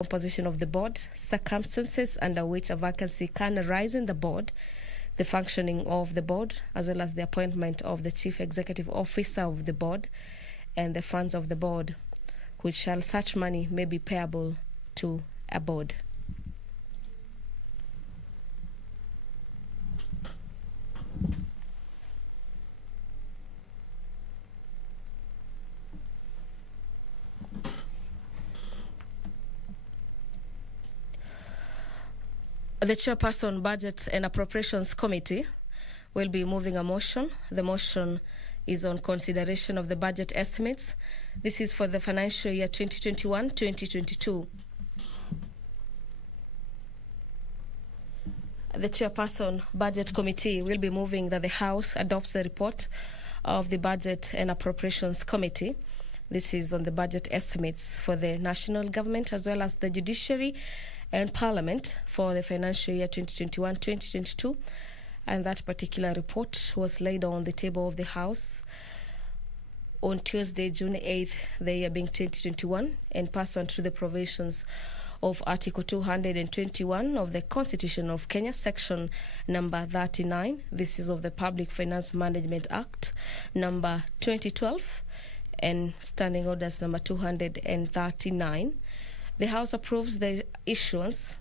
composition of the board, circumstances under which a vacancy can arise in the board, the functioning of the board, as well as the appointment of the chief executive officer of the board, and the funds of the board, which shall such money may be payable to a board. The Chairperson, Budget and Appropriations Committee will be moving a motion. The motion is on consideration of the budget estimates. This is for the financial year 2021-2022. The Chairperson, Budget Committee will be moving that the House adopts the report of the Budget and Appropriations Committee. This is on the budget estimates for the national government as well as the judiciary and Parliament for the financial year 2021-2022, and that particular report was laid on the table of the House on Tuesday, June 8th, the year being 2021, and pursuant to the provisions of Article 221 of the Constitution of Kenya, Section number 39. This is of the Public Finance Management Act number 2012 and Standing Orders number 239. The House approves the issuance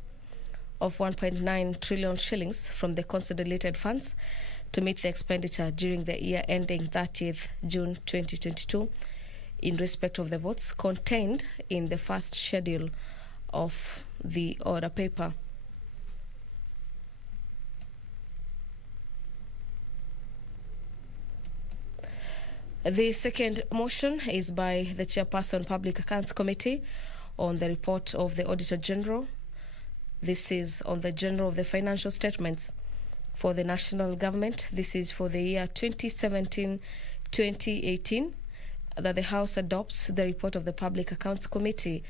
of 1.9 trillion shillings from the consolidated funds to meet the expenditure during the year ending 30th June 2022 in respect of the votes contained in the first schedule of the order paper. The second motion is by the Chairperson, Public Accounts Committee, on the report of the Auditor General. This is on the General of the Financial Statements for the national government. This is for the year 2017-2018, that the House adopts the report of the Public Accounts Committee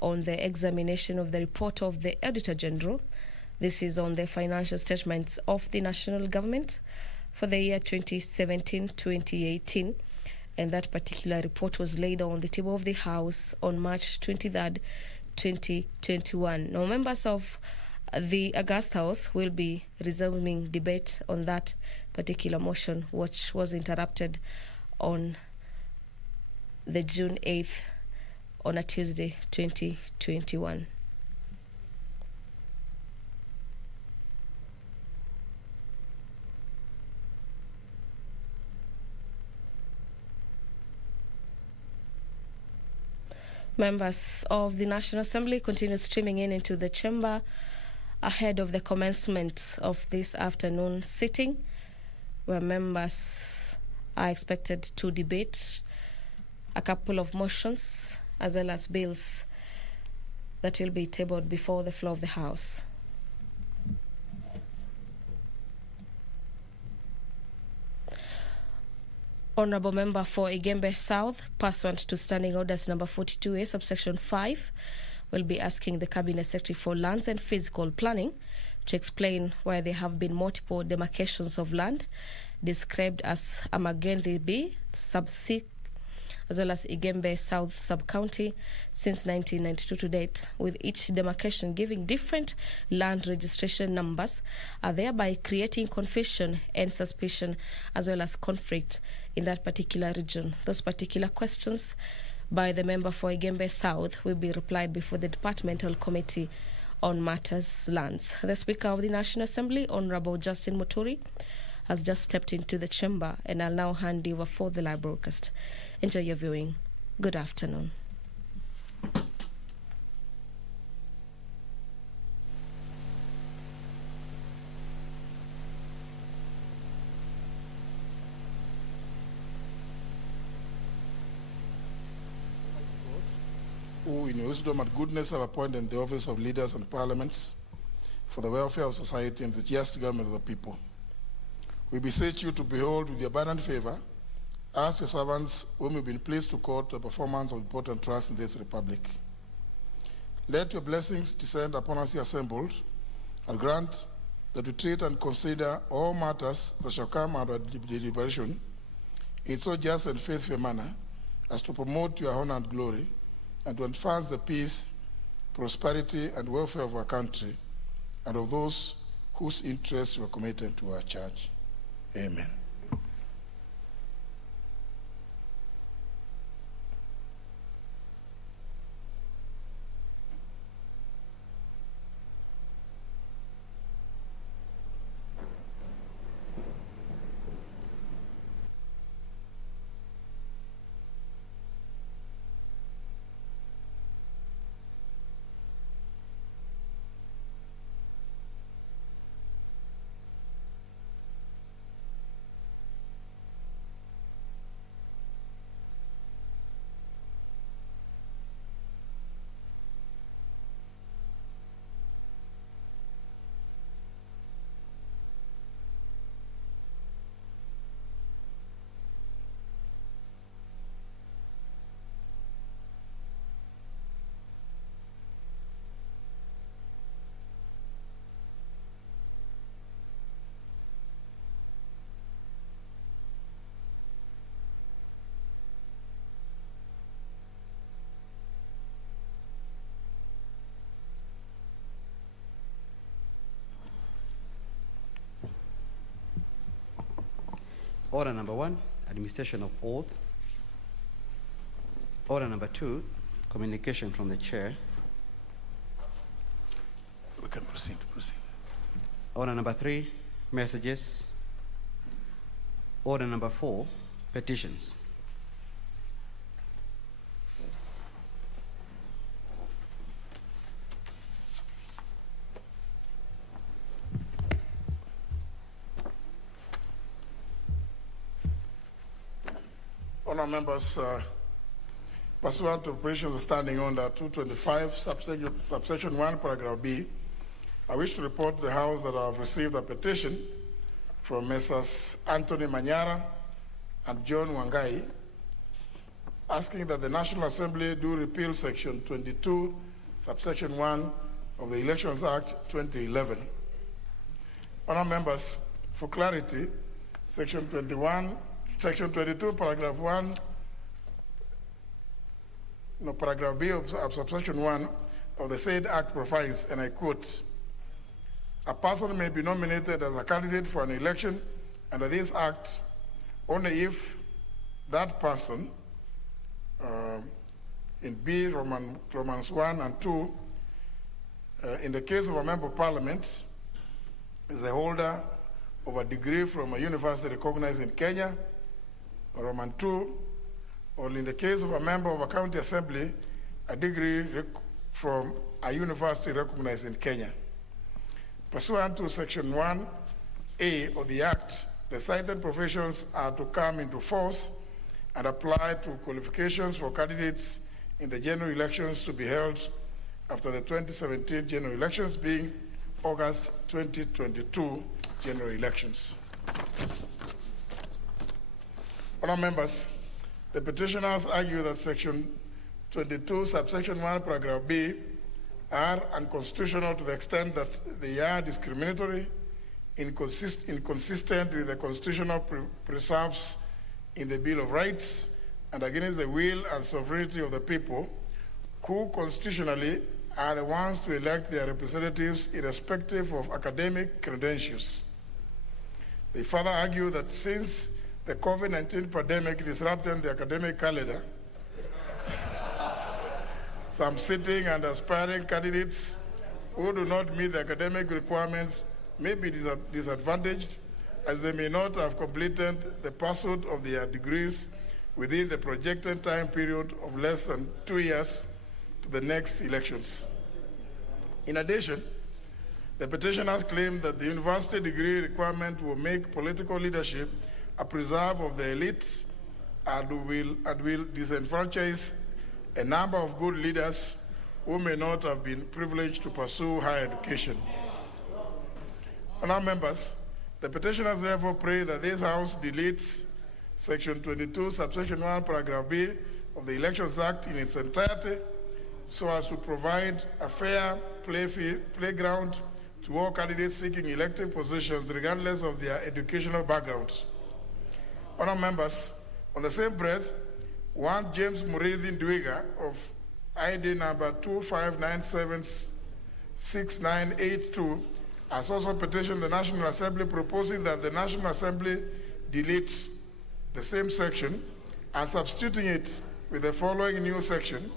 on the examination of the report of the Auditor General. This is on the financial statements of the national government for the year 2017-2018. And that particular report was laid on the table of the House on March 23rd, 2021. Now, members of the August House will be resuming debate on that particular motion, which was interrupted on the June 8th on a Tuesday, 2021. Members of the National Assembly continue streaming into the chamber ahead of the commencement of this afternoon sitting, where members are expected to debate a couple of motions as well as bills that will be tabled before the floor of the House. Honourable Member for Igembe South, pursuant to Standing Orders number 42A, subsection 5, will be asking the Cabinet Secretary for Lands and Physical Planning to explain why there have been multiple demarcations of land described as Amagendi B, sub-C, as well as Igembe South sub-county since 1992 to date, with each demarcation giving different land registration numbers, are thereby creating confusion and suspicion as well as conflict in that particular region. Those particular questions by the member for Igembe South will be replied before the Departmental Committee on Matters Lands. The Speaker of the National Assembly, Honourable Justin Muturi, has just stepped into the chamber, and I'll now hand over for the live broadcast. Enjoy your viewing. Good afternoon. Who in wisdom and goodness have appointed the office of leaders and parliaments for the welfare of society and the just government of the people. We beseech you to behold with abundant favor as your servants whom you've been pleased to call to the performance of important trust in this republic. Let your blessings descend upon us here assembled, and grant that we treat and consider all matters that shall come under deliberation in so just and faithful a manner as to promote your honor and glory, and to advance the peace prosperity, and welfare of our country and of those whose interests were committed to our church. Amen. Order number 1, administration of oath. Order number 2, communication from the chair. We can proceed. Order number 3, messages. Order number 4, petitions. Honourable members, pursuant to operations of standing under 225, subsection 1, paragraph B, I wish to report to the House that I have received a petition from Messrs. Anthony Manyara and John Wangai asking that the National Assembly do repeal section 22, subsection 1 of the Elections Act 2011. Honourable members, for clarity, section 22, paragraph 1, paragraph B of subsection 1 of the said act provides, and I quote, a person may be nominated as a candidate for an election under this act only if that person, in B, Romans 1 and 2, in the case of a member of parliament, is a holder of a degree from a university recognized in Kenya, or Roman 2, or in the case of a member of a county assembly, a degree from a university recognized in Kenya. Pursuant to section 1A of the Act, the cited provisions are to come into force and apply to qualifications for candidates in the general elections to be held after the 2017 general elections, being August 2022 general elections. Honourable members, the petitioners argue that section 22, subsection 1, paragraph B, are unconstitutional to the extent that they are discriminatory, inconsistent with the constitutional preserves in the Bill of Rights, and against the will and sovereignty of the people, who constitutionally are the ones to elect their representatives irrespective of academic credentials. They further argue that since the COVID-19 pandemic disrupted the academic calendar, some sitting and aspiring candidates who do not meet the academic requirements may be disadvantaged, as they may not have completed the pursuit of their degrees within the projected time period of less than 2 years to the next elections. In addition, the petitioners claim that the university degree requirement will make political leadership a preserve of the elite and will disenfranchise a number of good leaders who may not have been privileged to pursue higher education. Honourable members, the petitioners therefore pray that this House deletes section 22, subsection 1, paragraph B of the Elections Act in its entirety, so as to provide a fair playground to all candidates seeking elective positions regardless of their educational backgrounds. Honourable members, on the same breath, one James Murithi Ndwiga of ID number 25976982, has also petitioned the National Assembly proposing that the National Assembly deletes the same section and substituting it with the following new section,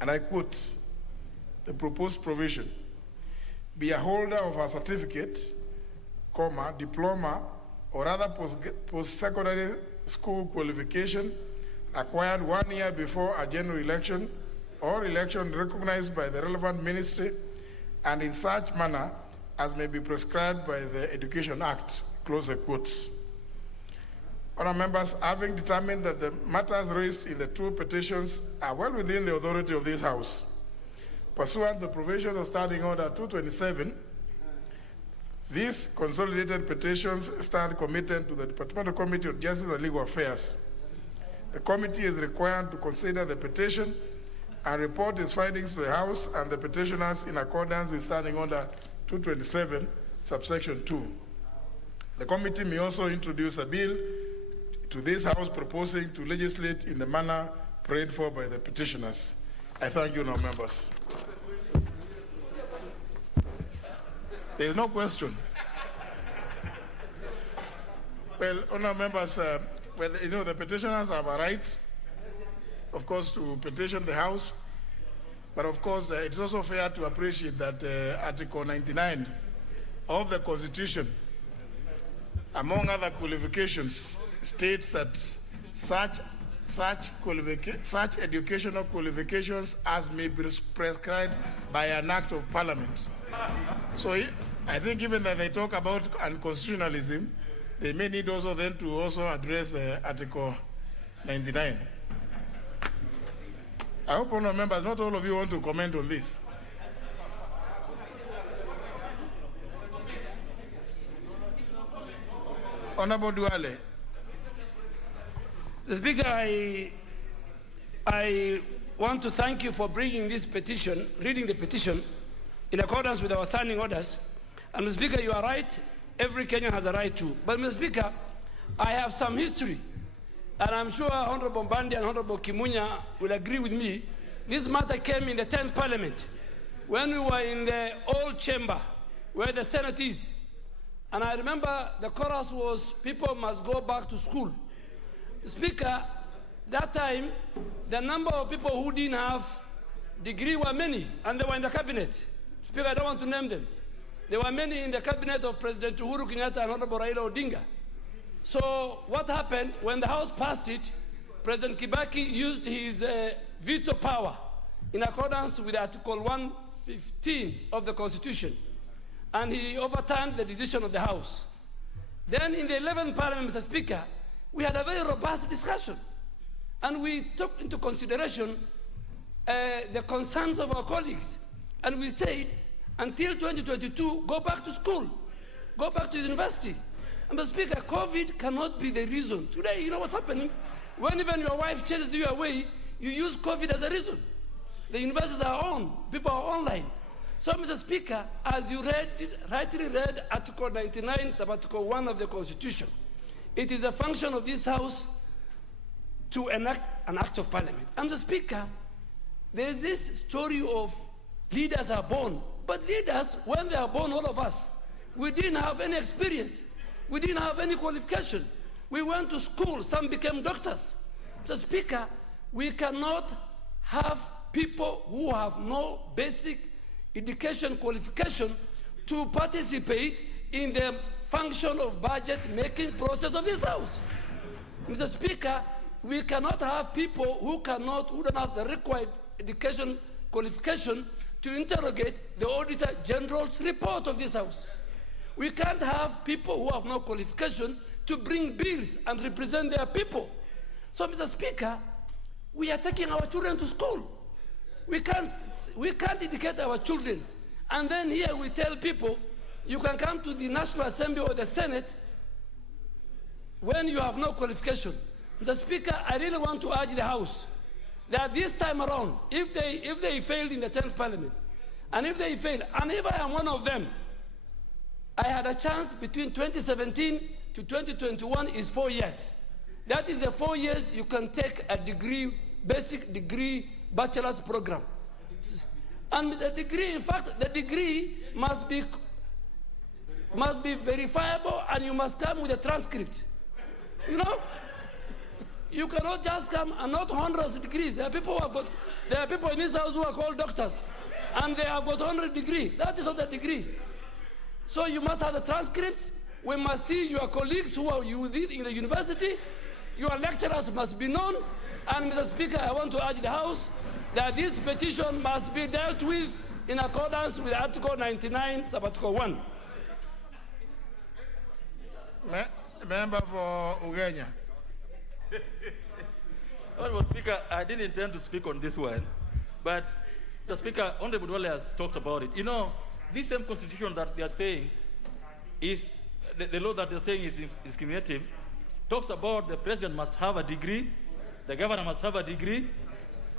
and I quote, the proposed provision: be a holder of a certificate, comma, diploma, or other post-secondary school qualification acquired 1 year before a general election or election recognized by the relevant ministry and in such manner as may be prescribed by the Education Act, close the quotes. Honourable members, having determined that the matters raised in the two petitions are well within the authority of this House, pursuant to the provisions of Standing Order 227, these consolidated petitions stand committed to the Departmental Committee of Justice and Legal Affairs. The committee is required to consider the petition and report its findings to the House and the petitioners in accordance with Standing Order 227, subsection 2. The committee may also introduce a bill to this House proposing to legislate in the manner prayed for by the petitioners. I thank you, honourable members. There is no question. Well, honourable members, the petitioners have a right, of course, to petition the House, but of course, it's also fair to appreciate that Article 99 of the Constitution, among other qualifications, states that such educational qualifications as may be prescribed by an act of Parliament. So I think given that they talk about unconstitutionalism, they may need also then to also address Article 99. I hope, honourable members, not all of you want to comment on this. Honourable Duale. The Speaker, I want to thank you for bringing this petition, reading the petition, in accordance with our standing orders. And Mr. Speaker, you are right. Every Kenyan has a right to. But Mr. Speaker, I have some history. And I'm sure Honorable Mbandi and Honorable Kimunya will agree with me. This matter came in the 10th Parliament when we were in the old chamber where the Senate is. And I remember the chorus was, people must go back to school. Speaker, that time, the number of people who didn't have degree were many, and they were in the cabinet. Speaker, I don't want to name them. There were many in the cabinet of President Uhuru Kenyatta and Honorable Raila Odinga. So what happened, when the House passed it, President Kibaki used his veto power in accordance with Article 115 of the Constitution, and he overturned the decision of the House. Then in the 11th Parliament, Mr. Speaker, we had a very robust discussion, and we took into consideration the concerns of our colleagues, and we said, until 2022, go back to school, go back to university. And Mr. Speaker, COVID cannot be the reason. Today, you know what's happening? When even your wife chases you away, you use COVID as a reason. The universities are on, people are online. So, Mr. Speaker, as you rightly read Article 99, Sub-Article 1 of the Constitution, it is a function of this House to enact an act of Parliament. And Mr. Speaker, there is this story of leaders are born, but leaders, when they are born, all of us, we didn't have any experience. We didn't have any qualification. We went to school, some became doctors. Mr. Speaker, we cannot have people who have no basic education qualification to participate in the function of budget-making process of this House. Mr. Speaker, we cannot have people who don't have the required education qualification to interrogate the Auditor General's report of this House. We can't have people who have no qualification to bring bills and represent their people. So, Mr. Speaker, we are taking our children to school. We can't educate our children. And then here we tell people, you can come to the National Assembly or the Senate when you have no qualification. Mr. Speaker, I really want to urge the House that this time around, if they failed in the 10th Parliament, and if they fail, and if I am one of them, I had a chance between 2017 to 2021 is 4 years. That is the 4 years you can take a degree, basic degree bachelor's program. And the degree, in fact, the degree must be verifiable, and you must come with a transcript. You know? You cannot just come and not hundreds of degrees. There are people in this house who are called doctors, and they have got 100 degrees. That is not a degree. So you must have the transcripts. We must see your colleagues who are you did in the university. Your lecturers must be known. And Mr. Speaker, I want to urge the House that this petition must be dealt with in accordance with Article 99, Subarticle 1. Member for Ugenya. Honourable Speaker, I didn't intend to speak on this one, but Mr. Speaker, Honourable Dwale has talked about it. You know, this same constitution that they are saying is, the law that they're saying is discriminative, talks about the president must have a degree, the governor must have a degree,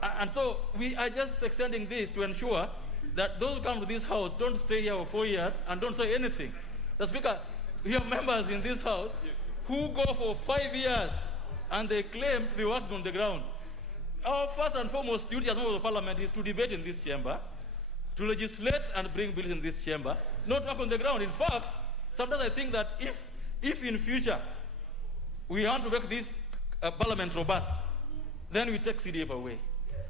and so we are just extending this to ensure that those who come to this house don't stay here for 4 years and don't say anything. The Speaker, we have members in this house who go for 5 years and they claim to be working on the ground. Our first and foremost duty as members of Parliament is to debate in this chamber, to legislate and bring bills in this chamber, not work on the ground. In fact, sometimes I think that if in future we want to make this Parliament robust, then we take CDF away,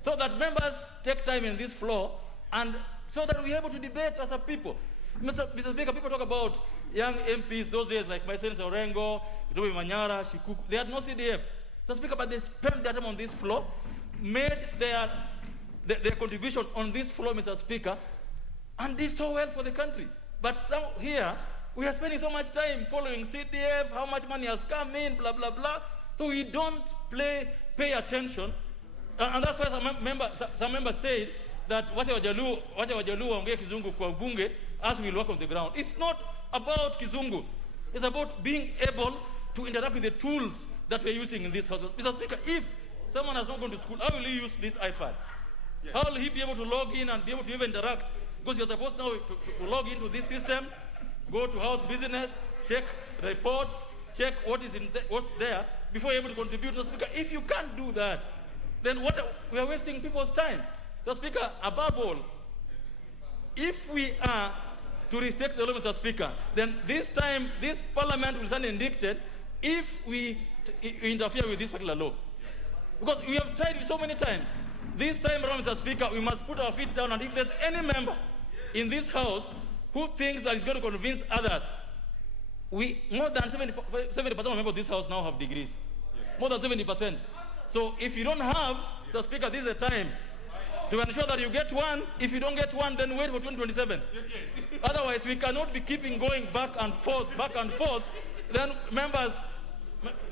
so that members take time in this floor, and so that we're able to debate as a people. Mr. Speaker, people talk about young MPs those days, like my Senator Orengo, Itobi Manyara, Shikuku. They had no CDF. Mr. Speaker, but they spent their time on this floor, made their contribution on this floor, Mr. Speaker, and did so well for the country. But some here, we are spending so much time following CDF, how much money has come in, blah, blah, blah. So we don't pay attention. And that's why some members said that wacha wajaluo ongea kizungu kwa bunge as we work on the ground. It's not about kizungu. It's about being able to interact with the tools that we're using in this house. Mr. Speaker, if someone has not gone to school, how will he use this iPad? Yes. How will he be able to log in and be able to even interact? Because you're supposed now to log into this system, go to house business, check reports, check what's there before you're able to contribute. Mr. Speaker, if you can't do that, then we are wasting people's time. Mr. Speaker, above all, if we are to respect the law, Mr. Speaker, then this Parliament will stand indicted if we interfere with this particular law. Because we have tried it so many times. This time around, Mr. Speaker, we must put our feet down, and if there's any member in this House who thinks that he's going to convince others, more than 70% of members of this House now have degrees. More than 70%. So if you don't have, Mr. Speaker, this is the time to ensure that you get one. If you don't get one, then wait for 2027. Otherwise, we cannot be keeping going back and forth. Then members,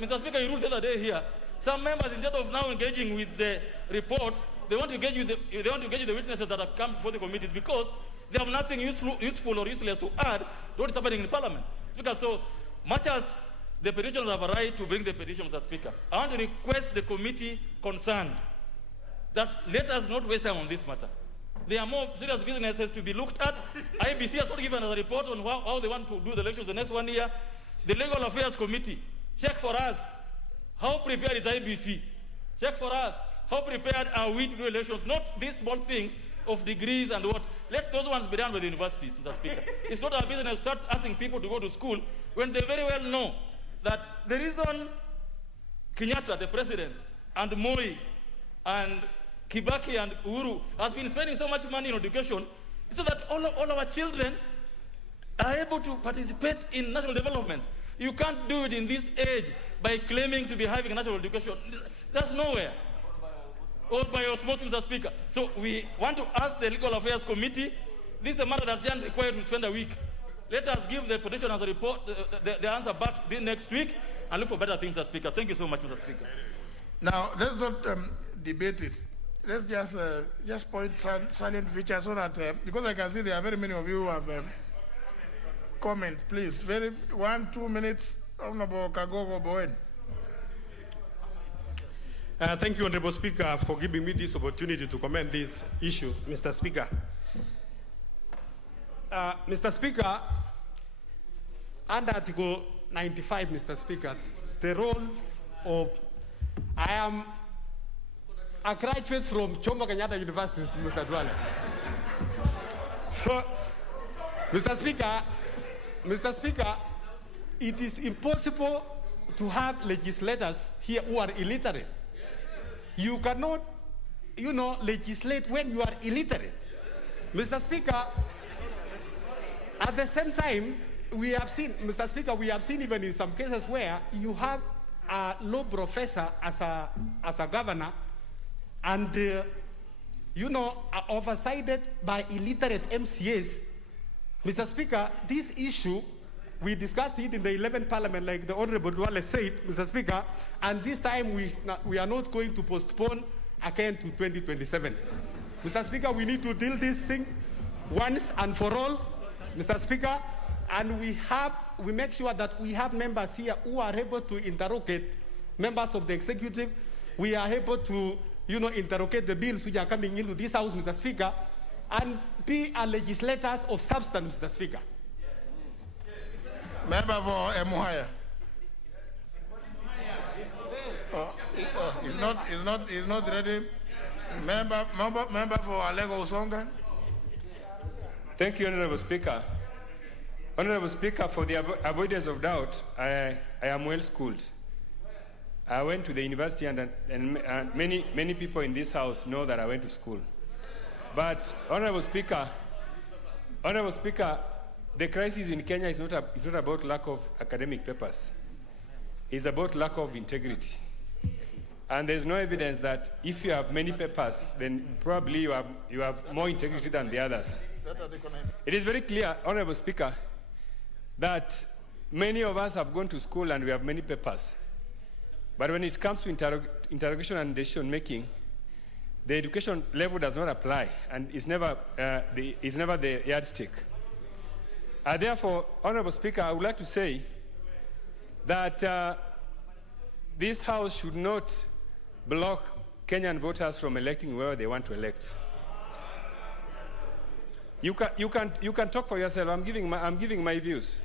Mr. Speaker, you ruled the other day here. Some members, instead of now engaging with the reports, they want to engage with the witnesses that have come before the committees because they have nothing useful or useless to add to what is happening in Parliament. Speaker, so much as the petitioners have a right to bring the petition, Mr. Speaker, I want to request the committee concerned that let us not waste time on this matter. There are more serious businesses to be looked at. IBC has not given us a report on how they want to do the elections the next 1 year. The Legal Affairs Committee, check for us. How prepared is IBC? Check for us. How prepared are we to do elections? Not these small things of degrees and what. Let those ones be done by the universities, Mr. Speaker. It's not our business to start asking people to go to school when they very well know that the reason Kenyatta, the president, and Moi, and Kibaki and Uhuru has been spending so much money in education so that all our children are able to participate in national development. You can't do it in this age by claiming to be having a national education. That's nowhere. Or by osmosis, Mr. Speaker. So we want to ask the Legal Affairs Committee, this is a matter that can't require to spend a week. Let us give the petitioners a report, the answer back next week, and look for better things, Mr. Speaker. Thank you so much, Mr. Speaker. Now, let's not debate it. Let's just point salient features so that, because I can see there are very many of you who have comment, please. 1-2 minutes, Honorable Kagogo Bowen. Thank you, Honorable Speaker, for giving me this opportunity to comment this issue, Mr. Speaker. Mr. Speaker, under Article 95, Mr. Speaker, the role of, I am a graduate from Jomo Kenyatta University, Mr. Dwale. So, Mr. Speaker, it is impossible to have legislators here who are illiterate. You cannot, legislate when you are illiterate. Mr. Speaker, at the same time, we have seen, Mr. Speaker, even in some cases where you have a law professor as a governor and, oversighted by illiterate MCAs. Mr. Speaker, this issue, we discussed it in the 11th Parliament, like the Honorable Dwale said, Mr. Speaker, and this time we are not going to postpone again to 2027. Mr. Speaker, we need to deal this thing once and for all, Mr. Speaker, and we make sure that we have members here who are able to interrogate members of the executive. We are able to, interrogate the bills which are coming into this House, Mr. Speaker, and be a legislators of substance, Mr. Speaker. Member for Emuhaya. He's not ready. Member for Alego Usonga. Thank you, Honorable Speaker. Honorable Speaker, for the avoidance of doubt, I am well schooled. I went to the university, and many people in this House know that I went to school. But, Honorable Speaker, the crisis in Kenya is not about lack of academic papers. It's about lack of integrity. And there's no evidence that if you have many papers, then probably you have more integrity than the others. It is very clear, Honorable Speaker, that many of us have gone to school and we have many papers. But when it comes to interrogation and decision making, the education level does not apply, and is never the yardstick. Therefore, Honorable Speaker, I would like to say that this House should not block Kenyan voters from electing whoever they want to elect. You can talk for yourself. I'm giving my views,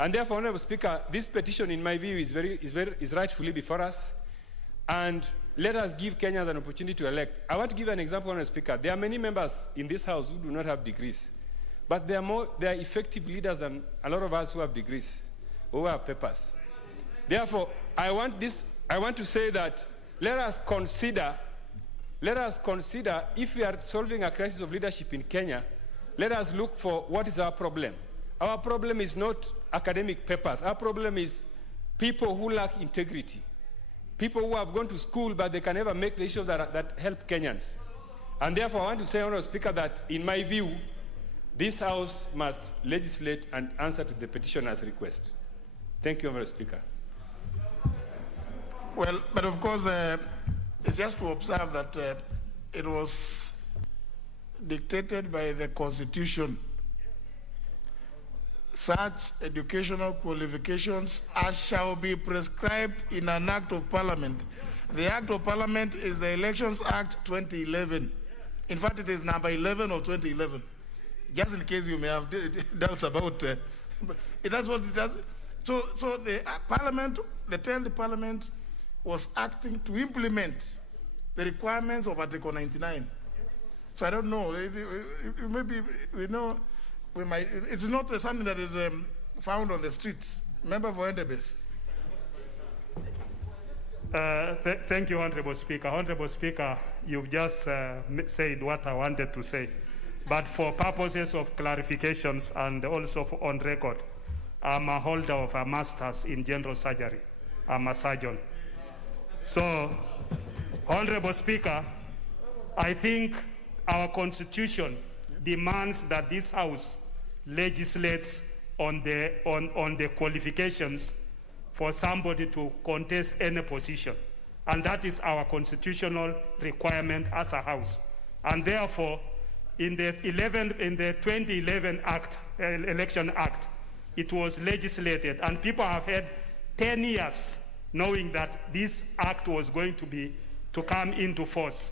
and therefore, Honorable Speaker, this petition, in my view, is rightfully before us, and let us give Kenyans an opportunity to elect. I want to give an example, Honorable Speaker. There are many members in this House who do not have degrees, but they are effective leaders than a lot of us who have degrees, who have papers. Therefore, I want to say that let us consider if we are solving a crisis of leadership in Kenya, let us look for what is our problem. Our problem is not academic papers. Our problem is people who lack integrity. People who have gone to school, but they can never make decisions that help Kenyans. And therefore, I want to say, Honorable Speaker, that in my view, this House must legislate and answer to the petitioner's request. Thank you, Honorable Speaker. Well, but of course, just to observe that it was dictated by the Constitution. Such educational qualifications as shall be prescribed in an Act of Parliament. The Act of Parliament is the Elections Act 2011. In fact, it is number 11 of 2011. Just in case you may have doubts about that's what it does. So the Parliament, the 10th Parliament, was acting to implement the requirements of Article 99. So I don't know. Maybe we know. It's not something that is found on the streets. Member for Endebess. Thank you, Honorable Speaker. Honorable Speaker, you've just said what I wanted to say. But for purposes of clarifications and also on record, I'm a holder of a master's in general surgery. I'm a surgeon. So, Honorable Speaker, I think our Constitution demands that this House legislates on the qualifications for somebody to contest any position. And that is our constitutional requirement as a House. And therefore, in the 2011 Election Act, it was legislated, and people have had 10 years knowing that this act was going to come into force.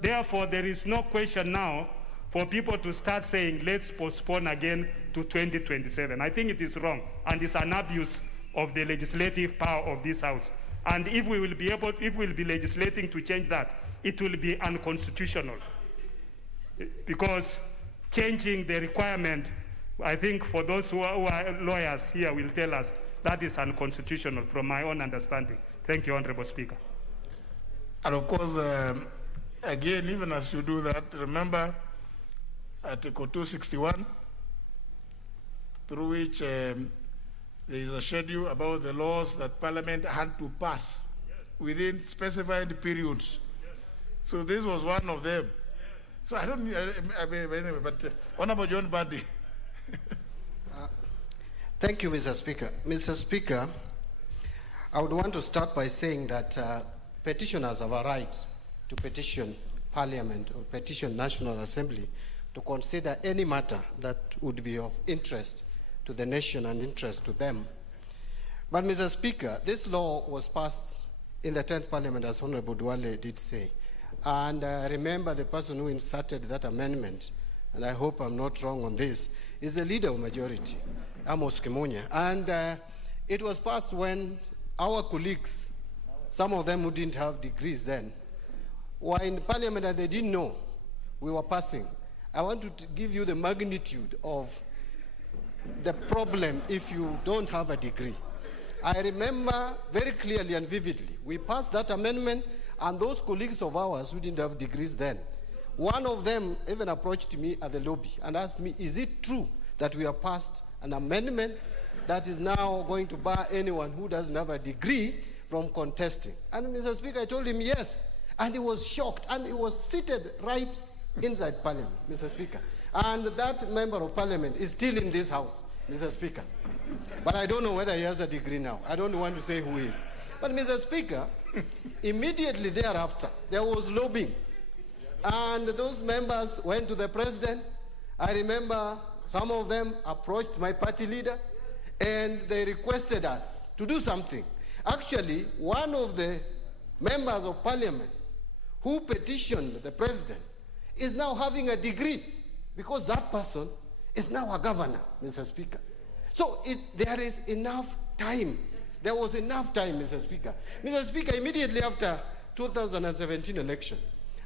Therefore, there is no question now for people to start saying, let's postpone again to 2027. I think it is wrong, and it's an abuse of the legislative power of this House. And if we'll be legislating to change that, it will be unconstitutional. Because changing the requirement, I think for those who are lawyers here will tell us that is unconstitutional from my own understanding. Thank you, Honorable Speaker. And of course, again, even as you do that, remember Article 261, through which there is a schedule about the laws that Parliament had to pass within specified periods. So this was one of them. So I don't, anyway, but Honorable John Bundy. Thank you, Mr. Speaker. Mr. Speaker, I would want to start by saying that petitioners have a right to petition Parliament or petition National Assembly to consider any matter that would be of interest to the nation and interest to them. But, Mr. Speaker, this law was passed in the 10th Parliament, as Honorable Duale did say. And remember, the person who inserted that amendment, and I hope I'm not wrong on this, is the leader of majority, Amos Kimunya. And it was passed when our colleagues, some of them who didn't have degrees then, were in Parliament and they didn't know we were passing. I want to give you the magnitude of the problem if you don't have a degree. I remember very clearly and vividly, we passed that amendment, and those colleagues of ours who didn't have degrees then, one of them even approached me at the lobby and asked me, is it true that we have passed an amendment that is now going to bar anyone who doesn't have a degree from contesting? And Mr. Speaker, I told him yes, and he was shocked, and he was seated right inside Parliament, Mr. Speaker. And that member of Parliament is still in this house, Mr. Speaker. But I don't know whether he has a degree now. I don't want to say who he is. But, Mr. Speaker, immediately thereafter, there was lobbying. And those members went to the president. I remember some of them approached my party leader, and they requested us to do something. Actually, one of the members of Parliament who petitioned the president is now having a degree, because that person is now a governor, Mr. Speaker. So there is enough time. There was enough time, Mr. Speaker. Mr. Speaker, immediately after 2017 election,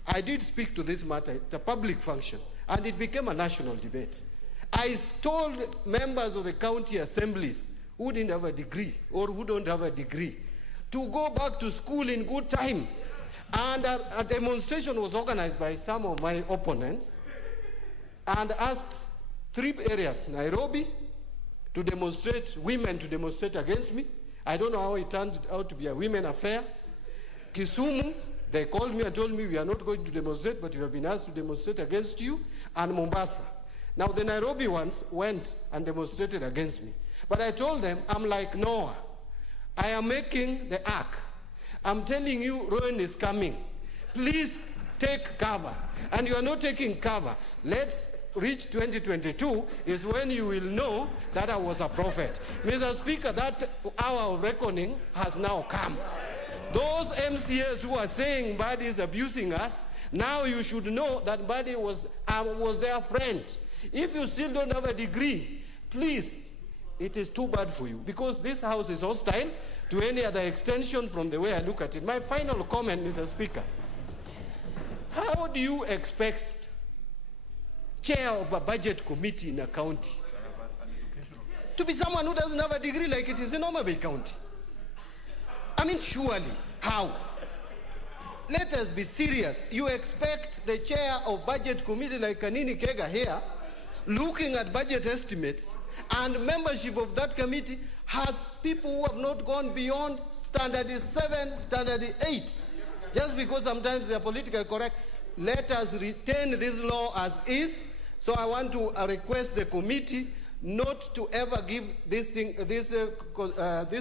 I did speak to this matter at a public function, and it became a national debate. I told members of the county assemblies who didn't have a degree or who don't have a degree to go back to school in good time. And a demonstration was organized by some of my opponents and asked 3 areas, Nairobi, to demonstrate, women to demonstrate against me. I don't know how it turned out to be a women affair. Kisumu, they called me and told me, we are not going to demonstrate, but you have been asked to demonstrate against you. And Mombasa. Now, the Nairobi ones went and demonstrated against me. But I told them, I'm like Noah. I am making the ark. I'm telling you, ruin is coming. Please take cover. And you are not taking cover. Let's reach 2022 is when you will know that I was a prophet. Mr. Speaker, that hour of reckoning has now come. Those MCAs who are saying Badi is abusing us, now you should know that Badi was their friend. If you still don't have a degree, please, it is too bad for you, because this house is hostile to any other extension from the way I look at it. My final comment, Mr. Speaker, how do you expect chair of a budget committee in a county to be someone who doesn't have a degree like it is in Homa Bay County? I mean, surely, how? Let us be serious. You expect the chair of budget committee like Kanini Kega here, looking at budget estimates, and membership of that committee has people who have not gone beyond standard 7, standard 8. Just because sometimes they are politically correct, let us retain this law as is. So I want to request the committee not to ever give this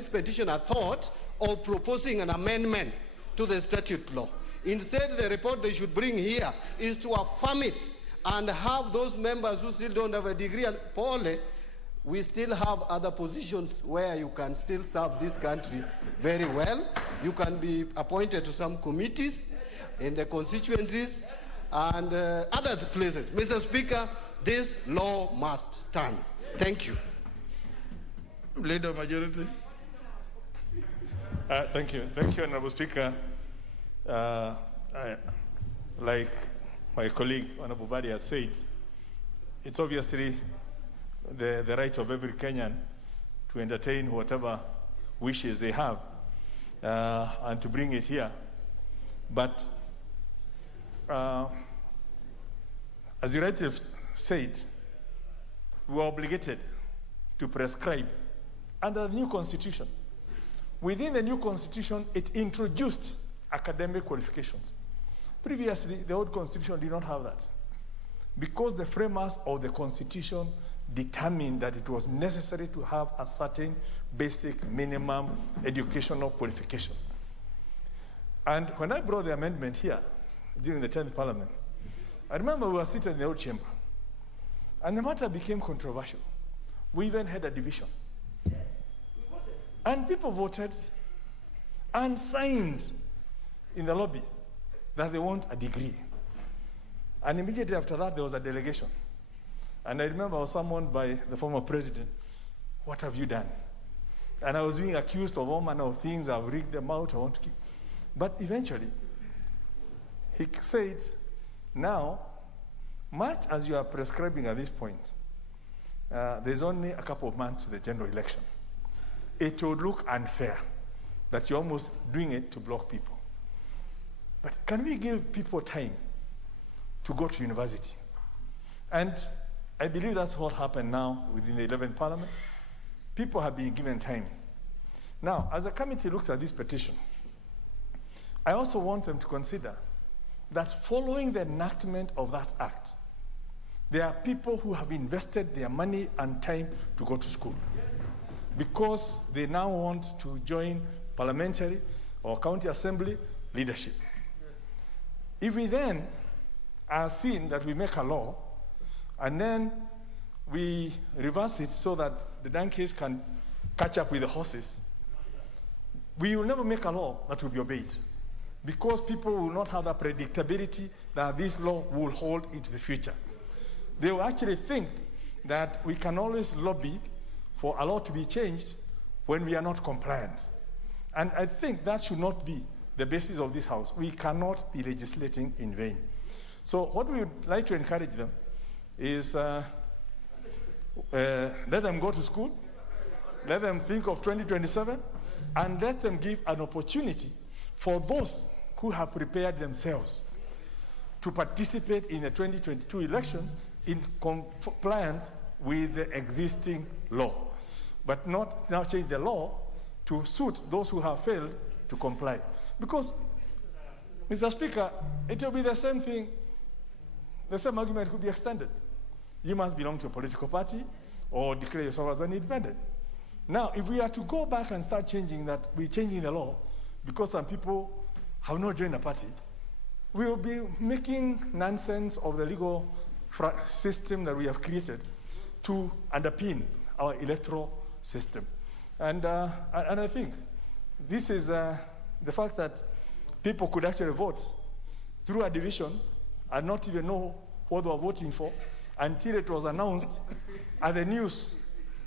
petition a thought of proposing an amendment to the statute law. Instead, the report they should bring here is to affirm it and have those members who still don't have a degree. And Paul, we still have other positions where you can still serve this country very well. You can be appointed to some committees in the constituencies and other places. Mr. Speaker, this law must stand. Thank you. Leader of Majority. Thank you. Thank you, Honorable Speaker. like my colleague, Honorable Badi, has said, it's obviously the right of every Kenyan to entertain whatever wishes they have and to bring it here. But as you rightly said, we are obligated to prescribe under the new constitution. Within the new constitution, it introduced academic qualifications. Previously, the old constitution did not have that, because the framers of the constitution determined that it was necessary to have a certain basic minimum educational qualification. And when I brought the amendment here during the 10th Parliament, I remember we were sitting in the old chamber, and the matter became controversial. We even had a division. And people voted and signed in the lobby that they want a degree. And immediately after that, there was a delegation. And I remember I was summoned by the former president. What have you done? And I was being accused of all manner of things. I've rigged them out. I want to keep. But eventually, he said, now, much as you are prescribing at this point, there's only a couple of months to the general election. It would look unfair that you're almost doing it to block people. But can we give people time to go to university? And I believe that's what happened now within the 11th Parliament. People have been given time. Now, as the committee looks at this petition, I also want them to consider that following the enactment of that act, there are people who have invested their money and time to go to school because they now want to join parliamentary or county assembly leadership. If we then are seen that we make a law and then we reverse it so that the donkeys can catch up with the horses, we will never make a law that will be obeyed, because people will not have the predictability that this law will hold into the future. They will actually think that we can always lobby for a law to be changed when we are not compliant. And I think that should not be the basis of this House. We cannot be legislating in vain. So what we would like to encourage them is let them go to school, let them think of 2027, and let them give an opportunity for those who have prepared themselves to participate in the 2022 elections in compliance with the existing law, but not now change the law to suit those who have failed to comply. Because, Mr. Speaker, it will be the same thing, the same argument could be extended. You must belong to a political party or declare yourself as an independent. Now, if we are to go back and start changing that, we're changing the law because some people have not joined the party, we will be making nonsense of the legal system that we have created to underpin our electoral system. And I think this is the fact that people could actually vote through a division and not even know what they were voting for until it was announced at the news,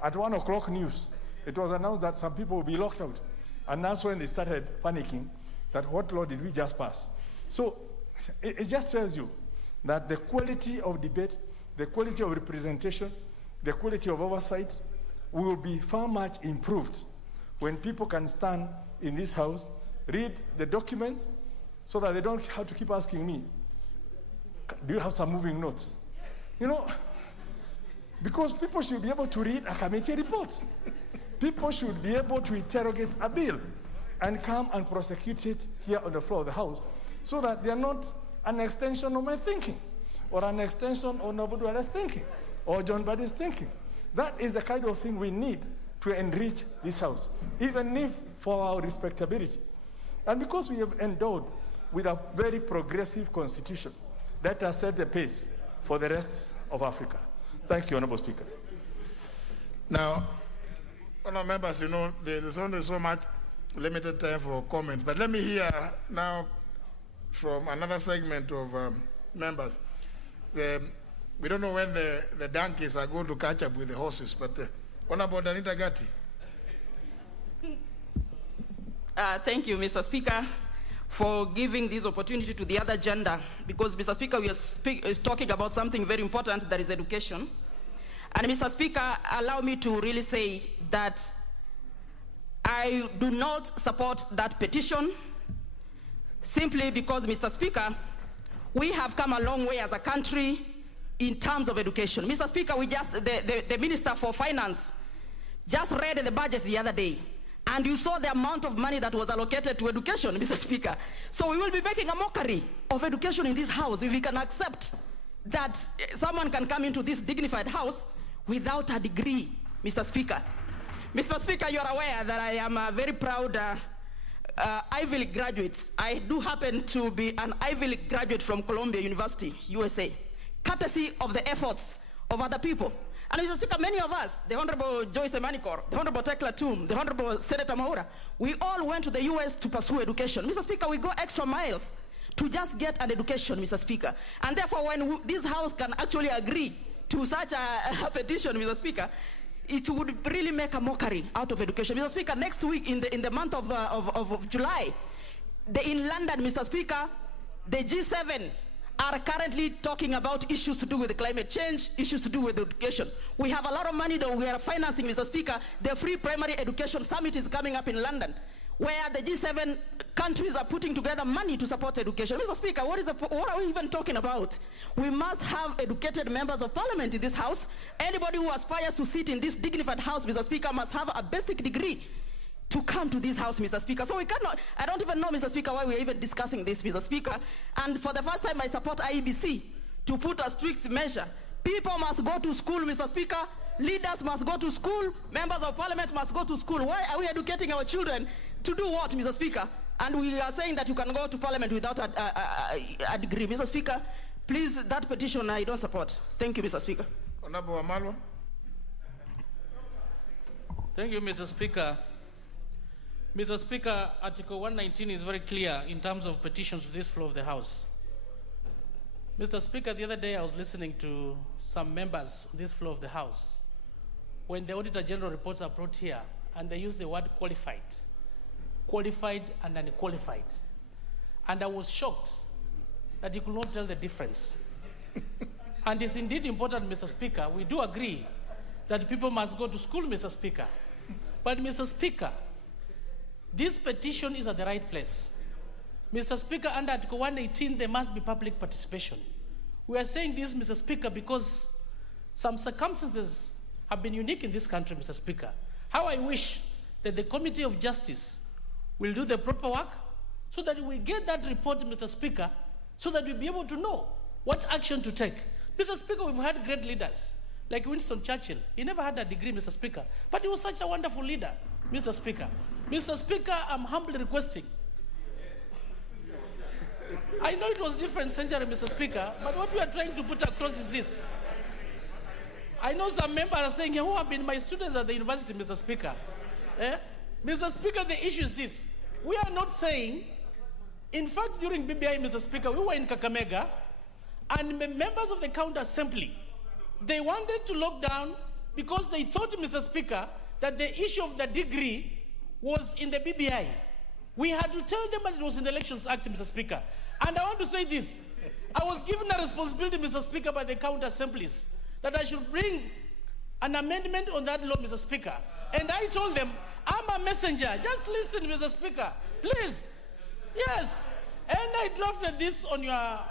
at 1 o'clock news. It was announced that some people will be locked out. And that's when they started panicking that what law did we just pass? So it just tells you that the quality of debate, the quality of representation, the quality of oversight will be far much improved when people can stand in this House, read the documents, so that they don't have to keep asking me, do you have some moving notes? You know, because people should be able to read a committee report. People should be able to interrogate a bill and come and prosecute it here on the floor of the House, so that they are not an extension of my thinking, or an extension of Nobuduala's thinking, or John Badi's thinking. That is the kind of thing we need to enrich this House, even if for our respectability. And because we have endowed with a very progressive constitution that has set the pace for the rest of Africa. Thank you, Honorable Speaker. Now, honourable members, you know, there's only so much limited time for comments, but let me hear now from another segment of members. We don't know when the donkeys are going to catch up with the horses, but Honourable Danita Gatti. Thank you, Mr. Speaker. for giving this opportunity to the other gender, because, Mr. Speaker, we are talking about something very important, that is education. And, Mr. Speaker, allow me to really say that I do not support that petition, simply because, Mr. Speaker, we have come a long way as a country in terms of education. Mr. Speaker, the Minister for Finance just read the budget the other day, and you saw the amount of money that was allocated to education, Mr. Speaker. So we will be making a mockery of education in this house if we can accept that someone can come into this dignified house without a degree, Mr. Speaker. Mr. Speaker, you are aware that I am a very proud Ivy League graduate. I do happen to be an Ivy League graduate from Columbia University, USA, courtesy of the efforts of other people. And Mr. Speaker, many of us, the Honorable Joyce Emanikor, the Honorable Tekla Tum, the Honorable Senator Maura, we all went to the US to pursue education. Mr. Speaker, we go extra miles to just get an education, Mr. Speaker. And therefore, when this House can actually agree to such a petition, Mr. Speaker, it would really make a mockery out of education. Mr. Speaker, next week, in the month of July, in London, Mr. Speaker, the G7 are currently talking about issues to do with climate change, issues to do with education. We have a lot of money that we are financing, Mr. Speaker. The Free Primary Education Summit is coming up in London, where the G7 countries are putting together money to support education. Mr. Speaker, what are we even talking about? We must have educated members of parliament in this house. Anybody who aspires to sit in this dignified house, Mr. Speaker, must have a basic degree to come to this house, Mr. Speaker. So we cannot, I don't even know, Mr. Speaker, why we're even discussing this, Mr. Speaker. And for the first time, I support IEBC to put a strict measure. People must go to school, Mr. Speaker. Leaders must go to school. Members of parliament must go to school. Why are we educating our children to do what, Mr. Speaker? And we are saying that you can go to parliament without a degree. Mr. Speaker, please, that petition I don't support. Thank you, Mr. Speaker. Honorable Amalwa. Thank you, Mr. Speaker. Mr. Speaker, Article 119 is very clear in terms of petitions to this floor of the House. Mr. Speaker, the other day I was listening to some members on this floor of the House when the Auditor General reports are brought here, and they use the word qualified and unqualified. And I was shocked that you could not tell the difference. And it's indeed important, Mr. Speaker. We do agree that people must go to school, Mr. Speaker. But, Mr. Speaker, this petition is at the right place. Mr. Speaker, under Article 118, there must be public participation. We are saying this, Mr. Speaker, because some circumstances have been unique in this country, Mr. Speaker. How I wish that the Committee of Justice will do the proper work so that we get that report, Mr. Speaker, so that we'll be able to know what action to take. Mr. Speaker, we've had great leaders, like Winston Churchill. He never had a degree, Mr. Speaker, but he was such a wonderful leader, Mr. Speaker. Mr. Speaker, I'm humbly requesting. I know it was different century, Mr. Speaker, but what we are trying to put across is this. I know some members are saying, who have been my students at the university, Mr. Speaker? Mr. Speaker, the issue is this. We are not saying, in fact, during BBI, Mr. Speaker, we were in Kakamega, and members of the county assembly, they wanted to lock down because they thought, Mr. Speaker, that the issue of the degree was in the BBI. We had to tell them that it was in the Elections Act, Mr. Speaker. And I want to say this. I was given a responsibility, Mr. Speaker, by the county assemblies that I should bring an amendment on that law, Mr. Speaker. And I told them, I'm a messenger. Just listen, Mr. Speaker. Please. Yes. And I drafted this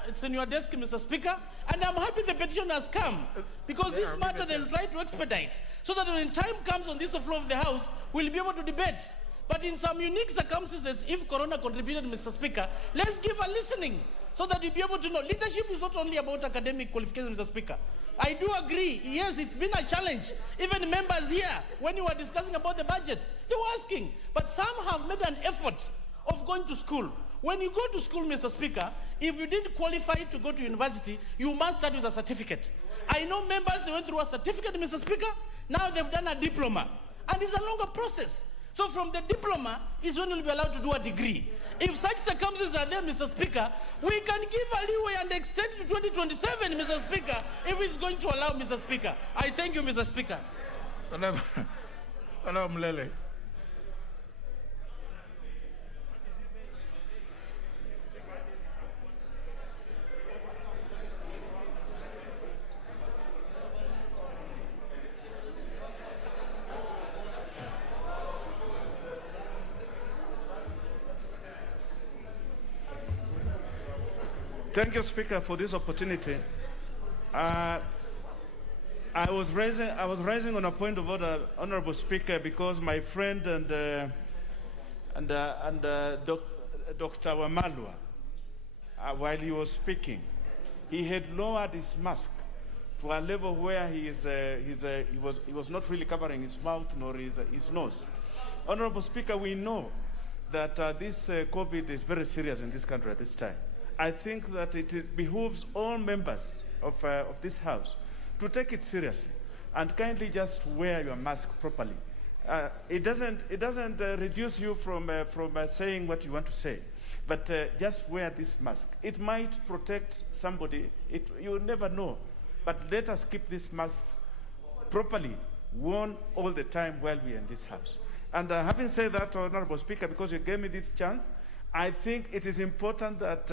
it's on your desk, Mr. Speaker. And I'm happy the petition has come. Because this matter they'll try to expedite. So that when time comes on this floor of the House, we'll be able to debate. But in some unique circumstances, if Corona contributed, Mr. Speaker, let's give a listening so that we'll be able to know. Leadership is not only about academic qualifications, Mr. Speaker. I do agree. Yes, it's been a challenge. Even members here, when you were discussing about the budget, they were asking. But some have made an effort of going to school. When you go to school, Mr. Speaker, if you didn't qualify to go to university, you must start with a certificate. I know members, they went through a certificate, Mr. Speaker. Now they've done a diploma. And it's a longer process. So from the diploma is when you'll be allowed to do a degree. If such circumstances are there, Mr. Speaker, we can give a leeway and extend to 2027, Mr. Speaker, if it's going to allow, Mr. Speaker. I thank you, Mr. Speaker. Honorable Mlele. Thank you, Speaker, for this opportunity. I was raising on a point of order, Honourable Speaker, because my friend and Dr. Wamalwa, while he was speaking, he had lowered his mask to a level where he was not really covering his mouth nor his nose. Honourable Speaker, we know that this COVID is very serious in this country at this time. I think that it behooves all members of this House to take it seriously and kindly just wear your mask properly. It doesn't reduce you from saying what you want to say, but just wear this mask. It might protect somebody. You never know. But let us keep this mask properly worn all the time while we are in this House. And having said that, Honourable Speaker, because you gave me this chance, I think it is important that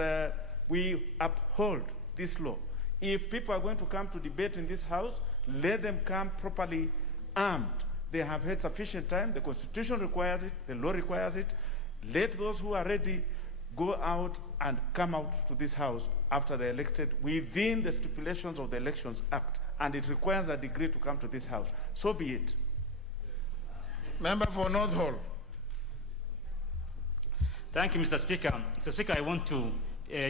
we uphold this law. If people are going to come to debate in this House, let them come properly armed. They have had sufficient time. The Constitution requires it. The law requires it. Let those who are ready go out and come out to this House after they're elected within the stipulations of the Elections Act. And it requires a degree to come to this House. So be it. Member for North Hall. Thank you, Mr. Speaker. Mr. Speaker, I want to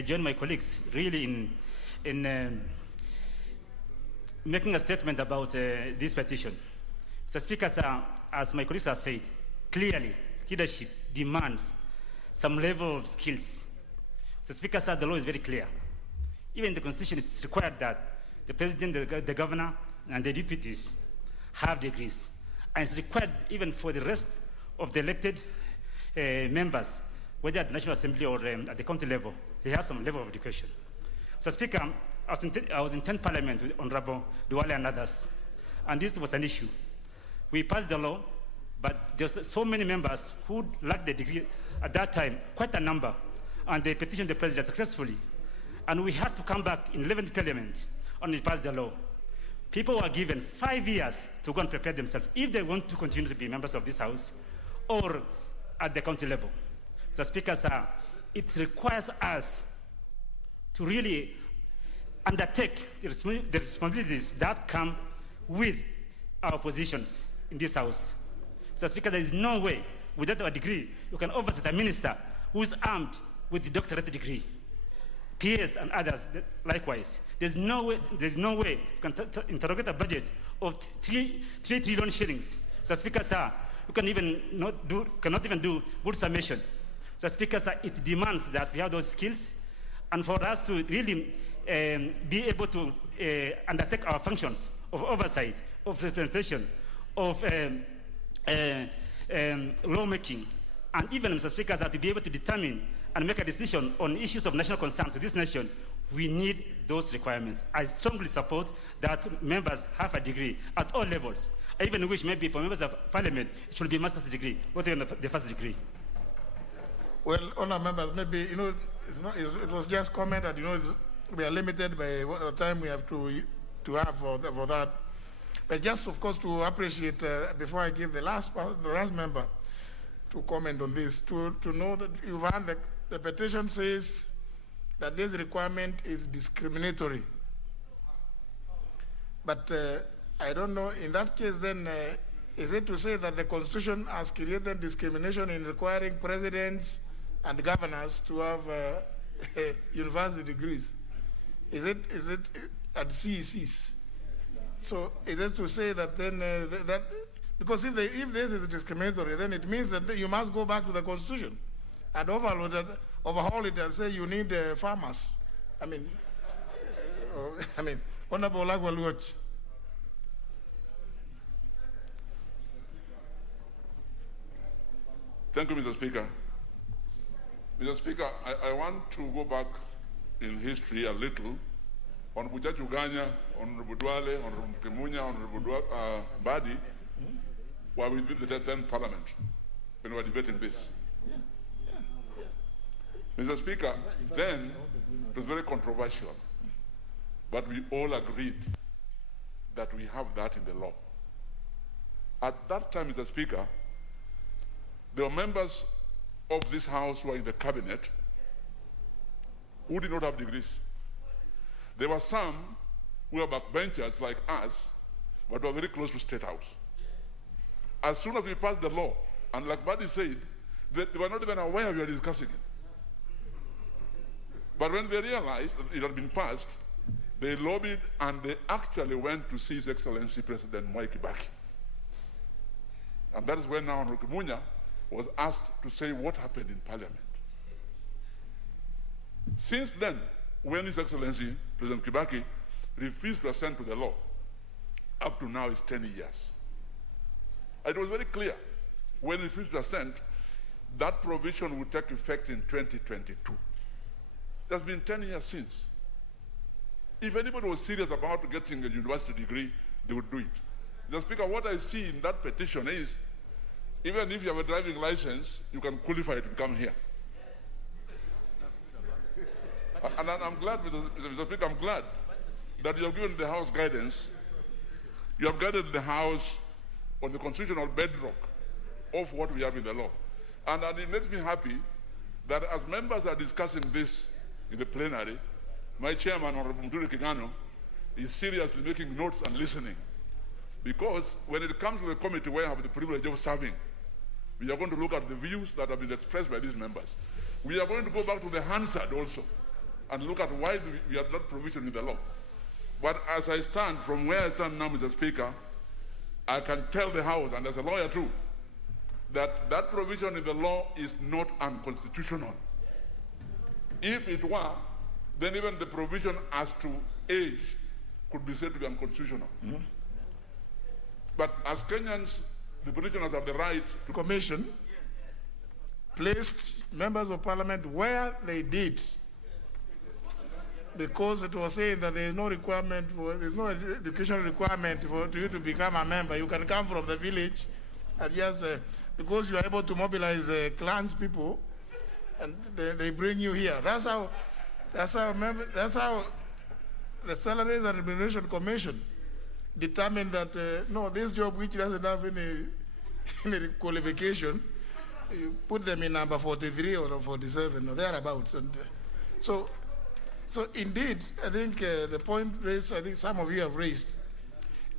join my colleagues really in making a statement about this petition. Mr. Speaker, sir, as my colleagues have said, clearly leadership demands some level of skills. Mr. Speaker, sir, the law is very clear. Even in the Constitution, it's required that the President, the Governor, and the deputies have degrees. And it's required even for the rest of the elected members, whether at the National Assembly or at the county level, they have some level of education. Mr. Speaker, I was in 10th Parliament with Honourable Duale and others, and this was an issue. We passed the law, but there's so many members who lacked the degree at that time, quite a number, and they petitioned the President successfully. And we had to come back in 11th Parliament and we passed the law. People were given 5 years to go and prepare themselves if they want to continue to be members of this House or at the county level. The Speaker, sir, it requires us to really undertake the responsibilities that come with our positions in this House. Mr. Speaker, there is no way without a degree you can oversee a minister who is armed with the doctorate degree. PS and others likewise. There's no way you can interrogate a budget of 3 trillion shillings. Mr. Speaker, sir, you cannot even do good summation. Mr. Speaker, sir, it demands that we have those skills, and for us to really be able to undertake our functions of oversight, of representation, of lawmaking, and even, Mr. Speaker, sir, to be able to determine and make a decision on issues of national concern to this nation, we need those requirements. I strongly support that members have a degree at all levels. I even wish maybe for members of Parliament, it should be a master's degree, not even the first degree. Well, honourable members, maybe, it was just commented, we are limited by what time we have to have for that. But just, of course, to appreciate, before I give the last member to comment on this, to know that you've heard the petition says that this requirement is discriminatory. But I don't know, in that case then, is it to say that the Constitution has created discrimination in requiring presidents and governors to have university degrees? Is it at CECs? So is it to say that then, because if this is discriminatory, then it means that you must go back to the Constitution and overhaul it and say you need farmers. Honorable Lagwaluot. Thank you, Mr. Speaker. Mr. Speaker, I want to go back in history a little. Honorable Judge Uganya, Honorable Duale, Honorable Kemunya, Honorable Badi were within the 10th Parliament when we were debating this. Mr. Speaker, then it was very controversial, but we all agreed that we have that in the law. At that time, Mr. Speaker, there were members of this House who were in the cabinet who did not have degrees. There were some who were backbenchers like us, but were very close to State House. As soon as we passed the law, and like Buddy said, they were not even aware we were discussing it. But when they realized that it had been passed, they lobbied and they actually went to see His Excellency President Mwai Kibaki. And that is when now Honorable Kimunya was asked to say what happened in Parliament. Since then, when His Excellency President Kibaki refused to assent to the law, up to now is 10 years. It was very clear when he refused to assent that provision would take effect in 2022. It has been 10 years since. If anybody was serious about getting a university degree, they would do it. Mr. Speaker, what I see in that petition is, even if you have a driving license, you can qualify to come here. And I'm glad, Mr. Speaker, I'm glad that you have given the House guidance. You have guided the House on the constitutional bedrock of what we have in the law. And it makes me happy that as members are discussing this in the plenary, my chairman, Honorable Muturi Kigano, is seriously making notes and listening. Because when it comes to the committee where I have the privilege of serving, we are going to look at the views that have been expressed by these members. We are going to go back to the Hansard also and look at why we have that provision in the law. But as I stand, from where I stand now, Mr. Speaker, I can tell the House, and as a lawyer too, that that provision in the law is not unconstitutional. If it were, then even the provision as to age could be said to be unconstitutional. Mm-hmm. But as Kenyans, the petitioners have the right to commission placed members of parliament where they did, because it was saying that there is no requirement for, there's no educational requirement for you to become a member. You can come from the village and just because you are able to mobilize clans people, and they bring you here. That's how the Salaries and Remuneration Commission determined that no, this job which doesn't have any qualification, you put them in number 43 or 47 or thereabouts. And so indeed, I think the point raised, I think some of you have raised,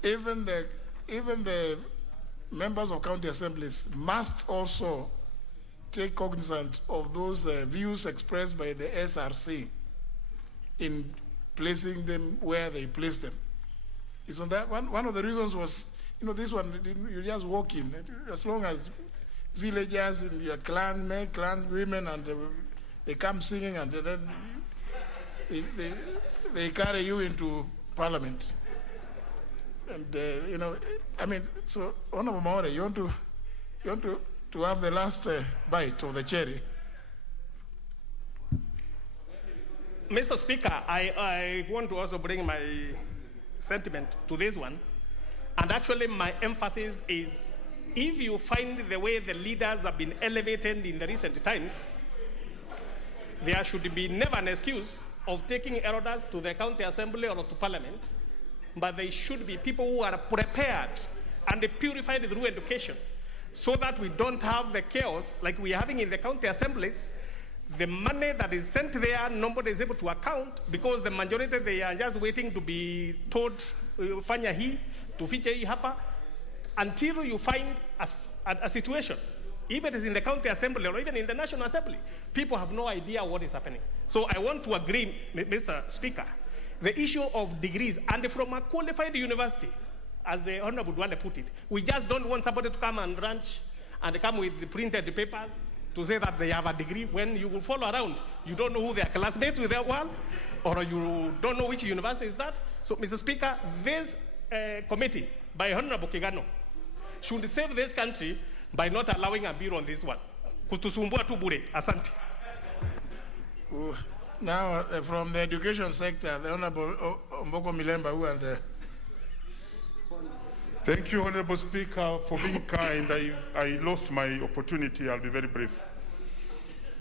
even the members of county assemblies must also take cognizance of those views expressed by the SRC in placing them where they place them. It's on that one of the reasons was, this one, you just walk in, as long as villagers and your clansmen, clanswomen, and they come singing, and then they carry you into parliament. And so Honorable Maore, you want to have the last bite of the cherry. Mr. Speaker, I want to also bring my sentiment to this one. And actually my emphasis is, if you find the way the leaders have been elevated in the recent times, there should be never an excuse of taking elders to the county assembly or to parliament, but they should be people who are prepared and purified through education, so that we don't have the chaos like we are having in the county assemblies. The money that is sent there, nobody is able to account, because the majority, they are just waiting to be told, fanya hii, tufiche hii hapa, until you find a situation. If it is in the county assembly or even in the National Assembly, people have no idea what is happening. So I want to agree, Mr. Speaker, the issue of degrees, and from a qualified university, as the Honorable Duale put it, we just don't want somebody to come and ranch and come with the printed papers to say that they have a degree, when you will follow around. You don't know who their classmates with their one, or you don't know which university is that. So, Mr. Speaker, this committee by Honorable Kigano should save this country by not allowing a bill on this one. Kutusumbua tu bure. Asante. Now, from the education sector, the Honorable Omboko Milemba, who Thank you, Honorable Speaker, for being kind. I lost my opportunity. I'll be very brief.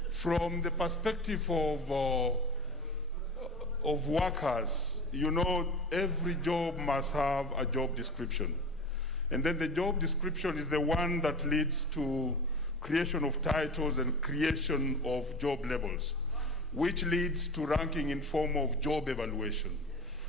From the perspective of workers, every job must have a job description. And then the job description is the one that leads to creation of titles and creation of job levels. which leads to ranking in form of job evaluation.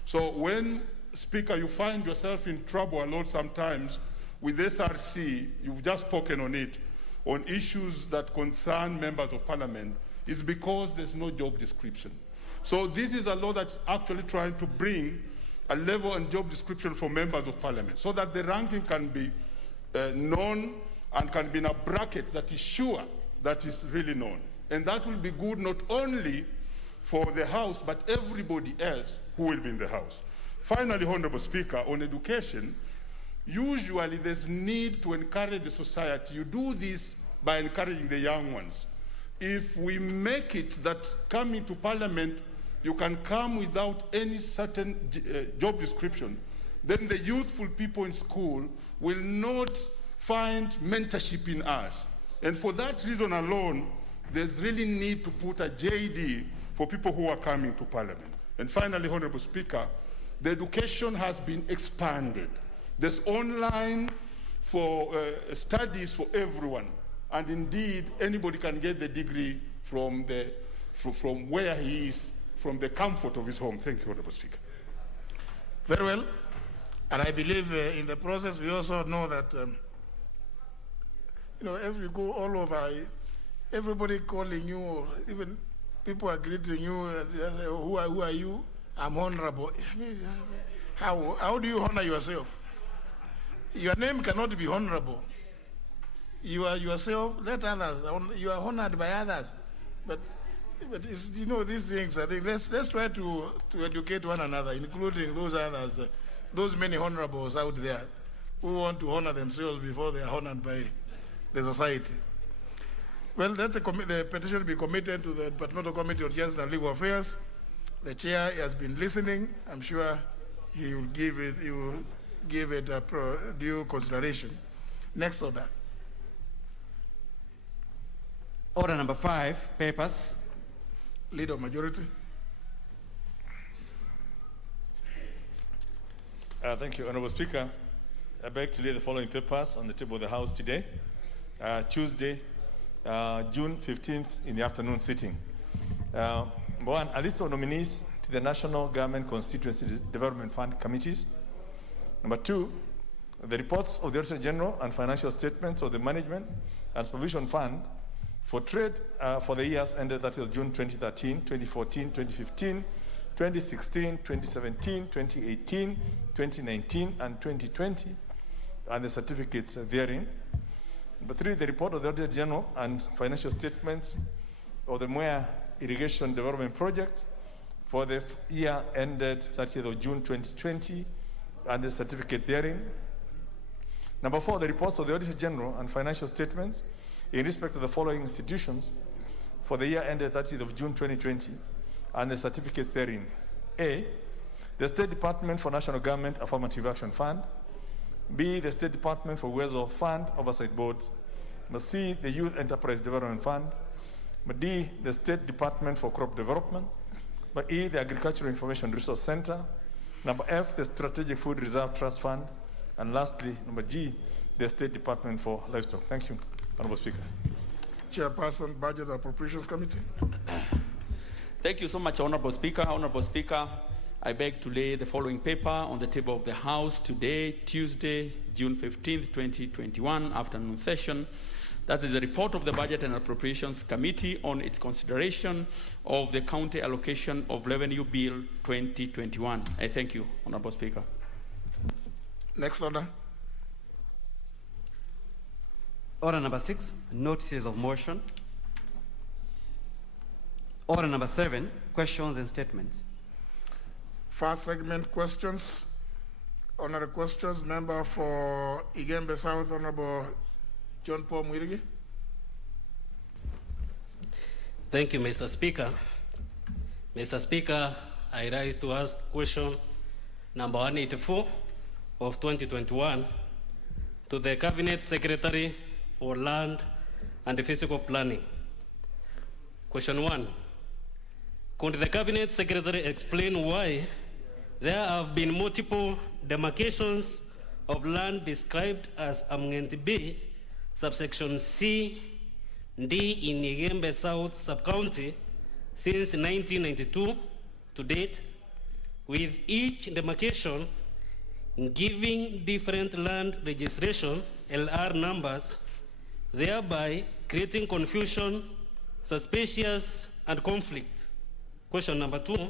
So when, Speaker, you find yourself in trouble a lot sometimes with SRC, you've just spoken on it, on issues that concern members of parliament, is because there's no job description. So this is a law that's actually trying to bring a level and job description for members of parliament so that the ranking can be known and can be in a bracket that is sure, that is really known. And that will be good not only for the House, but everybody else who will be in the House. Finally, Honorable Speaker, on education, usually there's need to encourage the society. You do this by encouraging the young ones. If we make it that coming to Parliament, you can come without any certain job description, then the youthful people in school will not find mentorship in us. And for that reason alone, there's really need to put a JD for people who are coming to Parliament. And finally, Honorable Speaker, the education has been expanded. There's online for studies for everyone. And indeed, anybody can get the degree from where he is, from the comfort of his home. Thank you, Honorable Speaker. Very well. And I believe in the process, we also know that, as we go all over, everybody calling you, or even people are greeting you, who are you? I'm honorable. How do you honor yourself? Your name cannot be honorable. You are yourself, let others, you are honored by others. But it's, these things, I think, let's try to educate one another, including those others, those many honorables out there who want to honor themselves before they are honored by the society. Well, the petition will be committed to the Departmental Committee on Justice and Legal Affairs. The chair has been listening. I'm sure he will give it a due consideration. Next order. Order number 5, papers. Leader of majority. Thank you, Honorable Speaker. I beg to lay the following papers on the table of the House today, Tuesday, June 15th in the afternoon sitting. Number 1, a list of nominees to the National Government Constituency Development Fund committees. Number 2, the reports of the Auditor General and financial statements of the Management and Supervision Fund for trade for the years ended 30th June 2013, 2014, 2015, 2016, 2017, 2018, 2019, and 2020, and the certificates therein. Number 3, the report of the Auditor General and financial statements of the Mwea Irrigation Development Project for the year ended 30th of June 2020, and the certificate therein. Number 4, the reports of the Auditor General and financial statements in respect of the following institutions for the year ended 30th of June 2020, and the certificates therein. A, the State Department for National Government Affirmative Action Fund. B, the State Department for Wealth Fund Oversight Board. C, the Youth Enterprise Development Fund. D, the State Department for Crop Development. E, the Agricultural Information Resource Center. Number F, the Strategic Food Reserve Trust Fund. And lastly, number G, the State Department for Livestock. Thank you, Honorable Speaker. Chairperson, Budget and Appropriations Committee. Thank you so much, Honorable Speaker. Honorable Speaker, I beg to lay the following paper on the table of the House today, Tuesday, June 15th, 2021, afternoon session. That is the report of the Budget and Appropriations Committee on its consideration of the County Allocation of Revenue Bill 2021. I thank you, Honorable Speaker. Next order. Order number 6, notices of motion. Order number 7, questions and statements. First segment, questions. Honorable questions. Member for Igembe South, Honorable John Paul Mwirigi. Thank you, Mr. Speaker. Mr. Speaker, I rise to ask question number 184 of 2021 to the Cabinet Secretary for Land and Physical Planning. Question 1. Could the Cabinet Secretary explain why there have been multiple demarcations of land described as Amngenti B, subsection C, D in Igembe South Sub-County, since 1992 to date, with each demarcation giving different land registration LR numbers, thereby creating confusion, suspicious, and conflict. Question number 2,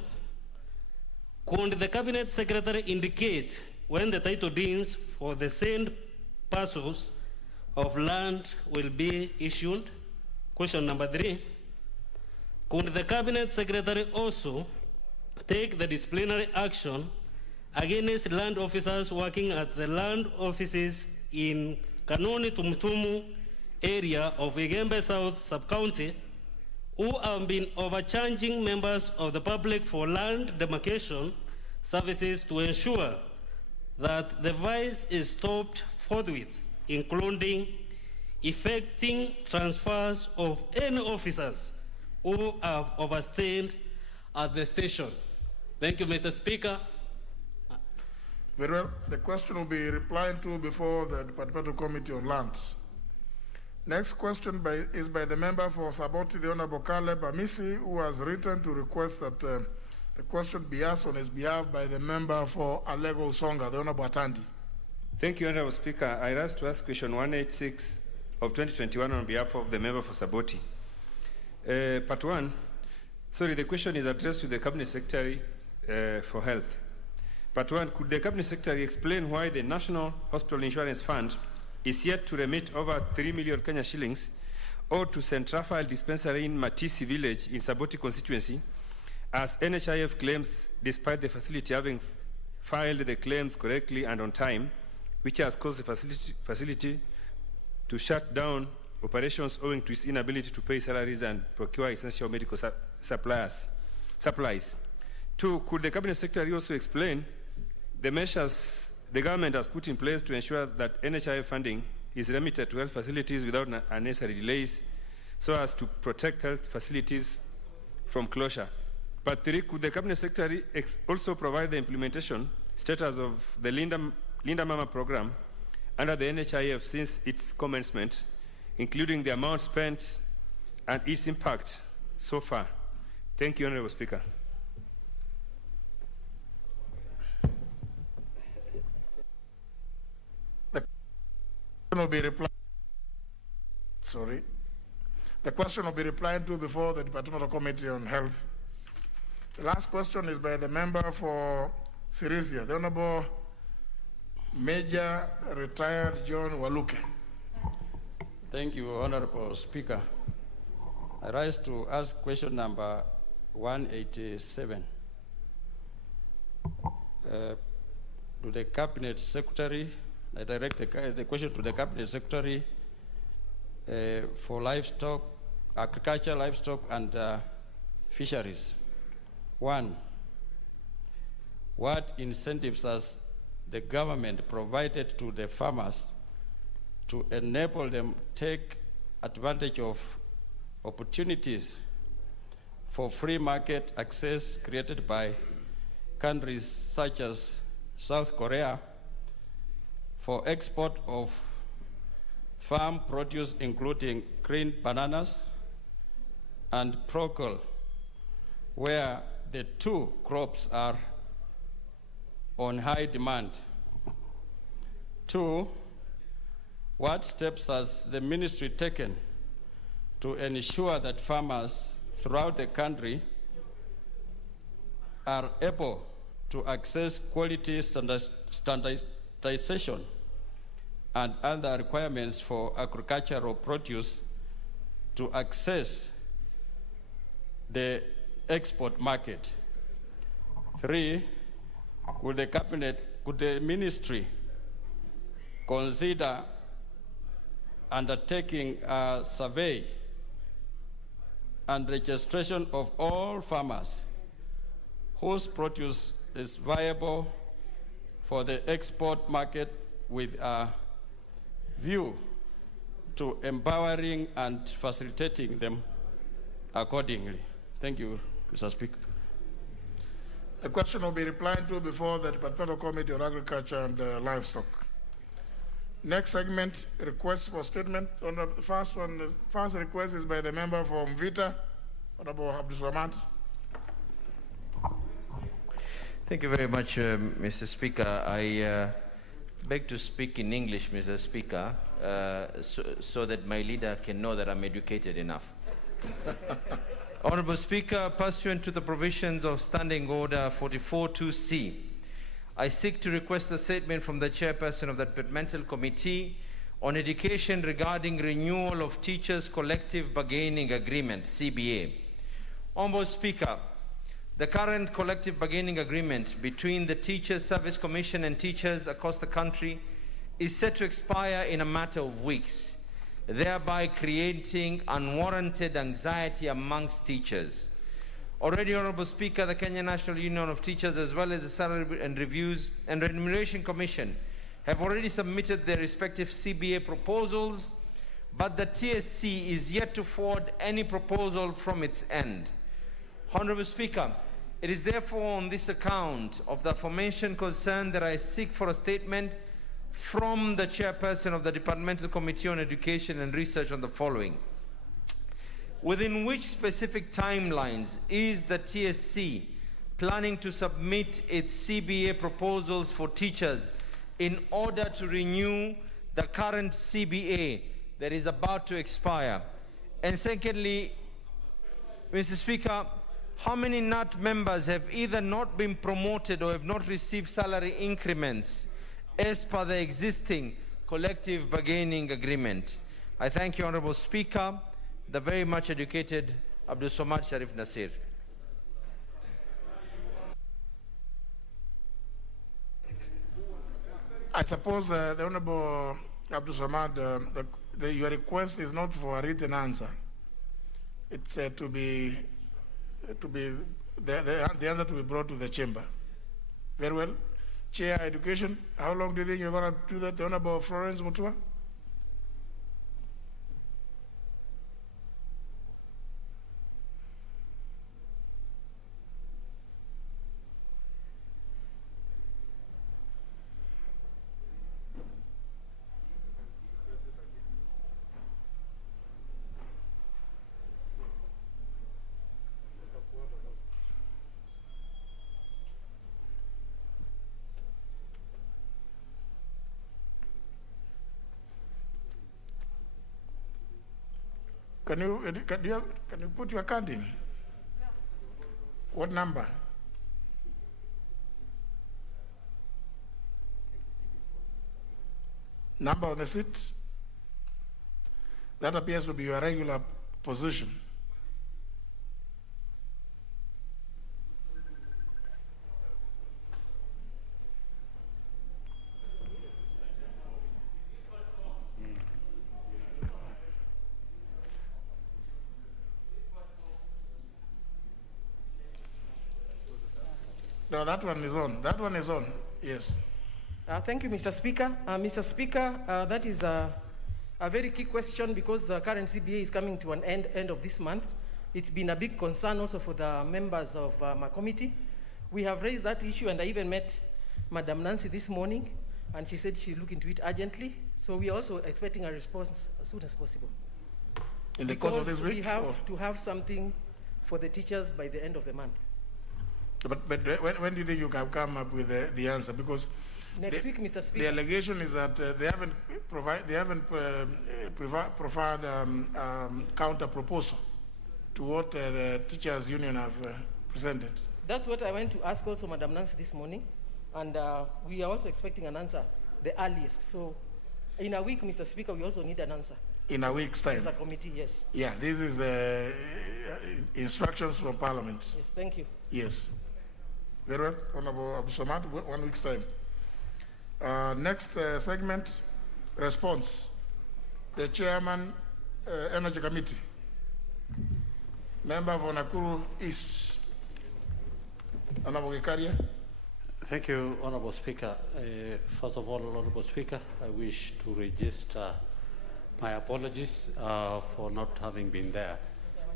could the Cabinet Secretary indicate when the title deeds for the said parcels of land will be issued? Question number 3, could the Cabinet Secretary also take the disciplinary action against land officers working at the land offices in Kanoni Tumtumu area of Igembe South Sub-County who have been overcharging members of the public for land demarcation services to ensure that the vice is stopped forthwith, including effecting transfers of any officers who have overstayed at the station? Thank you, Mr. Speaker. Very well. The question will be replied to before the Departmental Committee on Lands. Next question is by the member for Saboti, the Honorable Caleb Amisi, who has written to request that the question be asked on his behalf by the member for Alego Usonga, the Honorable Atandi. Thank you, Honorable Speaker. I rise to ask question 186 of 2021 on behalf of the member for Saboti. Part 1, the question is addressed to the Cabinet Secretary for Health. Part 1, could the Cabinet Secretary explain why the National Hospital Insurance Fund is yet to remit over 3 million Kenya shillings or to St. Raphael Dispensary in Matisi Village in Saboti constituency, as NHIF claims, despite the facility having filed the claims correctly and on time, which has caused the facility to shut down operations owing to its inability to pay salaries and procure essential medical supplies. 2, could the Cabinet Secretary also explain the measures the government has put in place to ensure that NHIF funding is remitted to health facilities without unnecessary delays so as to protect health facilities from closure? Part 3, could the Cabinet Secretary also provide the implementation status of the Linda Mama program under the NHIF since its commencement, including the amount spent and its impact so far? Thank you, Honorable Speaker. Will be replied. The question will be replied to before the Departmental Committee on Health. The last question is by the member for Sirisia, the Honorable Major Retired John Waluke. Thank you, Honorable Speaker. I rise to ask question number 187 to the Cabinet Secretary. I direct the question to the Cabinet Secretary for livestock, agriculture, livestock, and fisheries. 1, what incentives has the government provided to the farmers to enable them take advantage of opportunities for free market access created by countries such as South Korea for export of farm produce, including green bananas and broccoli, where the two crops are on high demand? 2, what steps has the ministry taken to ensure that farmers throughout the country are able to access quality standardization and other requirements for agricultural produce to access the export market? 3, would the ministry consider undertaking a survey and registration of all farmers whose produce is viable for the export market with a view to empowering and facilitating them accordingly? Thank you, Mr. Speaker. The question will be replied to before the Departmental Committee on Agriculture and Livestock. Next segment, request for statement. On the first request is by the member for Mvita, Honorable Abdul Samad. Thank you very much, Mr. Speaker. I beg to speak in English, Mr. Speaker, so that my leader can know that I'm educated enough. Honorable Speaker, pursuant to the provisions of Standing Order 44.2c, I seek to request a statement from the Chairperson of the Departmental Committee on Education regarding renewal of Teachers' Collective Bargaining Agreement, CBA. Honorable Speaker, the current collective bargaining agreement between the Teachers Service Commission and teachers across the country is set to expire in a matter of weeks, thereby creating unwarranted anxiety amongst teachers. Already, Honorable Speaker, the Kenya National Union of Teachers, as well as the Salary and Reviews and Remuneration Commission, have already submitted their respective CBA proposals, but the TSC is yet to forward any proposal from its end. Honorable Speaker, it is therefore on this account of the aforementioned concern that I seek for a statement from the Chairperson of the Departmental Committee on Education and Research on the following. Within which specific timelines is the TSC planning to submit its CBA proposals for teachers in order to renew the current CBA that is about to expire? And secondly, Mr. Speaker, how many NAT members have either not been promoted or have not received salary increments as per the existing collective bargaining agreement? I thank you, Honorable Speaker. The very much educated Abdul Samad Sharif Nasir. I suppose the Honorable Abdul Samad, your request is not for a written answer. It's the answer to be brought to the chamber. Very well. Chair Education, how long do you think you're going to do that, the Honorable Florence Mutua? Can you put your card in? What number? Number of the seat? That appears to be your regular position. No, that one is on. That one is on. Yes. Thank you, Mr. Speaker. Mr. Speaker, that is a very key question because the current CBA is coming to an end of this month. It's been a big concern also for the members of my committee. We have raised that issue, and I even met Madam Nancy this morning, and she said she'll look into it urgently. So we are also expecting a response as soon as possible. In the course of this week? We have to have something for the teachers by the end of the month. But when do you think you can come up with the answer? Because next week, Mr. Speaker. The allegation is that they haven't provided counter proposal to what the teachers' union have presented. That's what I went to ask also Madam Nancy this morning, and we are also expecting an answer the earliest. So, in a week, Mr. Speaker, we also need an answer. In a week's time. As a committee, yes. Yeah, this is instructions from Parliament. Yes, thank you. Yes. Very well, Honorable Abdul Samad, 1 week's time. Next segment, response. The Chairman, Energy Committee. Member for Nakuru East. Honorable Gikaria. Thank you, Honorable Speaker. First of all, Honorable Speaker, I wish to register my apologies for not having been there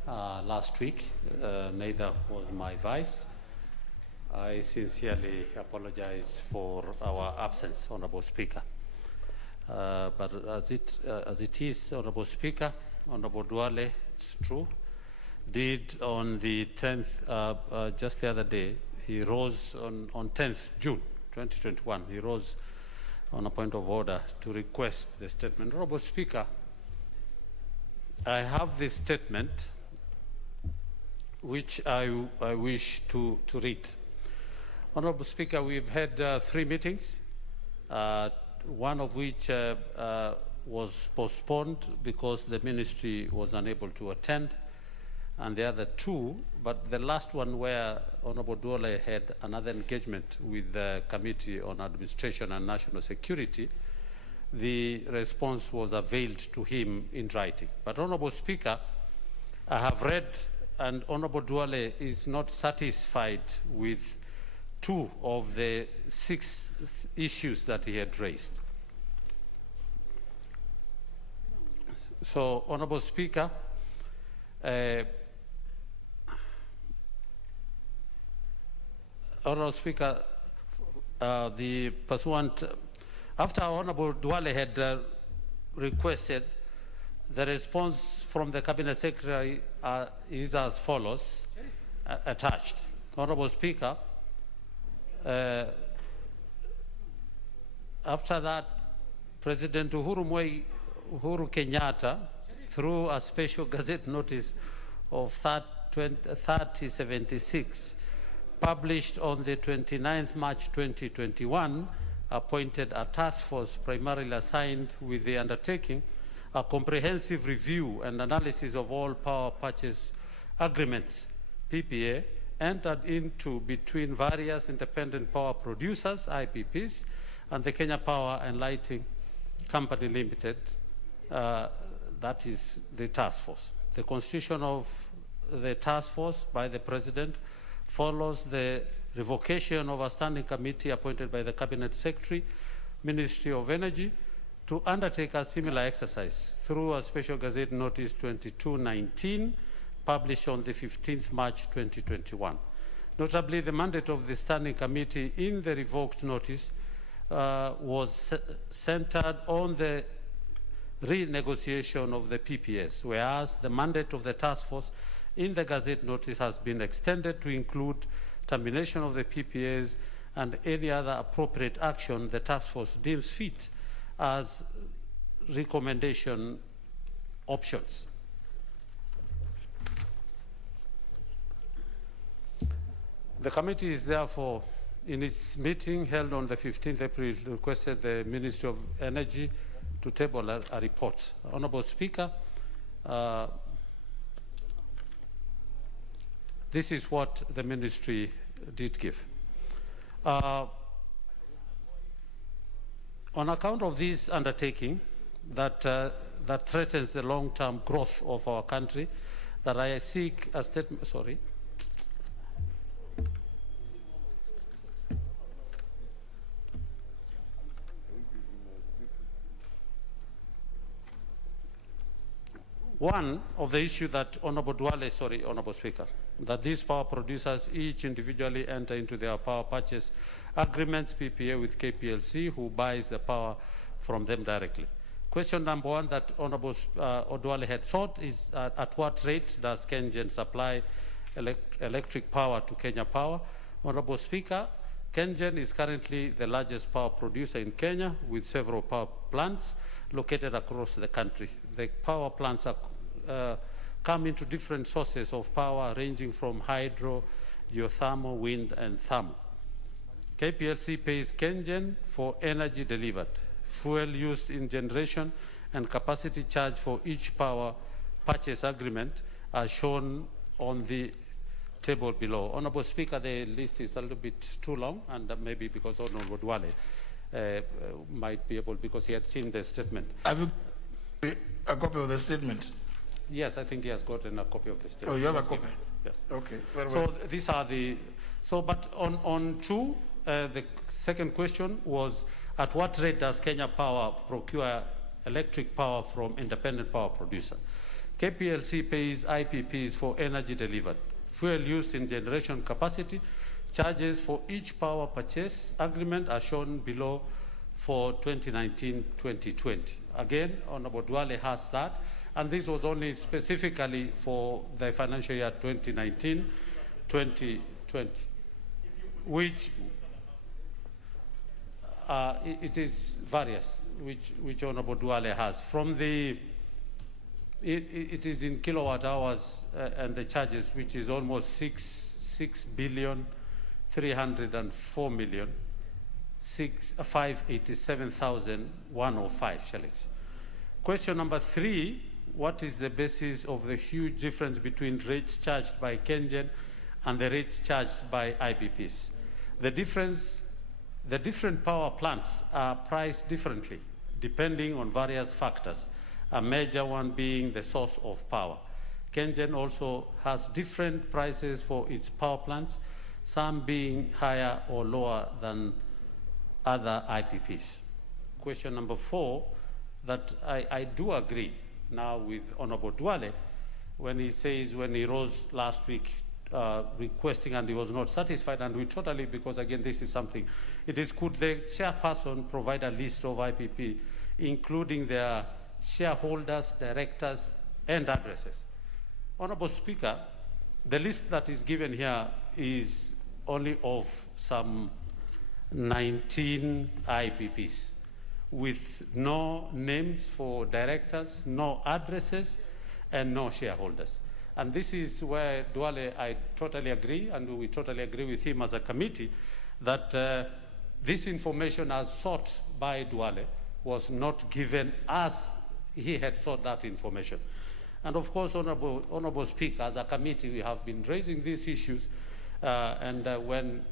last week. Neither was my vice. I sincerely apologize for our absence, Honorable Speaker. But as it is, Honorable Speaker, Honorable Duale, it's true. did on the 10th, just the other day, he rose on 10th June 2021, he rose on a point of order to request the statement. Honorable Speaker, I have this statement which I wish to read. Honorable Speaker, we've had 3 meetings, one of which was postponed because the ministry was unable to attend, and the other 2, but the last one where Honorable Duale had another engagement with the Committee on Administration and National Security, the response was availed to him in writing. But Honorable Speaker, I have read, and Honorable Duale is not satisfied with 2 of the 6 issues that he had raised. So, Honorable Speaker, Honorable Speaker, the pursuant, after Honorable Duale had requested, the response from the Cabinet Secretary is as follows, attached. Honorable Speaker, after that, President Uhuru Kenyatta, through a special gazette notice of 3076, published on the 29th March 2021, appointed a task force primarily assigned with the undertaking a comprehensive review and analysis of all power purchase agreements, PPA, entered into between various independent power producers, IPPs, and the Kenya Power and Lighting Company Limited, that is the task force. The constitution of the task force by the President follows the revocation of a standing committee appointed by the Cabinet Secretary, Ministry of Energy, to undertake a similar exercise through a special gazette notice 2219, published on the 15th March 2021. Notably, the mandate of the standing committee in the revoked notice was centered on the renegotiation of the PPS, whereas the mandate of the task force in the Gazette notice has been extended to include termination of the PPAs and any other appropriate action the task force deems fit as recommendation options. The committee is therefore, in its meeting held on the 15th April, requested the Ministry of Energy to table a report. Honorable Speaker, this is what the ministry did give. On account of this undertaking that threatens the long-term growth of our country, that I seek a statement, sorry. One of the issues that Honorable Speaker, that these power producers each individually enter into their power purchase agreements, PPA, with KPLC, who buys the power from them directly. Question number 1 that Honorable Oduale had sought is at what rate does KenGen supply electric power to Kenya Power? Honorable Speaker, KenGen is currently the largest power producer in Kenya with several power plants located across the country. The power plants are, come into different sources of power ranging from hydro, geothermal, wind, and thermal. KPLC pays KenGen for energy delivered, fuel used in generation, and capacity charge for each power purchase agreement as shown on the table below. Honorable Speaker, the list is a little bit too long, and maybe because Honorable Duale might be able, because he had seen the statement. Have you a copy of the statement? Yes, I think he has gotten a copy of the statement. Oh, you have a copy? Yes. Okay, very so well. These are the, but on 2, the second question was, at what rate does Kenya Power procure electric power from independent power producer? KPLC pays IPPs for energy delivered, fuel used in generation capacity, charges for each power purchase agreement are shown below for 2019-2020. Again, Honorable Duale has that, And this was only specifically for the financial year 2019-2020, which it is various, which Honorable Duale has. From the, it is in kilowatt hours and the charges, which is almost 6,304,587,105 shillings. Question number 3, what is the basis of the huge difference between rates charged by KenGen and the rates charged by IPPs? The different power plants are priced differently depending on various factors, a major one being the source of power. KenGen also has different prices for its power plants, some being higher or lower than other IPPs. Question number 4, that I do agree now with Honorable Duale when he says, when he rose last week requesting and he was not satisfied, and we totally, because again this is something, it is, could the chairperson provide a list of IPP including their shareholders, directors and addresses? Honorable Speaker, the list that is given here is only of some 19 IPPs with no names for directors, no addresses and no shareholders. And this is where Duale, I totally agree, and we totally agree with him as a committee, that this information as sought by Duale was not given as he had sought that information. And of course, Honorable Speaker, as a committee, we have been raising these issues, and when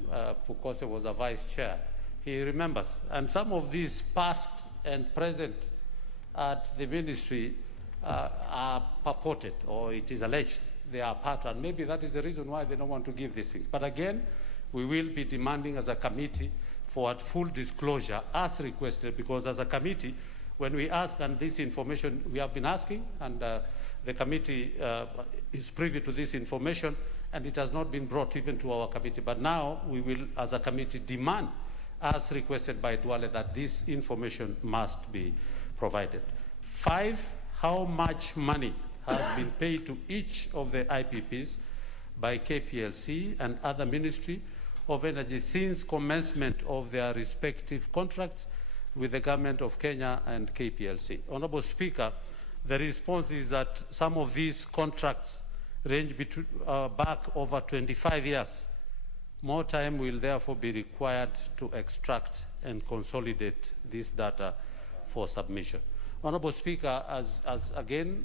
Pukose was a vice chair, he remembers. And some of these past and present at the ministry are purported, or it is alleged they are part, and maybe that is the reason why they don't want to give these things. But again, we will be demanding as a committee for a full disclosure as requested, because as a committee, when we ask, and this information we have been asking, and the committee is privy to this information, and it has not been brought even to our committee. But now we will, as a committee, demand, as requested by Duale, that this information must be provided. 5, how much money has been paid to each of the IPPs by KPLC and other Ministry of Energy since commencement of their respective contracts with the Government of Kenya and KPLC? Honorable Speaker, the response is that some of these contracts range between, back over 25 years. More time will therefore be required to extract and consolidate this data for submission. Honorable Speaker, as again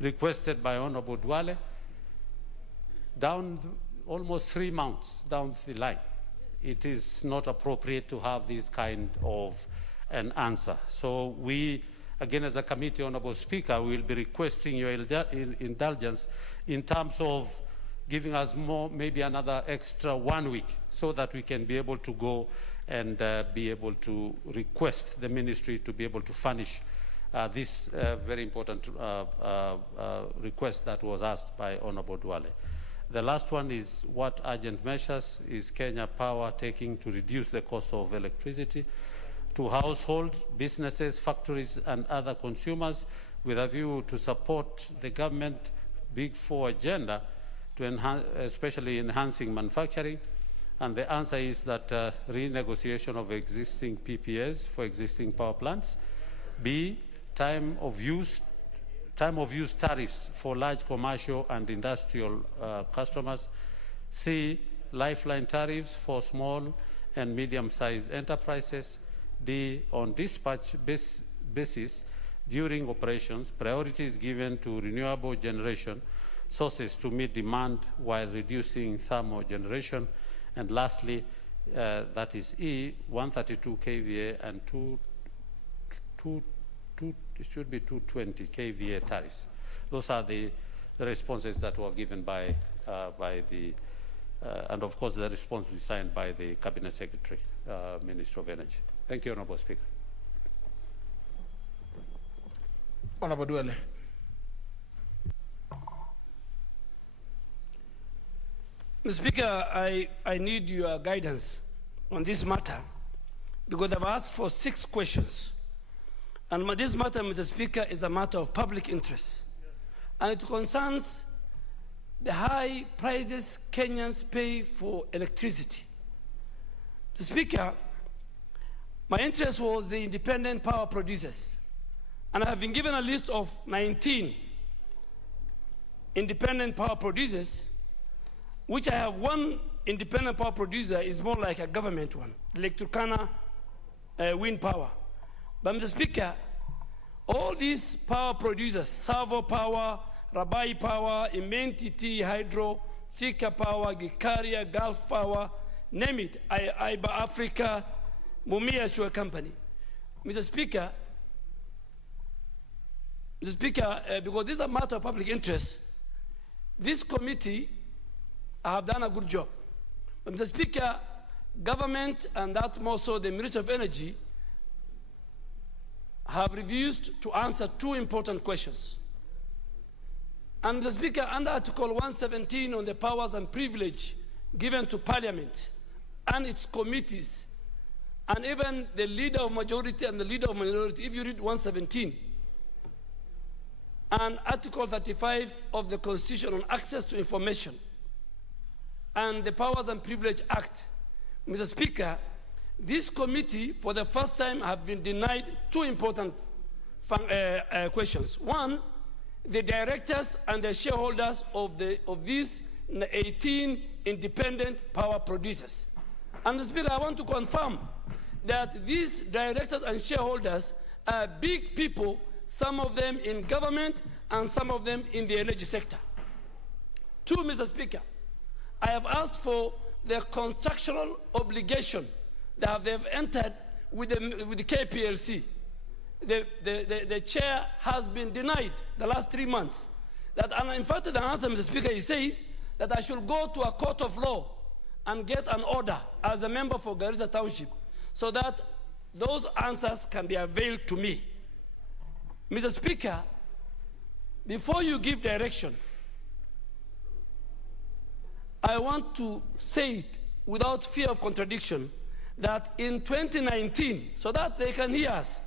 requested by Honorable Duale, down almost 3 months down the line, it is not appropriate to have this kind of an answer. So we, again as a committee, Honorable Speaker, will be requesting your indulgence in terms of giving us more, maybe another extra 1 week, so that we can be able to go and be able to request the ministry to be able to furnish this very important request that was asked by Honorable Duale. The last one is, what urgent measures is Kenya Power taking to reduce the cost of electricity to households, businesses, factories and other consumers with a view to support the government Big Four agenda to enhance, especially enhancing manufacturing? And the answer is that renegotiation of existing PPAs for existing power plants. B, time of use tariffs for large commercial and industrial customers. C, lifeline tariffs for small and medium-sized enterprises. D, on dispatch basis during operations, priority is given to renewable generation sources to meet demand while reducing thermal generation. And lastly, that is E, 132 kVA and it should be 220 kVA tariffs. Those are the responses that were given by the, and of course the response was signed by the Cabinet Secretary, Minister of Energy. Thank you, Honorable Speaker. Honorable Duale. Mr. Speaker, I need your guidance on this matter, because I've asked for 6 questions And this matter, Mr. Speaker, is a matter of public interest. And it concerns the high prices Kenyans pay for electricity. Mr. Speaker, my interest was the independent power producers. And I have been given a list of 19 independent power producers, which I have one independent power producer is more like a government one, Lake Turkana wind power. But Mr. Speaker, all these power producers, Savo Power, Rabai Power, Imentiti Hydro, Thika Power, Gikaria, Gulf Power, name it, Iba Africa, Mumia Shua Company. Mr. Speaker, because this is a matter of public interest, this committee have done a good job. But Mr. Speaker, government and that more so the Ministry of Energy have refused to answer two important questions. And Mr. Speaker, under Article 117 on the powers and privilege given to Parliament and its committees, and even the leader of majority and the leader of minority, if you read 117, and Article 35 of the Constitution on access to information, and the Powers and Privilege Act, Mr. Speaker, this committee, for the first time, have been denied two important questions. One, the directors and the shareholders of these 18 independent power producers. And Mr. Speaker, I want to confirm that these directors and shareholders are big people, some of them in government and some of them in the energy sector. Two, Mr. Speaker, I have asked for the contractual obligation that they've entered with the KPLC. The chair has been denied the last 3 months. And in fact, the answer, Mr. Speaker, he says that I should go to a court of law and get an order as a member for Garissa Township so that those answers can be availed to me. Mr. Speaker, before you give direction, I want to say it without fear of contradiction that in 2019, so that they can hear us,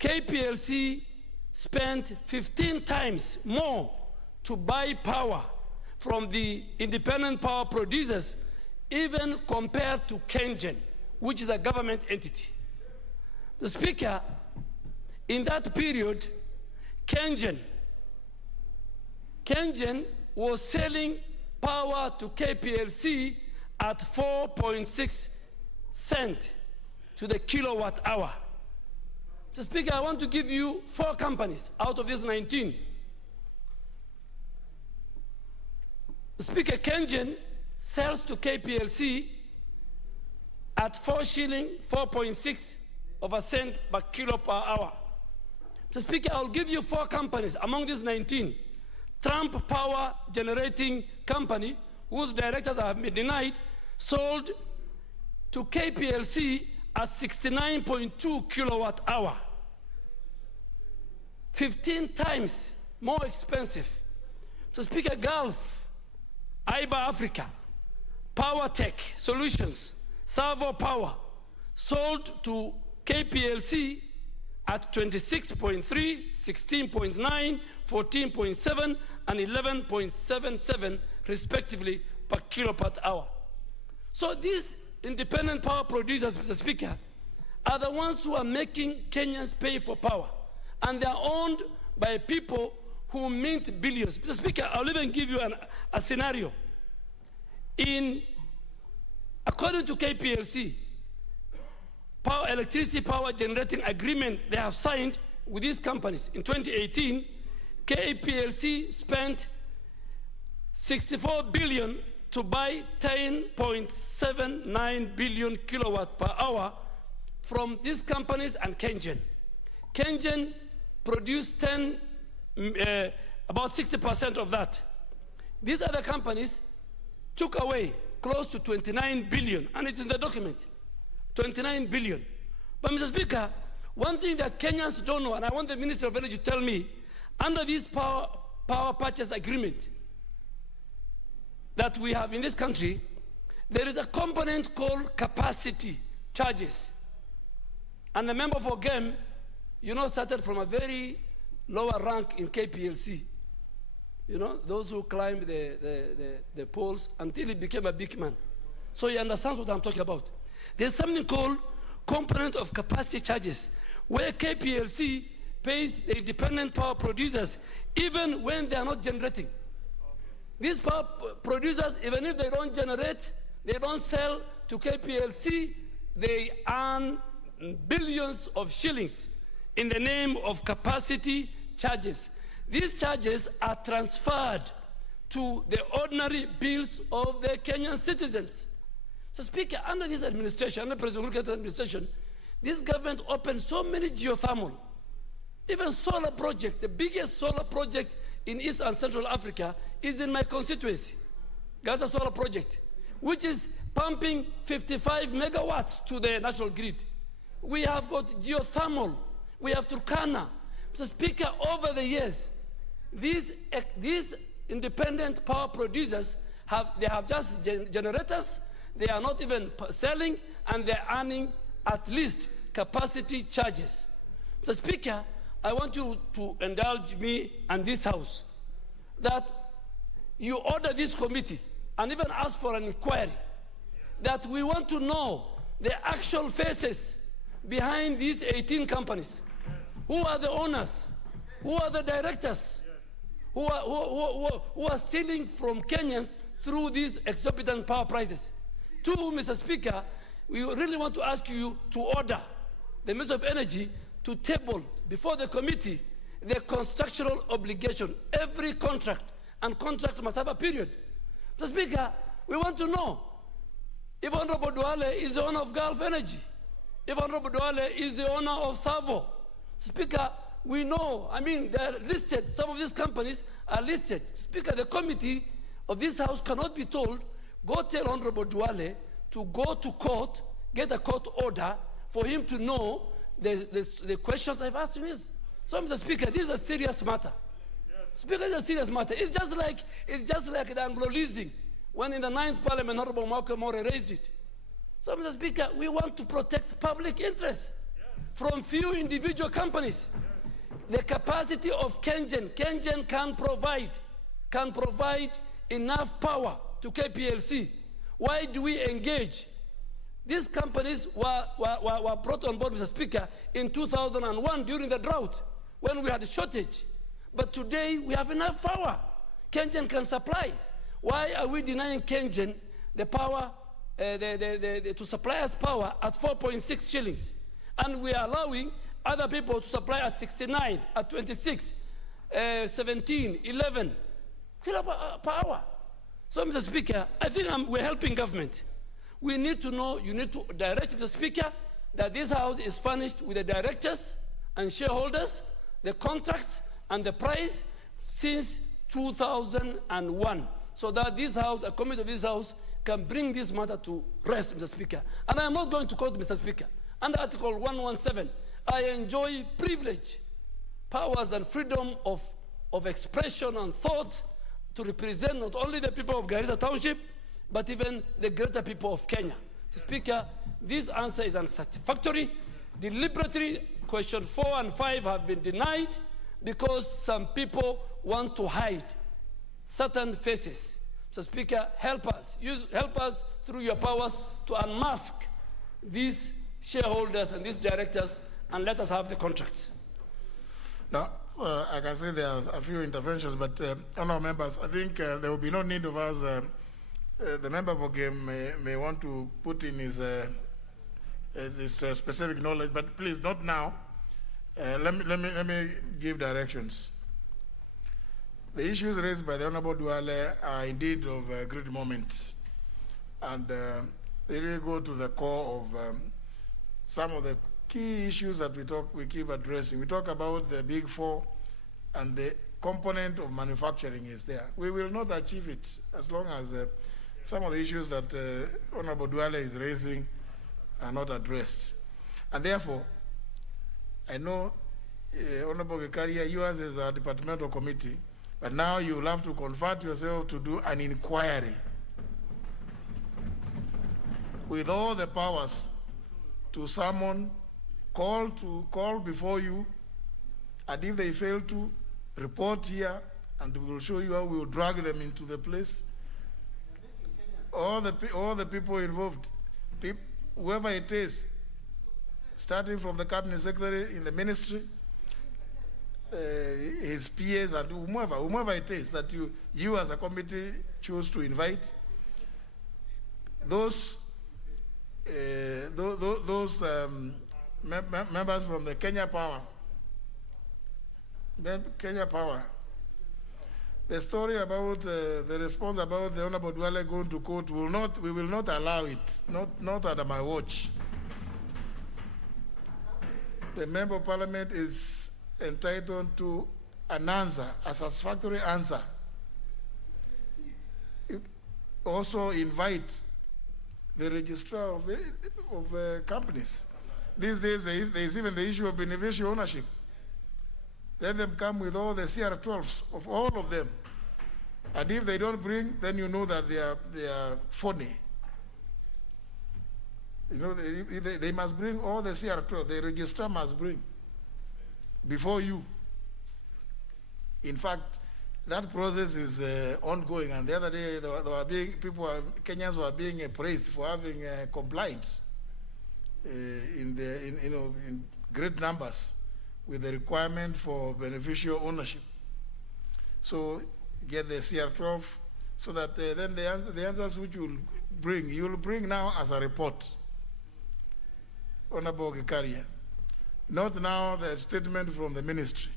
KPLC spent 15 times more to buy power from the independent power producers, even compared to KenGen, which is a government entity. The Speaker, in that period, KenGen was selling power to KPLC at 4.6 cents to the kilowatt hour. Mr. Speaker, I want to give you 4 companies out of these 19. Speaker, KenGen sells to KPLC at 4.6 cents per kilo per hour. Mr. Speaker, I'll give you 4 companies among these 19. Trump Power Generating Company, whose directors have been denied, sold to KPLC at 69.2 kilowatt hour. 15 times more expensive. So Speaker, Gulf, Iba Africa, Power Tech Solutions, Savo Power, sold to KPLC at 26.3, 16.9, 14.7, and 11.77, respectively, per kilowatt hour. So these independent power producers, Mr. Speaker, are the ones who are making Kenyans pay for power. And they are owned by people who mint billions. Mr. Speaker, I'll even give you a scenario. According to KPLC, electricity power generating agreement they have signed with these companies in 2018, KPLC spent 64 billion to buy 10.79 billion kilowatt per hour from these companies and KenGen. KenGen produced about 60% of that. These other companies took away close to 29 billion, and it's in the document, 29 billion. But Mr. Speaker, one thing that Kenyans don't know, and I want the Minister of Energy to tell me, under this power purchase agreement that we have in this country, there is a component called capacity charges. And the member for GEM started from a very lower rank in KPLC. Those who climbed the poles until he became a big man. So he understands what I'm talking about. There's something called component of capacity charges, where KPLC pays the independent power producers even when they are not generating. These power producers, even if they don't generate, they don't sell to KPLC, they earn billions of shillings in the name of capacity charges. These charges are transferred to the ordinary bills of the Kenyan citizens. So Speaker, under this administration, under President Uhuru Kenyatta's administration, this government opened so many geothermal, even solar project. The biggest solar project in East and Central Africa is in my constituency, Gaza Solar Project, which is pumping 55 megawatts to the national grid. We have got geothermal, we have Turkana. So Speaker, over the years, these independent power producers have just generators, they are not even selling, and they're earning at least capacity charges. So Speaker, I want you to indulge me and this House that you order this committee and even ask for an inquiry, that we want to know the actual faces behind these 18 companies. Who are the owners? Who are the directors? Who are stealing from Kenyans through these exorbitant power prices? Two, Mr. Speaker, we really want to ask you to order the Minister of Energy to table before the committee the constructional obligation. Every contract and contract must have a period. Mr. Speaker, we want to know if Honorable Duale is the owner of Gulf Energy, if Honorable Duale is the owner of Savo. Speaker, we know, they're listed, some of these companies are listed. Speaker, the committee of this House cannot be told, go tell Honorable Duale to go to court, get a court order for him to know the questions I've asked him is. So, Mr. Speaker, this is a serious matter. Yes. Speaker, it's a serious matter. It's just like the Anglo-leasing, when in the 9th Parliament, Honorable Malcolm More raised it. So, Mr. Speaker, we want to protect public interest from few individual companies. The capacity of Kengen can provide enough power to KPLC. Why do we engage? These companies were brought on board, Mr. Speaker, in 2001 during the drought, when we had a shortage. But today we have enough power. Kengen can supply. Why are we denying Kengen the power, to supply us power at 4.6 shillings? And we are allowing other people to supply at 69, at 26, 17, 11 kilowatt per hour. So, Mr. Speaker, I think we're helping government. We need to know, you need to direct, Mr. Speaker, that this House is furnished with the directors and shareholders, the contracts and the price since 2001, so that this House, a committee of this House, can bring this matter to rest, Mr. Speaker. And I am not going to quote, Mr. Speaker. Under Article 117, I enjoy privilege, powers and freedom of expression and thought to represent not only the people of Garissa Township, but even the greater people of Kenya. Mr. Speaker, this answer is unsatisfactory. Deliberately, question 4 and 5 have been denied because some people want to hide certain faces. So, Speaker, help us through your powers to unmask these shareholders and these directors, and let us have the contracts. Now, I can say there are a few interventions, but honourable members, I think there will be no need of us. The member for game may want to put in his specific knowledge, but please, not now. Let me give directions. The issues raised by the Honourable Duale are indeed of great moment, and they really go to the core of some of the key issues that we keep addressing. We talk about the Big Four, and the component of manufacturing is there. We will not achieve it as long as some of the issues that Honorable Duale is raising are not addressed. And therefore, I know, Honorable Gekaria, yours is a departmental committee, but now you will have to convert yourself to do an inquiry with all the powers to summon call before you, and if they fail to, report here, and we will show you how we will drag them into the place. All the people involved, whoever it is, starting from the cabinet secretary in the ministry, his PAs, and whomever it is that you as a committee choose to invite, those members from the Kenya Power. The story about the response about the Honorable Duale going to court we will not allow it, not under my watch. The Member of Parliament is entitled to an answer, a satisfactory answer. Also invite the registrar of companies. These days, there is even the issue of beneficial ownership. Let them come with all the CR12s of all of them. And if they don't bring, then you know that they are phony. You know, they must bring all the CR12. The registrar must bring before you. In fact, that process is ongoing. And the other day, Kenyans were being praised for having compliance in great numbers with the requirement for beneficial ownership. So get the CR12 so that then the answers which you'll bring now as a report, Honorable Gikaria, not now the statement from the ministry.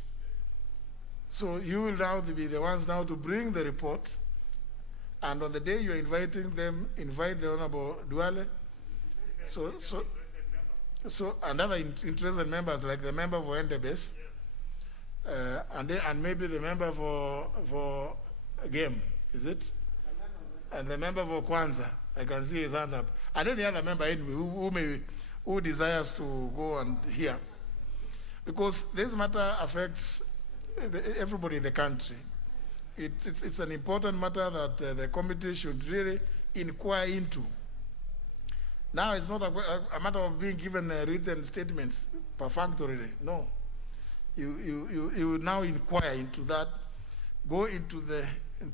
So you will now be the ones now to bring the report, and on the day you're inviting them, invite the Honorable Duale. So another interested members like the member for NDBS, and maybe the member for Game, is it? And the member for Kwanza, I can see his hand up. And any other member anyway who desires to go and hear. Because this matter affects everybody in the country. It's an important matter that the committee should really inquire into. Now it's not a matter of being given written statements perfunctorily. No. You now inquire into that, go into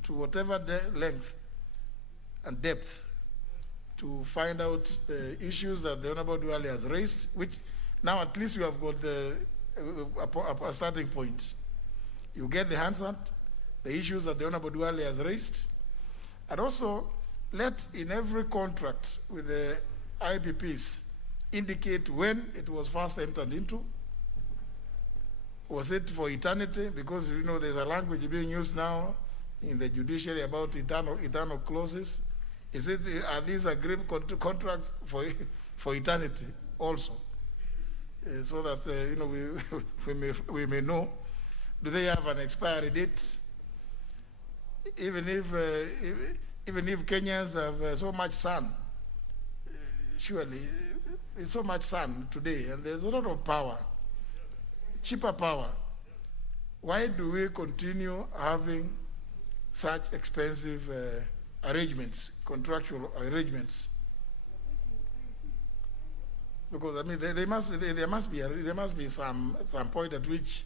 whatever length and depth to find out the issues that the Honorable Duale has raised, which now at least you have got a starting point. You get the answer, the issues that the Honorable Duale has raised, and also let in every contract with the IPPs indicate when it was first entered into. Was it for eternity? Because you know there's a language being used now in the judiciary about eternal clauses. Are these agreed contracts for eternity also? So that we may know. Do they have an expiry date? Even if Kenyans have so much sun, surely there's so much sun today, and there's a lot of power, cheaper power. Why do we continue having such expensive arrangements, contractual arrangements? Because I mean, there must be some point at which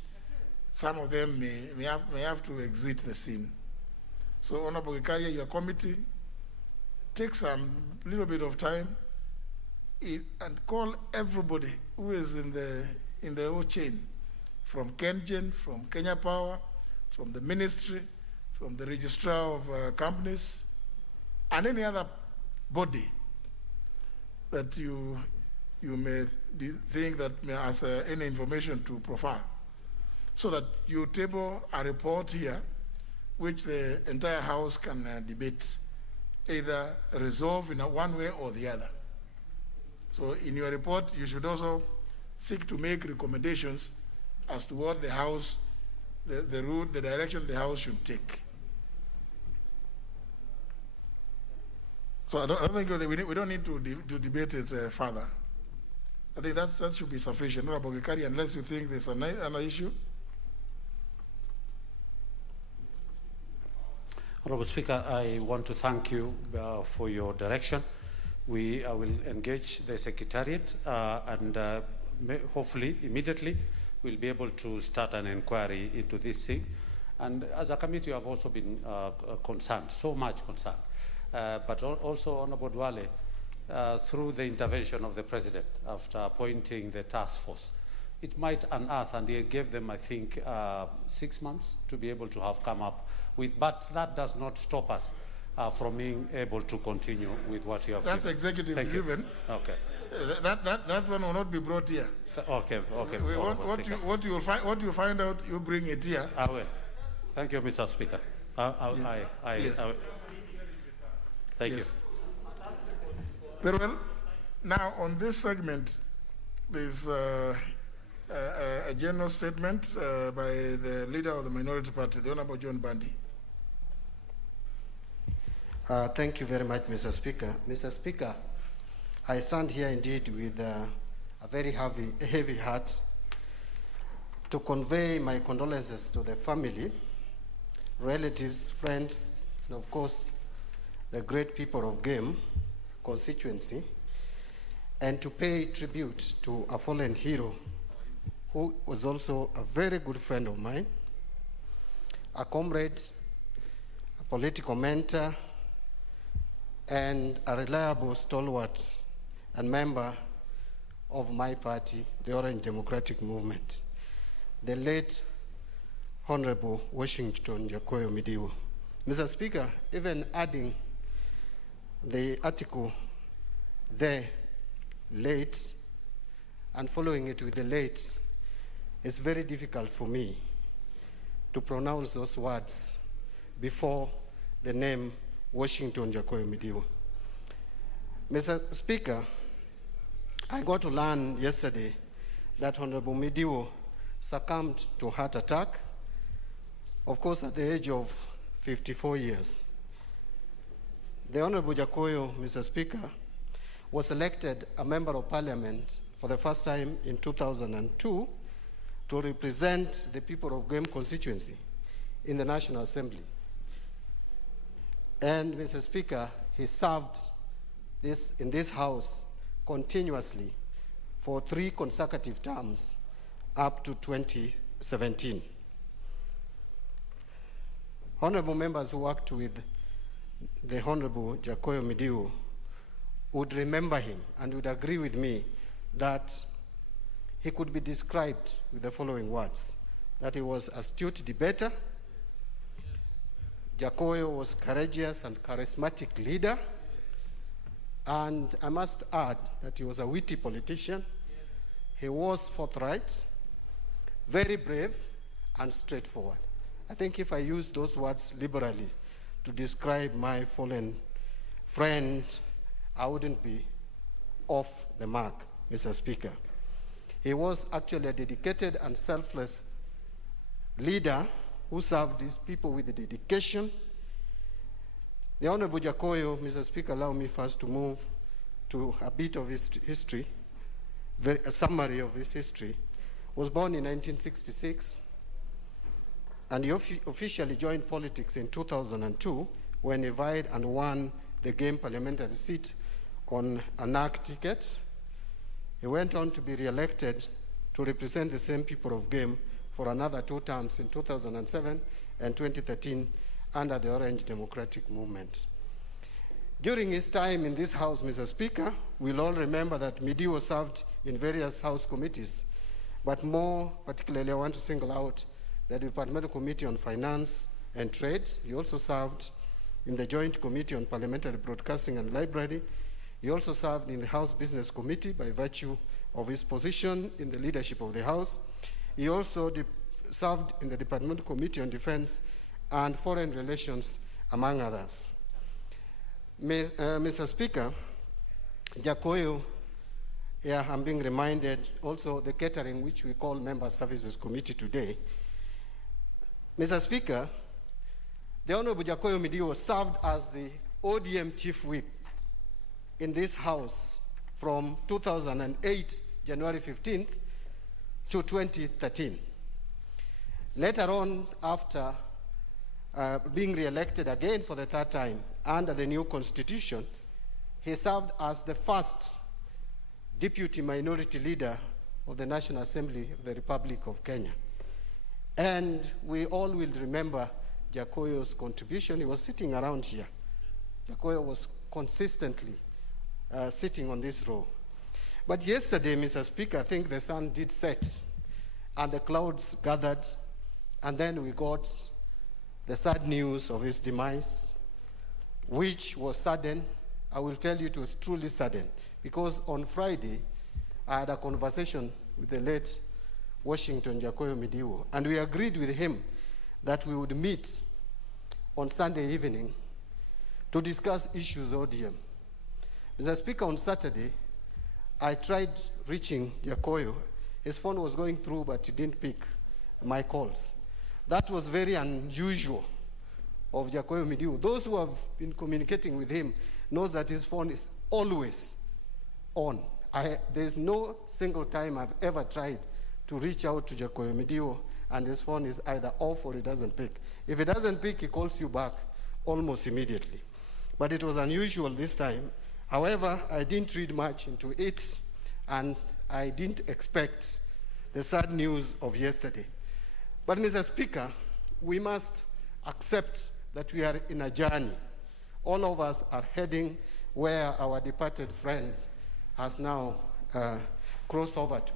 some of them may have to exit the scene. So, Honorable Gikaria, your committee, take some little bit of time and call everybody who is in the whole chain, from KenGen, from Kenya Power, from the ministry, from the registrar of companies, and any other body that you may think that has any information to provide, so that you table a report here which the entire House can debate, either resolve in one way or the other. So in your report, you should also seek to make recommendations as to what the House, the route, the direction the House should take. So I don't think we don't need to debate it further. I think that should be sufficient. Honorable Gikaria, unless you think there's another issue. Honorable Speaker, I want to thank you for your direction. I will engage the Secretariat and hopefully immediately we'll be able to start an inquiry into this thing. And as a committee, you have also been concerned, so much concerned. But also, Honorable Dwale, through the intervention of the President after appointing the task force, it might unearth, and he gave them, I think, 6 months to be able to have come up with, but that does not stop us from being able to continue with what you have That's given. executive Thank you. driven. Okay. That one will not be brought here. Okay. What you find out, you bring it here. I will. Thank you, Mr. Speaker. Yes. Thank you. Yes. Very well. Now, on this segment, there's a general statement by the leader of the minority party, the Honorable John Bandi. Thank you very much, Mr. Speaker. Mr. Speaker, I stand here indeed with a very heavy heart to convey my condolences to the family, relatives, friends, and of course, the great people of Game constituency, and to pay tribute to a fallen hero who was also a very good friend of mine, a comrade, a political mentor, and a reliable stalwart and member of my party, the Orange Democratic Movement, the late Honorable Washington Jakoyo Mediwo. Mr. Speaker, even adding the article there, late, and following it with the late, it's very difficult for me to pronounce those words before the name Washington Jakoyo Mediwo. Mr. Speaker, I got to learn yesterday that Honorable Mediwo succumbed to heart attack, of course at the age of 54 years. The Honorable Jakoyo, Mr. Speaker, was elected a member of Parliament for the first time in 2002 to represent the people of Game constituency in the National Assembly. And, Mr. Speaker, he served in this House continuously for 3 consecutive terms up to 2017. Honorable members who worked with the Honorable Jakoyo Mediwo would remember him and would agree with me that he could be described with the following words: that he was an astute debater, Jakoyo was courageous and charismatic leader, and I must add that he was a witty politician. He was forthright, very brave, and straightforward. I think if I use those words liberally to describe my fallen friend, I wouldn't be off the mark, Mr. Speaker. He was actually a dedicated and selfless leader who served his people with dedication. The Honorable Jakoyo, Mr. Speaker, allow me first to move to a bit of his history, a summary of his history. Was born in 1966, and he officially joined politics in 2002 when he vied and won the Game parliamentary seat on a NAC ticket. He went on to be re-elected to represent the same people of Game for another 2 terms in 2007 and 2013 under the Orange Democratic Movement. During his time in this House, Mr. Speaker, we'll all remember that Mediwo served in various House committees, but more particularly I want to single out the Departmental Committee on Finance and Trade. He also served in the Joint Committee on Parliamentary Broadcasting and Library. He also served in the House Business Committee by virtue of his position in the leadership of the House. He also served in the Departmental Committee on Defense and Foreign Relations, among others. Mr. Speaker, Jakoyo, I'm being reminded also the catering, which we call Member Services Committee today. Mr. Speaker, the Honorable Jakoyo Mediwo served as the ODM Chief Whip in this House from 2008, January 15th, to 2013. Later on, after being re-elected again for the 3rd time under the new constitution, he served as the first deputy minority leader of the National Assembly of the Republic of Kenya. And we all will remember Jakoyo's contribution. He was sitting around here. Jakoyo was consistently sitting on this row. But yesterday, Mr. Speaker, I think the sun did set and the clouds gathered, and then we got the sad news of his demise, which was sudden. I will tell you it was truly sudden, because on Friday, I had a conversation with the late Washington Jakoyo Mediwo, and we agreed with him that we would meet on Sunday evening to discuss issues ODM. Mr. Speaker, on Saturday, I tried reaching Jakoyo. His phone was going through, but he didn't pick my calls. That was very unusual of Jakoyo Mediwo. Those who have been communicating with him knows that his phone is always on. There's no single time I've ever tried to reach out to Jakoyo Mediwo and his phone is either off or it doesn't pick. If it doesn't pick, he calls you back almost immediately. But it was unusual this time. However, I didn't read much into it, and I didn't expect the sad news of yesterday. But Mr. Speaker, we must accept that we are in a journey. All of us are heading where our departed friend has now crossed over to.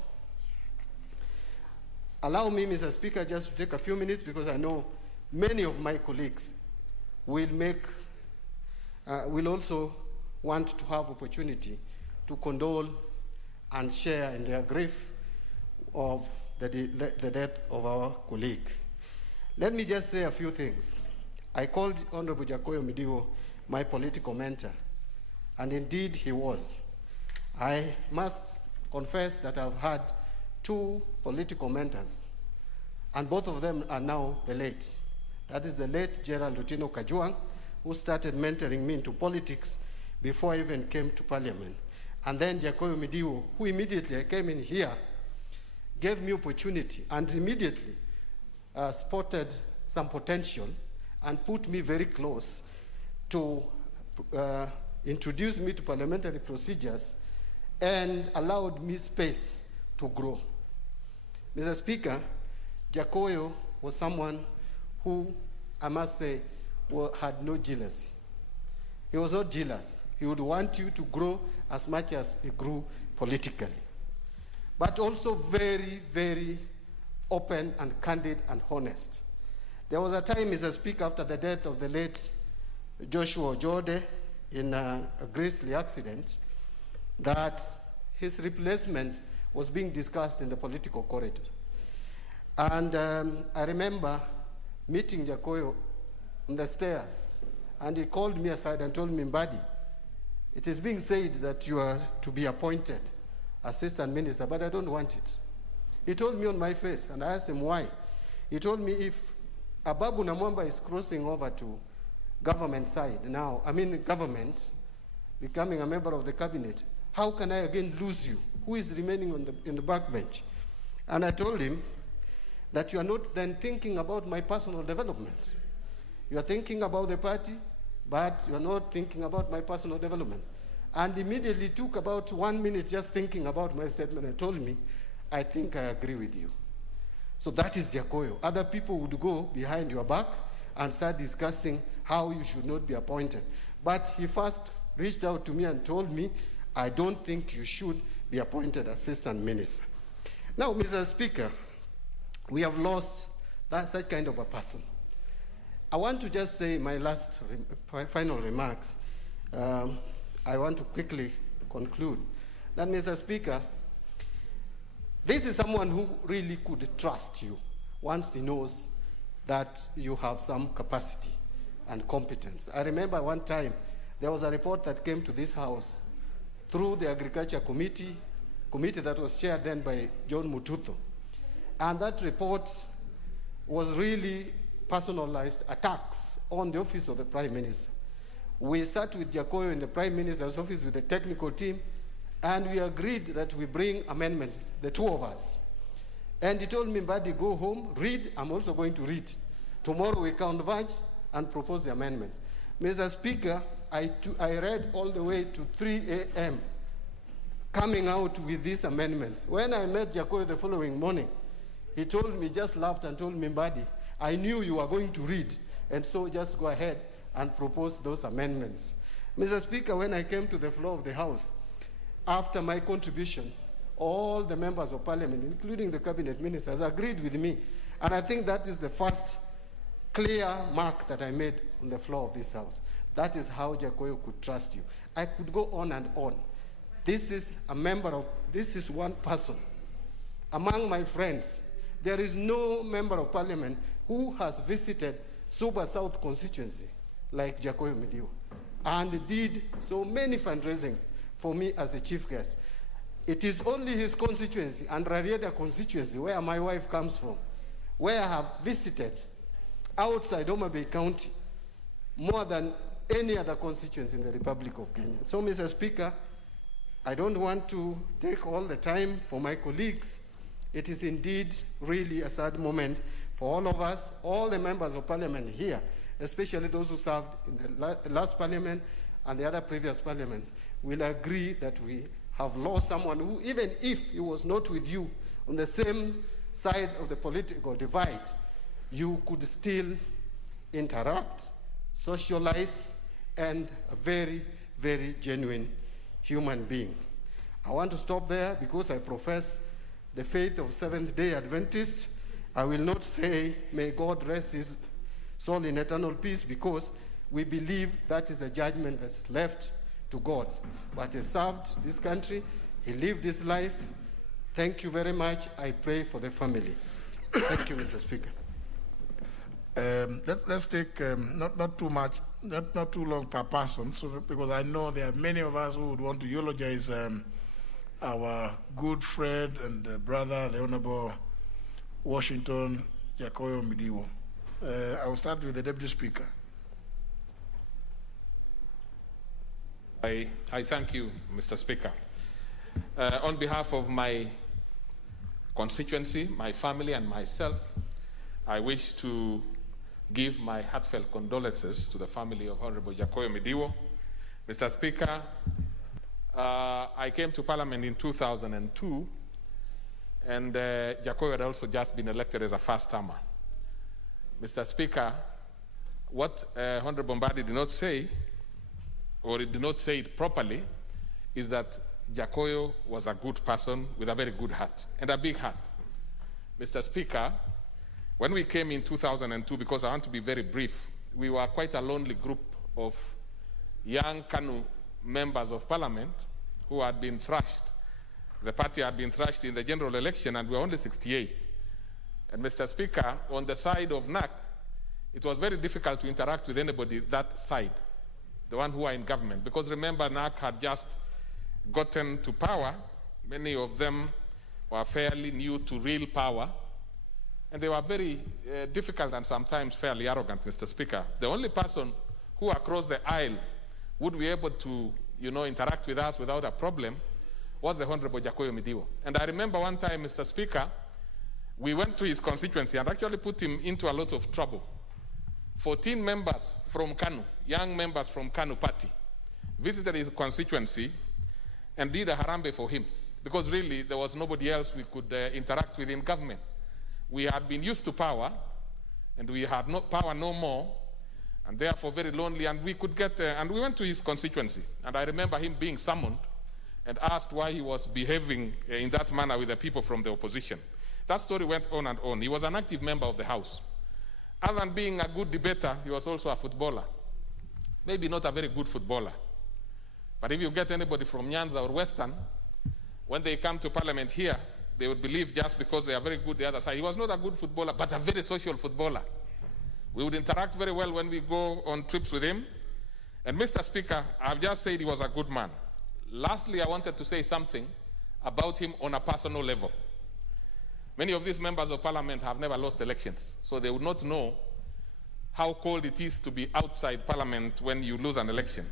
Allow me, Mr. Speaker, just to take a few minutes, because I know many of my colleagues will also want to have opportunity to condole and share in their grief of the death of our colleague. Let me just say a few things. I called Honorable Jakoyo Mediwo my political mentor, and indeed he was. I must confess that I've had 2 political mentors, and both of them are now the late. That is the late Gerald Lutino Kajuang, who started mentoring me into politics before I even came to Parliament. And then Jakoyo Mediwo, who immediately I came in here, gave me opportunity and immediately spotted some potential and put me very close to introduce me to parliamentary procedures and allowed me space to grow. Mr. Speaker, Jakoyo was someone who, I must say, had no jealousy. He was not jealous. He would want you to grow as much as he grew politically. But also very, very open and candid and honest. There was a time, Mr. Speaker, after the death of the late Joshua Ojode in a grisly accident, that his replacement was being discussed in the political corridor. And I remember meeting Jakoyo on the stairs, and he called me aside and told me, "Mbadi, it is being said that you are to be appointed assistant minister, but I don't want it." He told me on my face, and I asked him why. He told me, if Ababu Namwamba is crossing over to government side now, government, becoming a member of the cabinet, how can I again lose you? Who is remaining in the backbench? And I told him that you are not then thinking about my personal development. You are thinking about the party, but you are not thinking about my personal development. And immediately took about 1 minute just thinking about my statement and told me, "I think I agree with you." So that is Jakoyo. Other people would go behind your back and start discussing how you should not be appointed. But he first reached out to me and told me, "I don't think you should be appointed assistant minister." Now, Mr. Speaker, we have lost such kind of a person. I want to just say my last final remarks. I want to quickly conclude that, Mr. Speaker, this is someone who really could trust you once he knows that you have some capacity and competence. I remember one time there was a report that came to this house through the Agriculture Committee that was chaired then by John Mututho. And that report was really personalized attacks on the office of the Prime Minister. We sat with Jakoyo in the Prime Minister's office with the technical team, and we agreed that we bring amendments, the 2 of us. And he told me, "Mbadi, go home, read, I'm also going to read. Tomorrow we converge and propose the amendment." Mr. Speaker, I read all the way to 3 a.m., coming out with these amendments. When I met Jacoy the following morning, he told me, just laughed and told me, Mbadi, I knew you were going to read, and so just go ahead and propose those amendments. Mr. Speaker, when I came to the floor of the House, after my contribution, all the members of Parliament, including the cabinet ministers, agreed with me. And I think that is the first clear mark that I made on the floor of this House. That is how Jacoy could trust you. I could go on and on. This is one person. Among my friends, there is no member of Parliament who has visited Suba South constituency like Jacoy Mediwo and did so many fundraisings for me as a chief guest. It is only his constituency and Rarieda constituency, where my wife comes from, where I have visited outside Homa Bay County more than any other constituency in the Republic of Kenya. So, Mr. Speaker, I don't want to take all the time for my colleagues. It is indeed really a sad moment for all of us, all the members of Parliament here, especially those who served in the last Parliament and the other previous Parliament, will agree that we have lost someone who, even if he was not with you on the same side of the political divide, you could still interact, socialize, and a very, very genuine human being. I want to stop there because I profess the faith of Seventh-day Adventists. I will not say, may God rest his soul in eternal peace, because we believe that is a judgment that's left to God. But he served this country, he lived his life. Thank you very much. I pray for the family. Thank you, Mr. Speaker. Let's take not too much, not too long per person, because I know there are many of us who would want to eulogize our good friend and brother, the Honorable Washington Jacoy Mediwo. I will start with the Deputy Speaker. I thank you, Mr. Speaker. On behalf of my constituency, my family, and myself, I wish to give my heartfelt condolences to the family of Honorable Jacoy Mediwo. Mr. Speaker, I came to Parliament in 2002, and Jacoy had also just been elected as a first-termer. Mr. Speaker, what Honorable Mbadi did not say, or he did not say it properly, is that Jacoy was a good person with a very good heart, and a big heart. Mr. Speaker, when we came in 2002, because I want to be very brief, we were quite a lonely group of young KANU members of Parliament who had been thrashed. The party had been thrashed in the general election, and we were only 68. And Mr. Speaker, on the side of NAC, it was very difficult to interact with anybody that side, the one who are in government, because remember, NAC had just gotten to power. Many of them were fairly new to real power, and they were very difficult and sometimes fairly arrogant, Mr. Speaker. The only person who across the aisle would be able to, interact with us without a problem was the Honorable Jacoy Mediwo. And I remember one time, Mr. Speaker, we went to his constituency and actually put him into a lot of trouble. 14 members from KANU, young members from KANU party, visited his constituency and did a harambe for him, because really there was nobody else we could interact with in government. We had been used to power, and we had no power no more, and therefore very lonely, and we could get, and we went to his constituency, and I remember him being summoned and asked why he was behaving in that manner with the people from the opposition. That story went on and on. He was an active member of the House. Other than being a good debater, he was also a footballer. Maybe not a very good footballer. But if you get anybody from Nyanza or Western, when they come to Parliament here, they would believe just because they are very good the other side. He was not a good footballer, but a very social footballer. We would interact very well when we go on trips with him. And Mr. Speaker, I've just said he was a good man. Lastly, I wanted to say something about him on a personal level. Many of these members of Parliament have never lost elections, so they would not know how cold it is to be outside Parliament when you lose an election.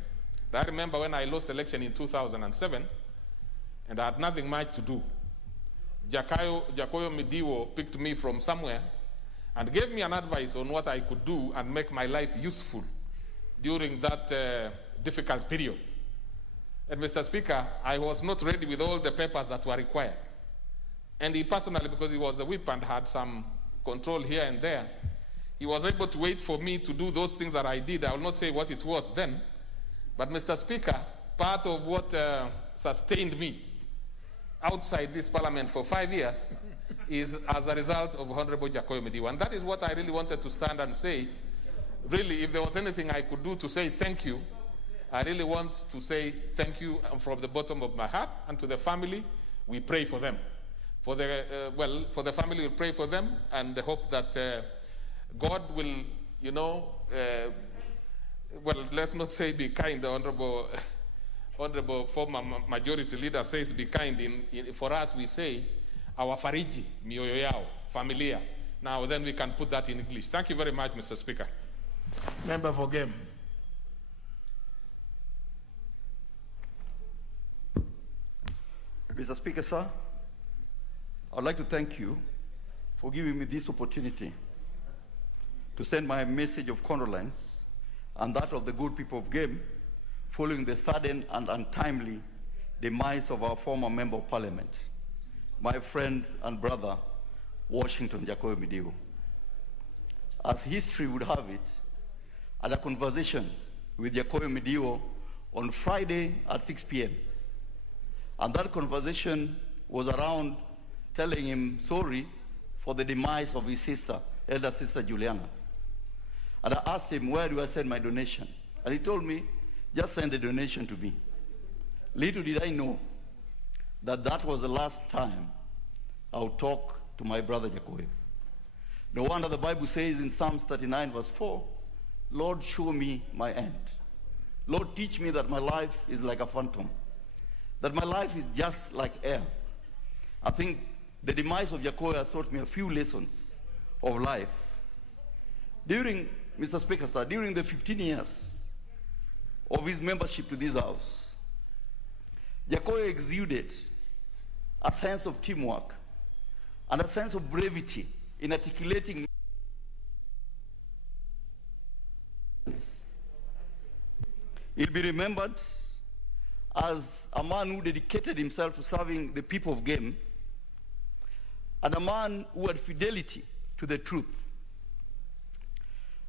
I remember when I lost election in 2007, and I had nothing much to do. Jacoy Mediwo picked me from somewhere and gave me an advice on what I could do and make my life useful during that difficult period. And Mr. Speaker, I was not ready with all the papers that were required. And he personally, because he was a whip and had some control here and there, he was able to wait for me to do those things that I did. I will not say what it was then, but Mr. Speaker, part of what sustained me outside this parliament for 5 years is as a result of Honorable Jacoyo Mediwo. And that is what I really wanted to stand and say. Really, if there was anything I could do to say thank you, I really want to say thank you from the bottom of my heart, and to the family, we pray for them. For the family, we pray for them, and hope that God will, let's not say be kind. The Honorable former majority leader says be kind. For us, we say our fariji, mioyo yao, familia. Now, then we can put that in English. Thank you very much, Mr. Speaker. Member for Game. Mr. Speaker, sir, I would like to thank you for giving me this opportunity to send my message of condolence and that of the good people of Game following the sudden and untimely demise of our former Member of Parliament, my friend and brother, Washington Jacoyo Mediwo. As history would have it, I had a conversation with Jacoyo Mediwo on Friday at 6 p.m. And that conversation was around telling him sorry for the demise of his sister, elder sister Juliana. And I asked him, where do I send my donation? And he told me, just send the donation to me. Little did I know that that was the last time I would talk to my brother Jacoyo. No wonder the Bible says in Psalms 39 verse 4, Lord, show me my end. Lord, teach me that my life is like a phantom, that my life is just like air. I think the demise of Jacoyo has taught me a few lessons of life. Mr. Speaker, sir, during the 15 years of his membership to this House, Jacoyo exuded a sense of teamwork and a sense of brevity in articulating. He'll be remembered as a man who dedicated himself to serving the people of Game, and a man who had fidelity to the truth.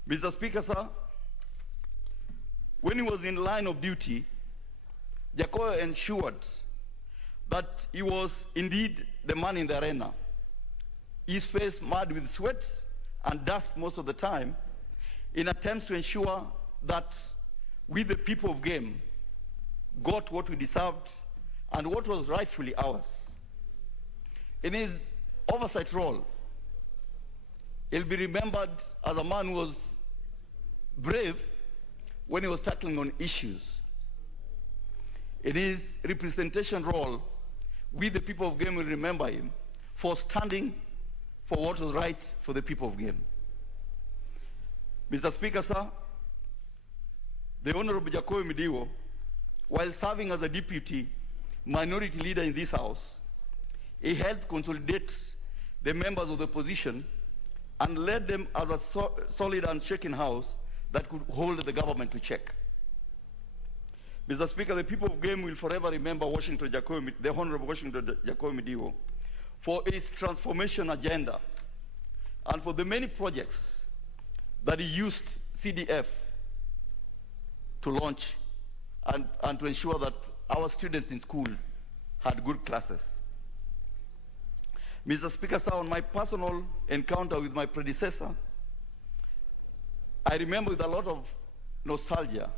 Mr. Speaker, sir, when he was in line of duty, Jacoyo ensured that he was indeed the man in the arena. His face marred with sweat and dust most of the time, in attempts to ensure that we, the people of Game, got what we deserved and what was rightfully ours. In his oversight role, he'll be remembered as a man who was brave when he was tackling on issues. In his representation role, we, the people of Game, will remember him for standing for what was right for the people of Game. Mr. Speaker, sir, the Honorable Jacoyo Mediwo, while serving as a deputy minority leader in this House, he helped consolidate the members of the opposition and led them as a solid and shaken House that could hold the government to check. Mr. Speaker, the people of Game will forever remember the Honorable Washington Jacoyo Mediwo for his transformation agenda and for the many projects that he used CDF to launch and to ensure that our students in school had good classes. Mr. Speaker, sir, on my personal encounter with my predecessor, I remember with a lot of nostalgia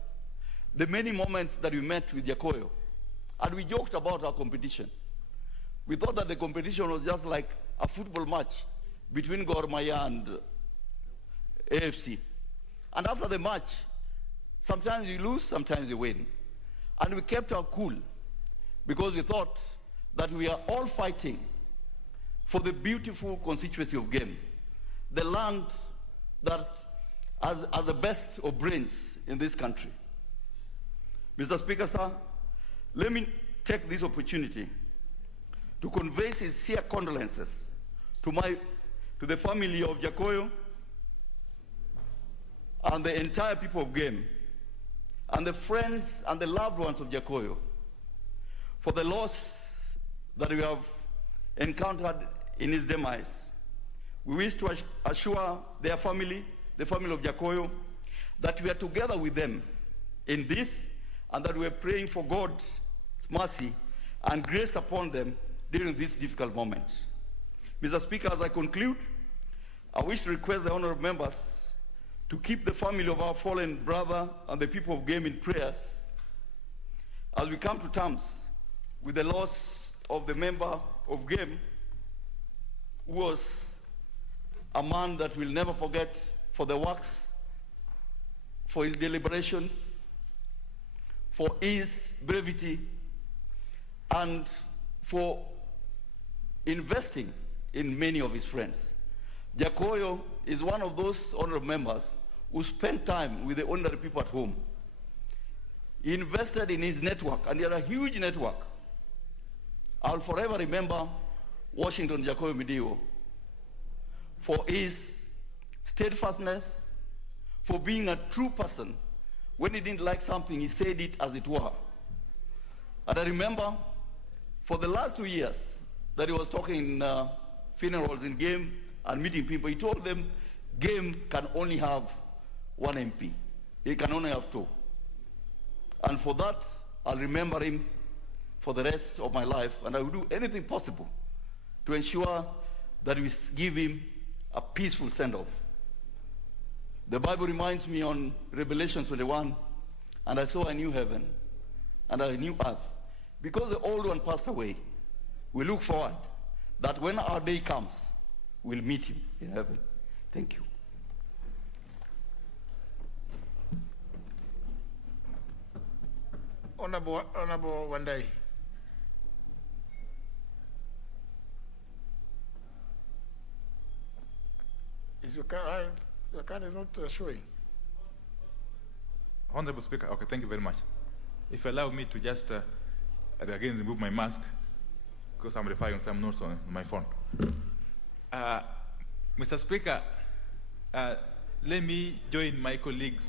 the many moments that we met with Jacoyo, and we joked about our competition. We thought that the competition was just like a football match between Gor Mahia and AFC. And after the match, sometimes you lose, sometimes you win. And we kept our cool because we thought that we are all fighting for the beautiful constituency of Game, the land that has the best of brains in this country. Mr. Speaker, sir, let me take this opportunity to convey sincere condolences to the family of Jacoyo and the entire people of Game, and the friends and the loved ones of Jacoyo, for the loss that we have encountered in his demise. We wish to assure their family, the family of Jakoyo, that we are together with them in this and that we are praying for God's mercy and grace upon them during this difficult moment. Mr. Speaker, as I conclude, I wish to request the honorable members to keep the family of our fallen brother and the people of Game in prayers as we come to terms with the loss of the member of Game who was a man that we'll never forget for the works, for his deliberations, for his brevity, and for investing in many of his friends. Jakoyo is one of those honorable members who spent time with the ordinary people at home. He invested in his network, and he had a huge network. I'll forever remember Washington Jakoyo Mediwo for his steadfastness, for being a true person. When he didn't like something, he said it as it were. And I remember for the last 2 years that he was talking in funerals in Game and meeting people, he told them Game can only have one MP. He can only have 2. And for that, I'll remember him for the rest of my life, and I will do anything possible to ensure that we give him a peaceful send-off. The Bible reminds me on Revelation 21, and I saw a new heaven and a new earth. Because the old one passed away, we look forward that when our day comes, we'll meet him in heaven. Thank you. Honorable Wandai. Is your card is not showing. Honorable Speaker, okay, thank you very much. If you allow me to just again remove my mask, because I'm referring some notes on my phone. Mr. Speaker, let me join my colleagues.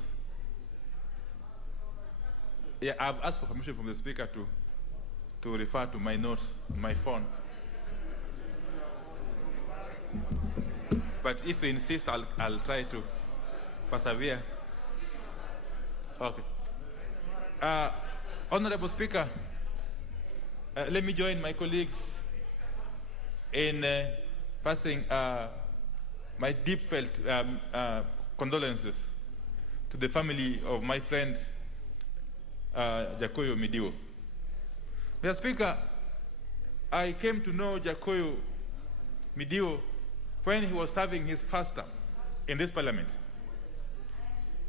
Yeah, I've asked for permission from the Speaker to refer to my notes on my phone. But if you insist, I'll try to persevere. Okay. Honorable Speaker, let me join my colleagues in passing my deep felt condolences to the family of my friend Jakoyo Mediwo. Mr. Speaker, I came to know Jakoyo Mediwo when he was serving his first term in this parliament.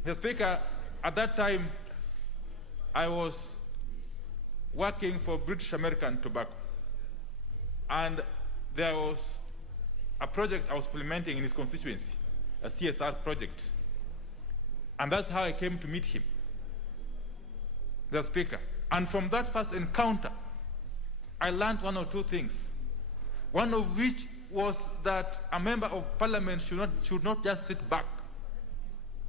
Mr. Speaker, at that time, I was working for British American Tobacco. And there was a project I was implementing in his constituency, a CSR project. And that's how I came to meet him, the Speaker. And from that first encounter, I learned one or two things. One of which was that a member of parliament should not just sit back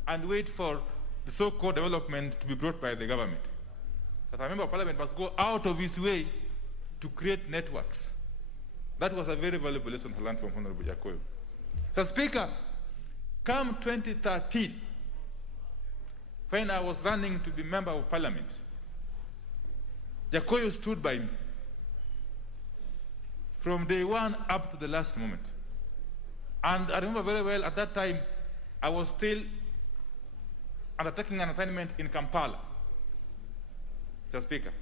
and wait for the so-called development to be brought by the government. That a member of parliament must go out of his way to create networks. That was a very valuable lesson I learned from Honorable Jakoyo. So, Speaker, come 2013, when I was running to be member of parliament, Jakoyo stood by me from day one up to the last moment. And I remember very well at that time, I was still undertaking an assignment in Kampala, Mr. Speaker.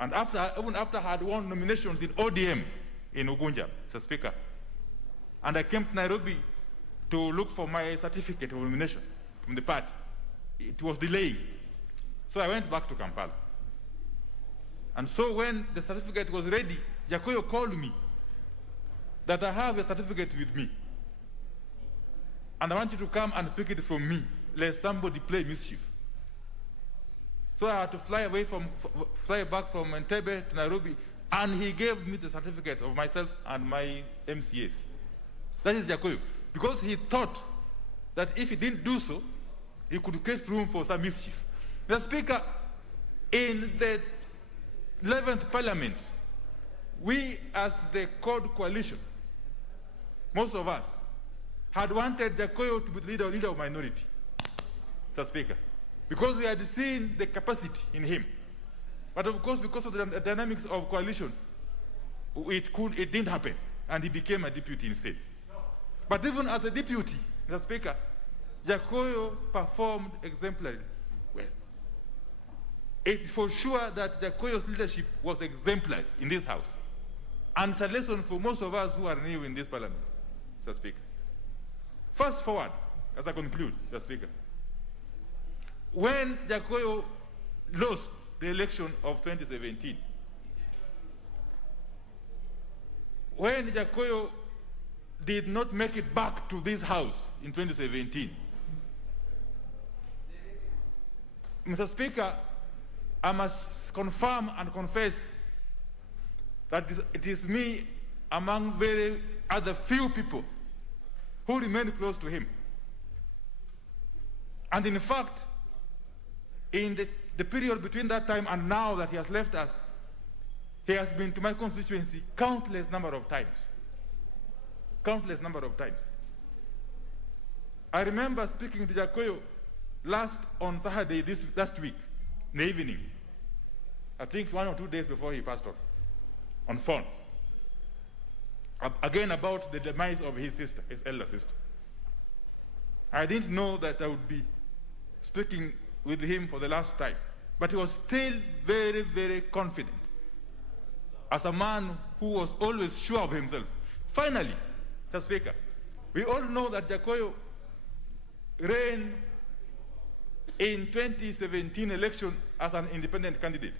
And even after I had won nominations in ODM in Ugunja, Mr. Speaker, and I came to Nairobi to look for my certificate of nomination from the party, it was delayed. So I went back to Kampala. And so when the certificate was ready, Jakoyo called me that I have a certificate with me. And I want you to come and pick it from me, lest somebody play mischief. So I had to fly back from Entebbe to Nairobi, and he gave me the certificate of myself and my MCAs. That is Jakoyo. Because he thought that if he didn't do so, he could create room for some mischief. Mr. Speaker, in the 11th Parliament, we as the Code Coalition, most of us, had wanted Jakoyo to be the leader of minority, Mr. Speaker, because we had seen the capacity in him. But of course, because of the dynamics of coalition, it didn't happen, and he became a deputy instead. But even as a deputy, Mr. Speaker, Jakoyo performed exemplarily well. It's for sure that Jakoyo's leadership was exemplary in this House. And it's a lesson for most of us who are new in this Parliament, Mr. Speaker. Fast forward, as I conclude, Mr. Speaker. When Jakoyo lost the election of 2017, when Jakoyo did not make it back to this House in 2017, Mr. Speaker, I must confirm and confess that it is me among very other few people who remain close to him. And in fact, in the period between that time and now that he has left us, he has been to my constituency countless number of times. Countless number of times. I remember speaking to Jakoyo last on Saturday, last week, in the evening. I think 1 or 2 days before he passed on phone. Again about the demise of his sister, his elder sister. I didn't know that I would be speaking with him for the last time, but he was still very, very confident as a man who was always sure of himself. Finally, Mr. Speaker, we all know that Jakoyo ran in 2017 election as an independent candidate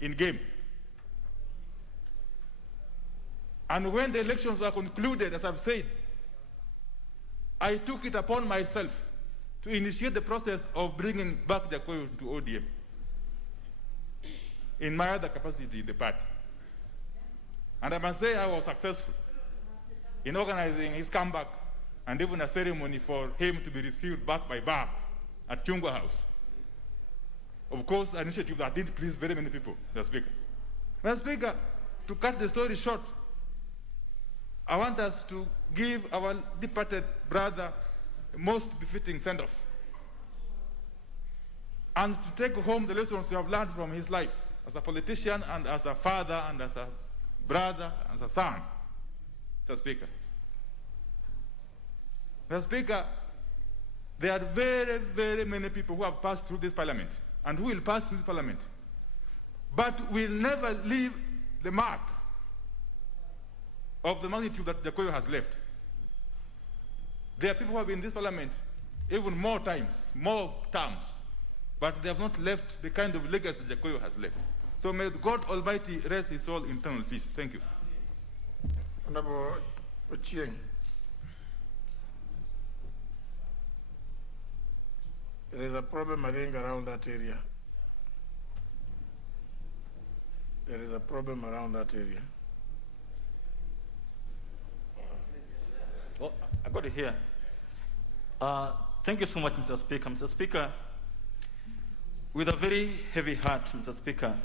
in game. And when the elections were concluded, as I've said, I took it upon myself to initiate the process of bringing back Jakoyo to ODM in my other capacity in the party. And I must say I was successful in organizing his comeback and even a ceremony for him to be received back by BAM at Chungwa House. Of course, an initiative that didn't please very many people, Mr. Speaker. Mr. Speaker, to cut the story short, I want us to give our departed brother the most befitting send-off and to take home the lessons we have learned from his life as a politician and as a father and as a brother and as a son, Mr. Speaker. Mr. Speaker, there are very, very many people who have passed through this parliament and who will pass through this parliament, but will never leave the mark of the magnitude that Jakoyo has left. There are people who have been in this parliament even more times, more terms, but they have not left the kind of legacy that Jakoyo has left. So may God Almighty rest his soul in eternal peace. Thank you. Honorable Ochieng. There is a problem, I think, around that area. There is a problem around that area. Oh, I got it here. Thank you so much, Mr. Speaker. Mr. Speaker, with a very heavy heart, Mr. Speaker,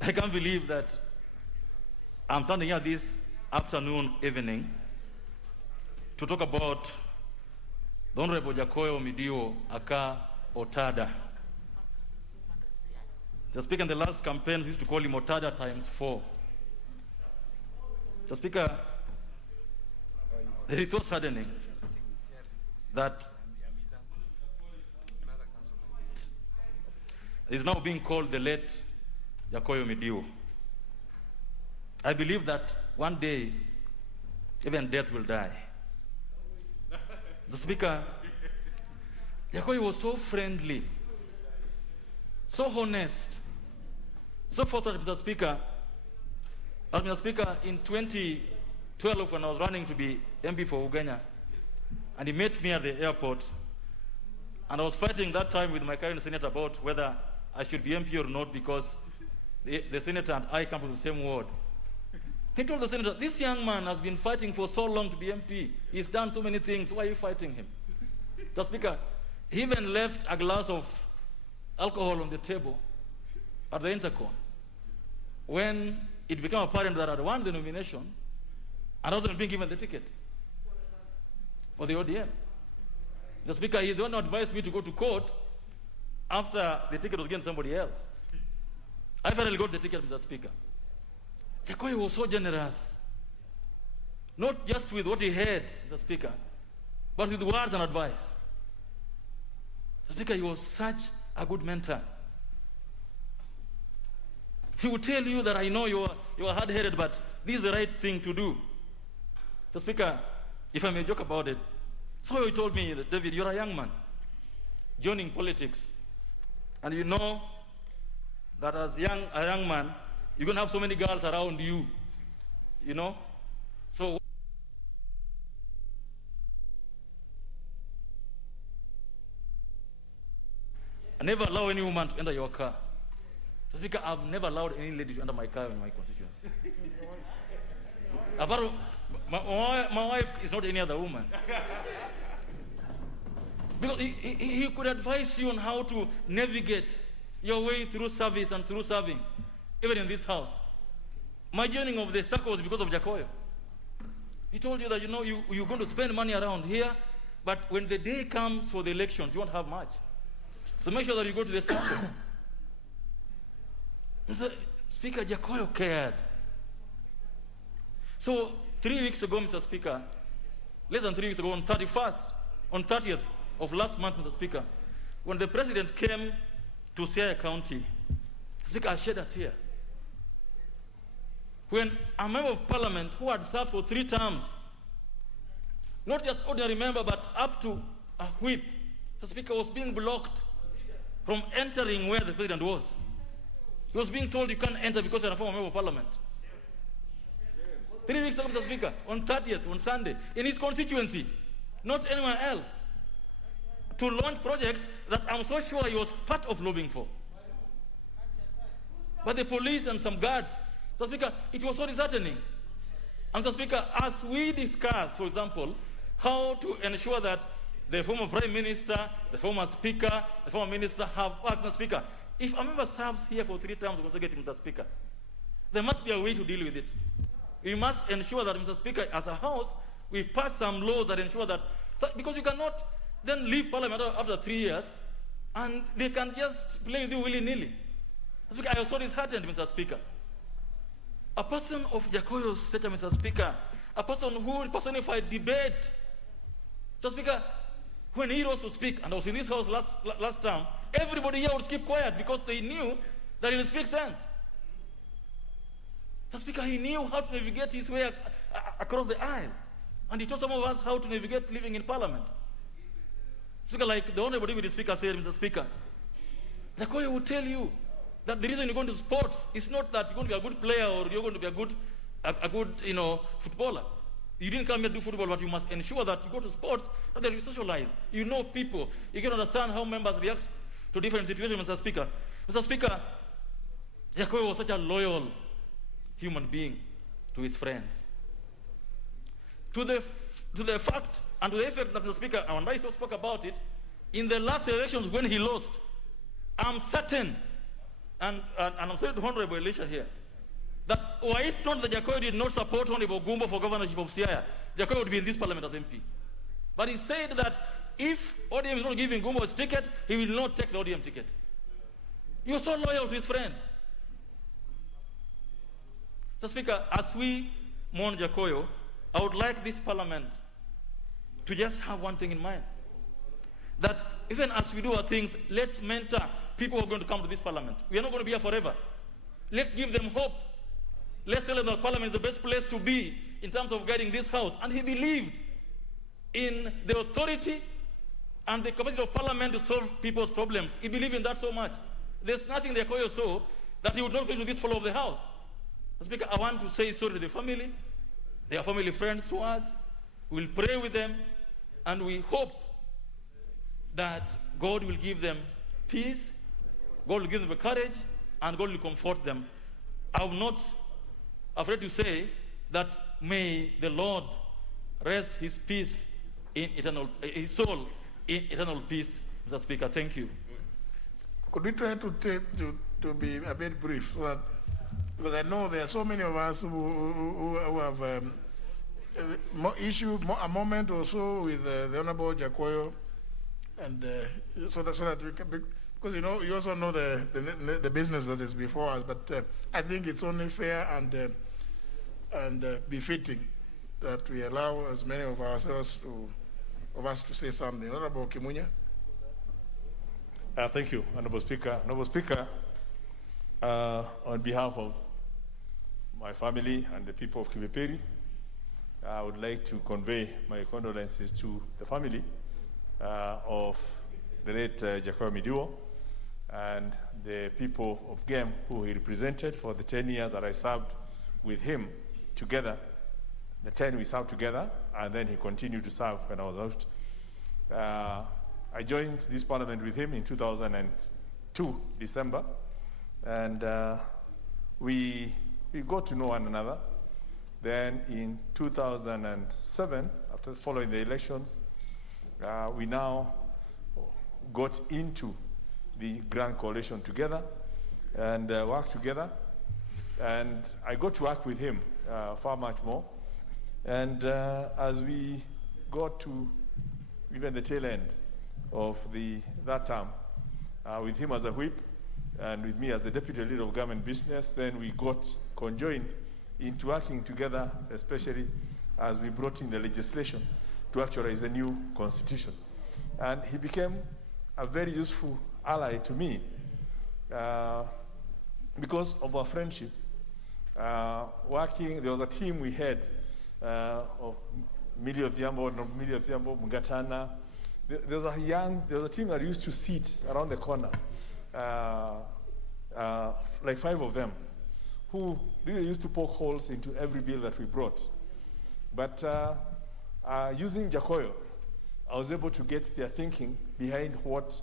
I can't believe that I'm standing here this afternoon, evening, to talk about the Honorable Jakoyo Mediwo Aka Otada. Mr. Speaker, in the last campaign, we used to call him Otada ×4. Mr. Speaker, it is so saddening that it is now being called the late Jakoyo Mediwo. I believe that one day, even death will die. The Speaker, Jakoyo was so friendly, so honest, so forthright, Mr. Speaker. As Mr. Speaker, in 2012, when I was running to be MP for Uganda, and he met me at the airport, and I was fighting that time with my current senator about whether I should be MP or not, because the senator and I come from the same ward. He told the senator, this young man has been fighting for so long to be MP. He's done so many things. Why are you fighting him? The Speaker, he even left a glass of alcohol on the table at the intercom when it became apparent that I had won the nomination and I wasn't being given the ticket for the ODM. The Speaker, he the one who advised me to go to court after the ticket was given to somebody else. I finally got the ticket, Mr. Speaker. Jakoyo was so generous, not just with what he had, Mr. Speaker, but with words and advice. Mr. Speaker, he was such a good mentor. He would tell you that I know you are hard-headed, but this is the right thing to do. Mr. Speaker, if I may joke about it, so he told me, that, David, you're a young man joining politics, and you know that as a young man, you're going to have so many girls around you, you know? So I never allow any woman to enter your car. So Speaker, I've never allowed any lady to enter my car in my constituency. Apart my wife is not any other woman. Because he could advise you on how to navigate your way through service and through serving, even in this house. My joining of the circle was because of Jakoyo. He told you that, you know, you're going to spend money around here, but when the day comes for the elections, you won't have much. So make sure that you go to the circle. Mr. Speaker, Jakoyo cared. So 3 weeks ago, Mr. Speaker, less than 3 weeks ago, on 30th of last month, Mr. Speaker, when the President came to Siaya County, Speaker, I shed a tear. When a member of Parliament who had served for 3 terms, not just ordinary member, but up to a whip, Mr. Speaker, was being blocked from entering where the President was. He was being told you can't enter because you're a former member of Parliament. 3 weeks ago, Mr. Speaker, on 30th, on Sunday, in his constituency, not anywhere else, to launch projects that I'm so sure he was part of lobbying for. But the police and some guards, Mr. Speaker, it was so disheartening. And Mr. Speaker, as we discuss, for example, how to ensure that the former Prime Minister, the former Speaker, the former Minister have worked, Mr. Speaker, if a member serves here for 3 terms consecutive, Mr. Speaker, there must be a way to deal with it. We must ensure that, Mr. Speaker, as a House, we pass some laws that ensure that, because you cannot then leave Parliament after 3 years and they can just play with you willy-nilly. Mr. Speaker, I was so disheartened, Mr. Speaker. A person of Jakoyo's stature, Mr. Speaker, a person who personified debate. Mr. Speaker, when he rose to speak, and I was in this house last term, everybody here would keep quiet because they knew that he would speak sense. Mr. Speaker, he knew how to navigate his way across the aisle. And he taught some of us how to navigate living in Parliament. Speaker, like the Honorable Deputy Speaker said, Mr. Speaker, Jakoyo will tell you that the reason you're going to sports is not that you're going to be a good player or you're going to be a good footballer. You didn't come here to do football, but you must ensure that you go to sports, that you socialize. You know people. You can understand how members react to different situations, Mr. Speaker. Mr. Speaker, Jakoyo was such a loyal human being to his friends. To the fact and to the effect that, Mr. Speaker, and I spoke about it, in the last elections when he lost, I'm certain, and I'm saying to Honorable Elisha here, that were it not that Jakoyo did not support Honorable Gumbo for governorship of Siaya, Jakoyo would be in this Parliament as MP. But he said that if ODM is not giving Gumbo his ticket, he will not take the ODM ticket. He was so loyal to his friends. Mr. Speaker, as we mourn Jakoyo, I would like this Parliament to just have one thing in mind. That even as we do our things, let's mentor people who are going to come to this Parliament. We are not going to be here forever. Let's give them hope. Let's tell them that Parliament is the best place to be in terms of guiding this House. And he believed in the authority and the capacity of Parliament to solve people's problems. He believed in that so much. There's nothing the Jakoyo saw that he would not go into this follow of the House. Mr. Speaker, I want to say sorry to the family. They are family friends to us. We'll pray with them, and we hope that God will give them peace, God will give them courage, and God will comfort them. I'm not afraid to say that may the Lord rest his peace in his soul in eternal peace, Mr. Speaker. Thank you. Could we try to to be a bit brief, so that, because I know there are so many of us who have a moment or so with the Honorable Jakoyo, and so that we can, because you also know the business that is before us. But I think it's only fair and befitting that we allow as many of us to say something. Honorable Kimunya. Thank you, Honorable Speaker. Honorable Speaker, on behalf of my family and the people of Kibeperi, I would like to convey my condolences to the family of the late Jacob Mediwo and the people of Gem who he represented for the 10 years that I served with him together. The 10 we served together, and then he continued to serve when I was out. I joined this parliament with him in 2002, December, and we got to know one another. Then in 2007, after following the elections, we now got into the Grand Coalition together and worked together. And I got to work with him far much more. And as we got to even the tail end of that term, with him as a whip and with me as the deputy leader of government business, then we got conjoined into working together, especially as we brought in the legislation to actualize a new constitution. And he became a very useful ally to me because of our friendship. There was a team we had of Milio Thiambo, Mungatana. There was a team that used to sit around the corner, like 5 of them, who really used to poke holes into every bill that we brought. But using Jakoyo, I was able to get their thinking behind what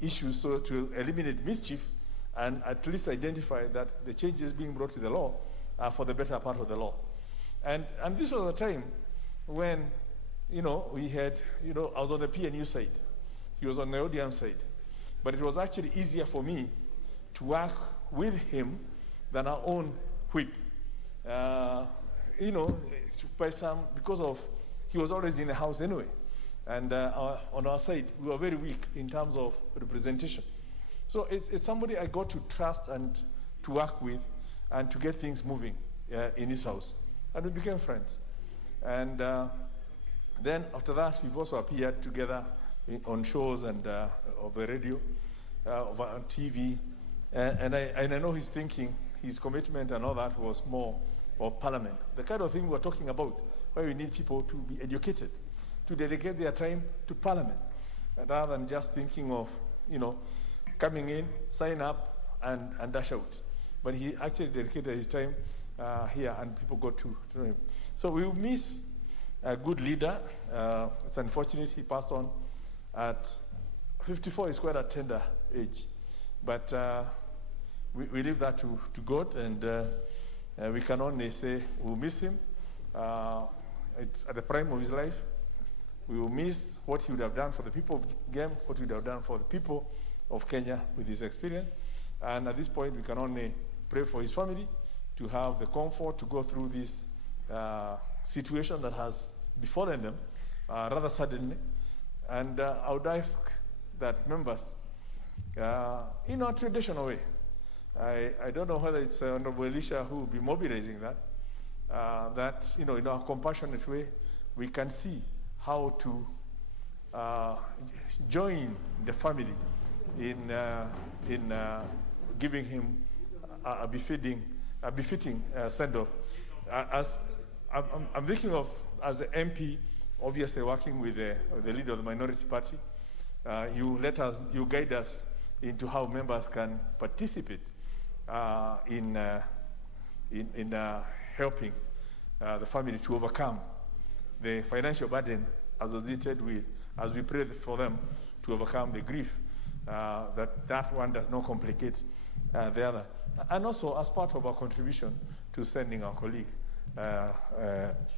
issues, so to eliminate mischief and at least identify that the changes being brought to the law are for the better part of the law. And this was a time when, we had, I was on the PNU side. He was on the ODM side. But it was actually easier for me to work with him than our own whip. Because of, he was always in the house anyway. And on our side, we were very weak in terms of representation. So it's somebody I got to trust and to work with and to get things moving in his house. And we became friends. And then after that, we've also appeared together on shows and of the radio, on TV. And I know his thinking, his commitment and all that was more of parliament. The kind of thing we're talking about, where we need people to be educated, to dedicate their time to parliament, rather than just thinking of, coming in, sign up, and dash out. But he actually dedicated his time here, and people got to know him. So we will miss a good leader. It's unfortunate he passed on at 54. Is quite a tender age. But we leave that to God, and we can only say we'll miss him. It's at the prime of his life. We will miss what he would have done for the people of Gem, what he would have done for the people of Kenya with his experience. And at this point, we can only pray for his family to have the comfort to go through this situation that has befallen them rather suddenly. And I would ask that members, in a traditional way, I don't know whether it's Honorable Elisha who will be mobilizing that, in a compassionate way, we can see how to join the family in giving him a befitting send-off. As I'm thinking of, as the MP, obviously working with the leader of the minority party, you guide us into how members can participate in helping the family to overcome the financial burden associated with, as we pray for them to overcome the grief, that one does not complicate the other. And also as part of our contribution to sending our colleague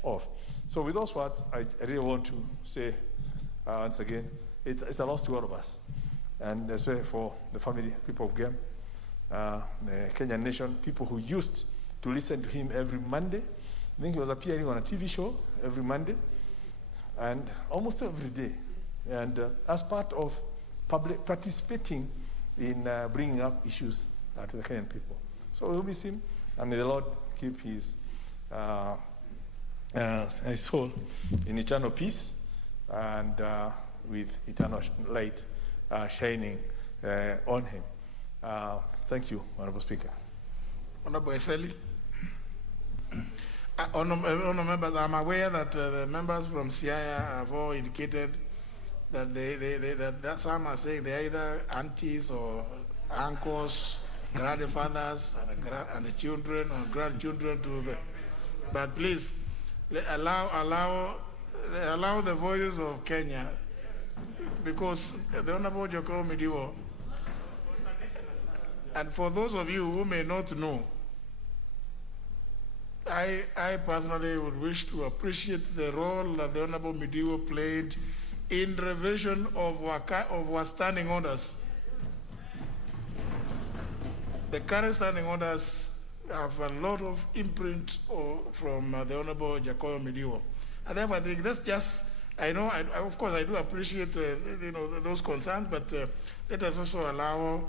off. So with those words, I really want to say once again, it's a loss to all of us, and especially for the family, people of Gem. the Kenyan nation, people who used to listen to him every Monday. I think he was appearing on a TV show every Monday and almost every day. And as part of participating in bringing up issues to the Kenyan people. So we'll miss him, and may the Lord keep his soul in eternal peace and with eternal light shining on him. Thank you, Honorable Speaker. Honorable Eseli. Honorable members, I'm aware that the members from Siaya have all indicated that that some are saying they're either aunties or uncles, grandfathers, and the children or grandchildren to the. But please allow the voices of Kenya, because the Honorable Joko Mediwo. And for those of you who may not know, I personally would wish to appreciate the role that the Honorable Mediwo played in revision of our standing orders. The current standing orders have a lot of imprint from the Honorable Jacob Mediwo. And therefore, I think that's just, of course, I do appreciate those concerns, but let us also allow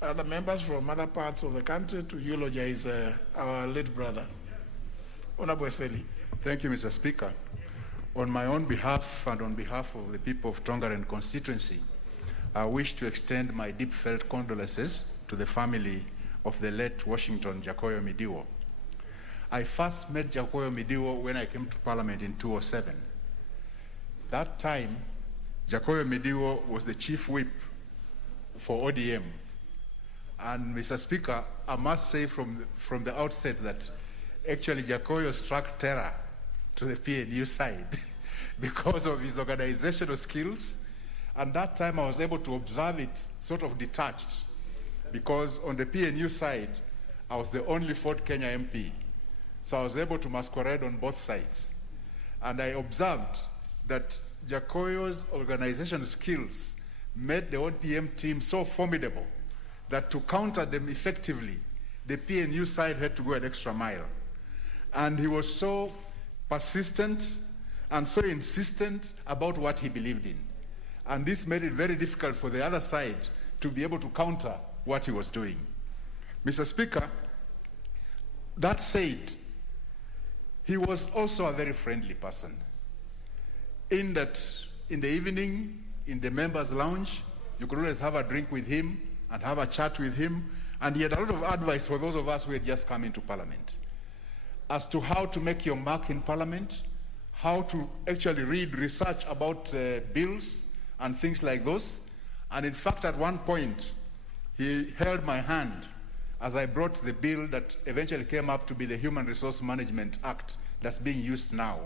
other members from other parts of the country to eulogize our late brother. Honorable Eseli. Thank you, Mr. Speaker. On my own behalf and on behalf of the people of Tongaren constituency, I wish to extend my deep felt condolences to the family of the late Washington Jacoyo Mediwo. I first met Jacoyo Mediwo when I came to Parliament in 2007. That time, Jacoyo Mediwo was the chief whip for ODM. And Mr. Speaker, I must say from the outset that actually Jacoyo struck terror to the PNU side because of his organizational skills. And that time I was able to observe it sort of detached, because on the PNU side, I was the only Fort Kenya MP. So I was able to masquerade on both sides. And I observed that Jacoyo's organizational skills made the ODM team so formidable that to counter them effectively, the PNU side had to go an extra mile. And he was so persistent and so insistent about what he believed in. And this made it very difficult for the other side to be able to counter what he was doing. Mr. Speaker, that said, he was also a very friendly person. In that, in the evening, in the members' lounge, you could always have a drink with him and have a chat with him, and he had a lot of advice for those of us who had just come into Parliament as to how to make your mark in Parliament, how to actually read research about bills and things like those. And in fact, at one point, he held my hand as I brought the bill that eventually came up to be the Human Resource Management Act that's being used now.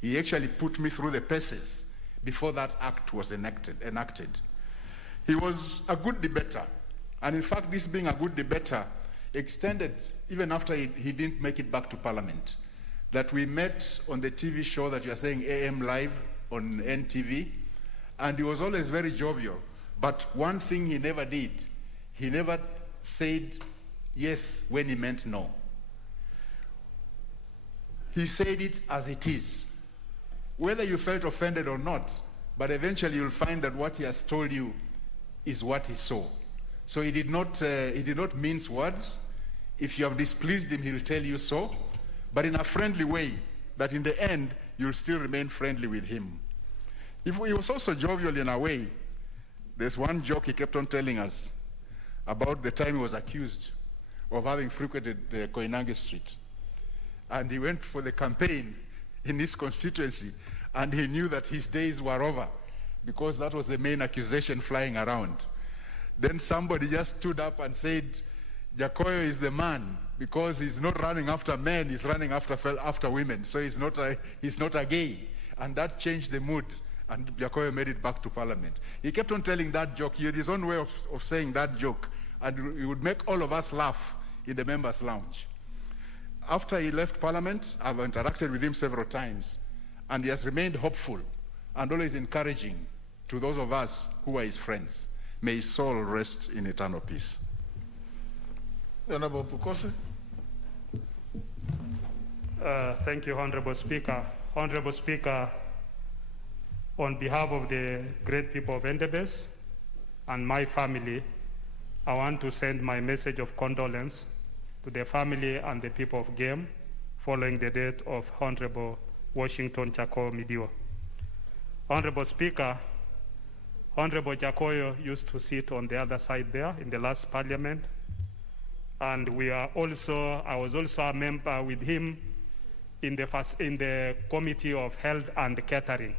He actually put me through the paces before that act was enacted. He was a good debater. And in fact, this being a good debater extended even after he didn't make it back to Parliament. That we met on the TV show that you are saying AM Live on NTV, and he was always very jovial. But one thing he never did, he never said yes when he meant no. He said it as it is. Whether you felt offended or not, but eventually you'll find that what he has told you is what he saw. So he did not mince words. If you have displeased him, he'll tell you so, but in a friendly way, that in the end, you'll still remain friendly with him. He was also jovial in a way. There's one joke he kept on telling us about the time he was accused of having frequented Koinange Street. And he went for the campaign in his constituency, and he knew that his days were over because that was the main accusation flying around. Then somebody just stood up and said, Jacoyo is the man because he's not running after men, he's running after women. So he's not a gay. And that changed the mood, and Jacoyo made it back to Parliament. He kept on telling that joke. He had his own way of saying that joke, and he would make all of us laugh in the members' lounge. After he left Parliament, I've interacted with him several times, and he has remained hopeful and always encouraging to those of us who are his friends. May his soul rest in eternal peace. Honorable Pukose. Thank you, Honorable Speaker. Honorable Speaker, on behalf of the great people of Endebess and my family, I want to send my message of condolence to the family and the people of Game following the death of Honorable Washington Chako Mediwo. Honorable Speaker, Honorable Jakoyo used to sit on the other side there in the last parliament, and I was also a member with him in the Committee of Health and Catering.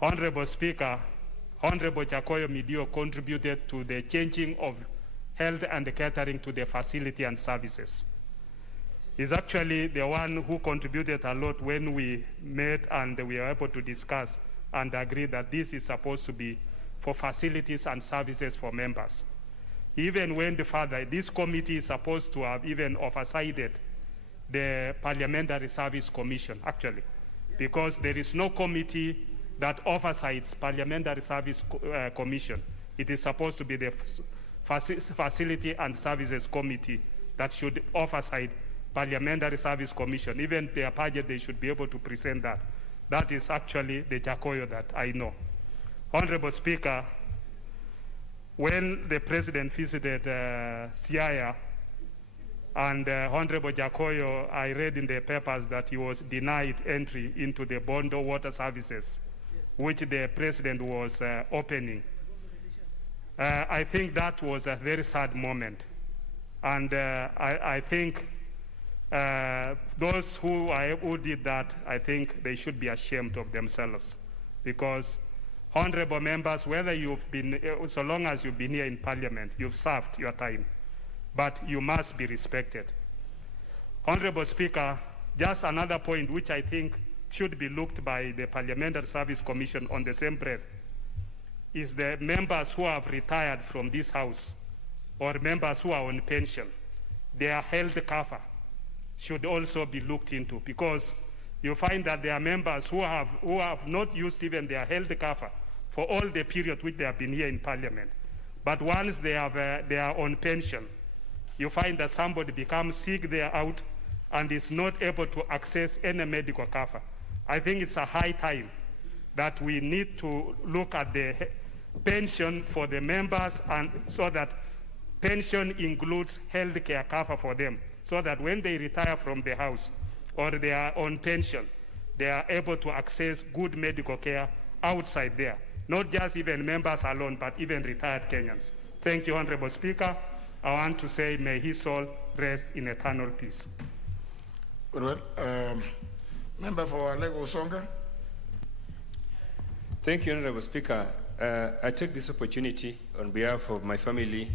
Honorable Speaker, Honorable Jakoyo Mediwo contributed to the changing of health and catering to the facility and services. He's actually the one who contributed a lot when we met and we were able to discuss and agree that this is supposed to be for facilities and services for members. Even went further, this committee is supposed to have even oversighted the Parliamentary Service Commission, actually, because there is no committee that oversights Parliamentary Service Commission. It is supposed to be the Facility and Services Committee that should oversight Parliamentary Service Commission. Even their budget, they should be able to present that. That is actually the Jakoyo that I know. Honorable Speaker, when the President visited Siaya, and Honorable Jakoyo, I read in the papers that he was denied entry into the Bondo Water Services, which the President was opening. I think that was a very sad moment. And I think those who did that, I think they should be ashamed of themselves. Because honorable members, whether you've been, so long as you've been here in Parliament, you've served your time, but you must be respected. Honorable Speaker, just another point which I think should be looked by the Parliamentary Service Commission on the same breath is the members who have retired from this House or members who are on pension. Their health cover should also be looked into, because you find that there are members who have not used even their health cover for all the period which they have been here in Parliament. But once they are on pension, you find that somebody becomes sick, they are out, and is not able to access any medical cover. I think it's a high time that we need to look at the pension for the members, and so that pension includes health care cover for them, so that when they retire from the House or they are on pension, they are able to access good medical care outside there. Not just even members alone, but even retired Kenyans. Thank you, Honorable Speaker. I want to say, may his soul rest in eternal peace. Well, member for Lego Songa. Thank you, Honorable Speaker. I take this opportunity on behalf of my family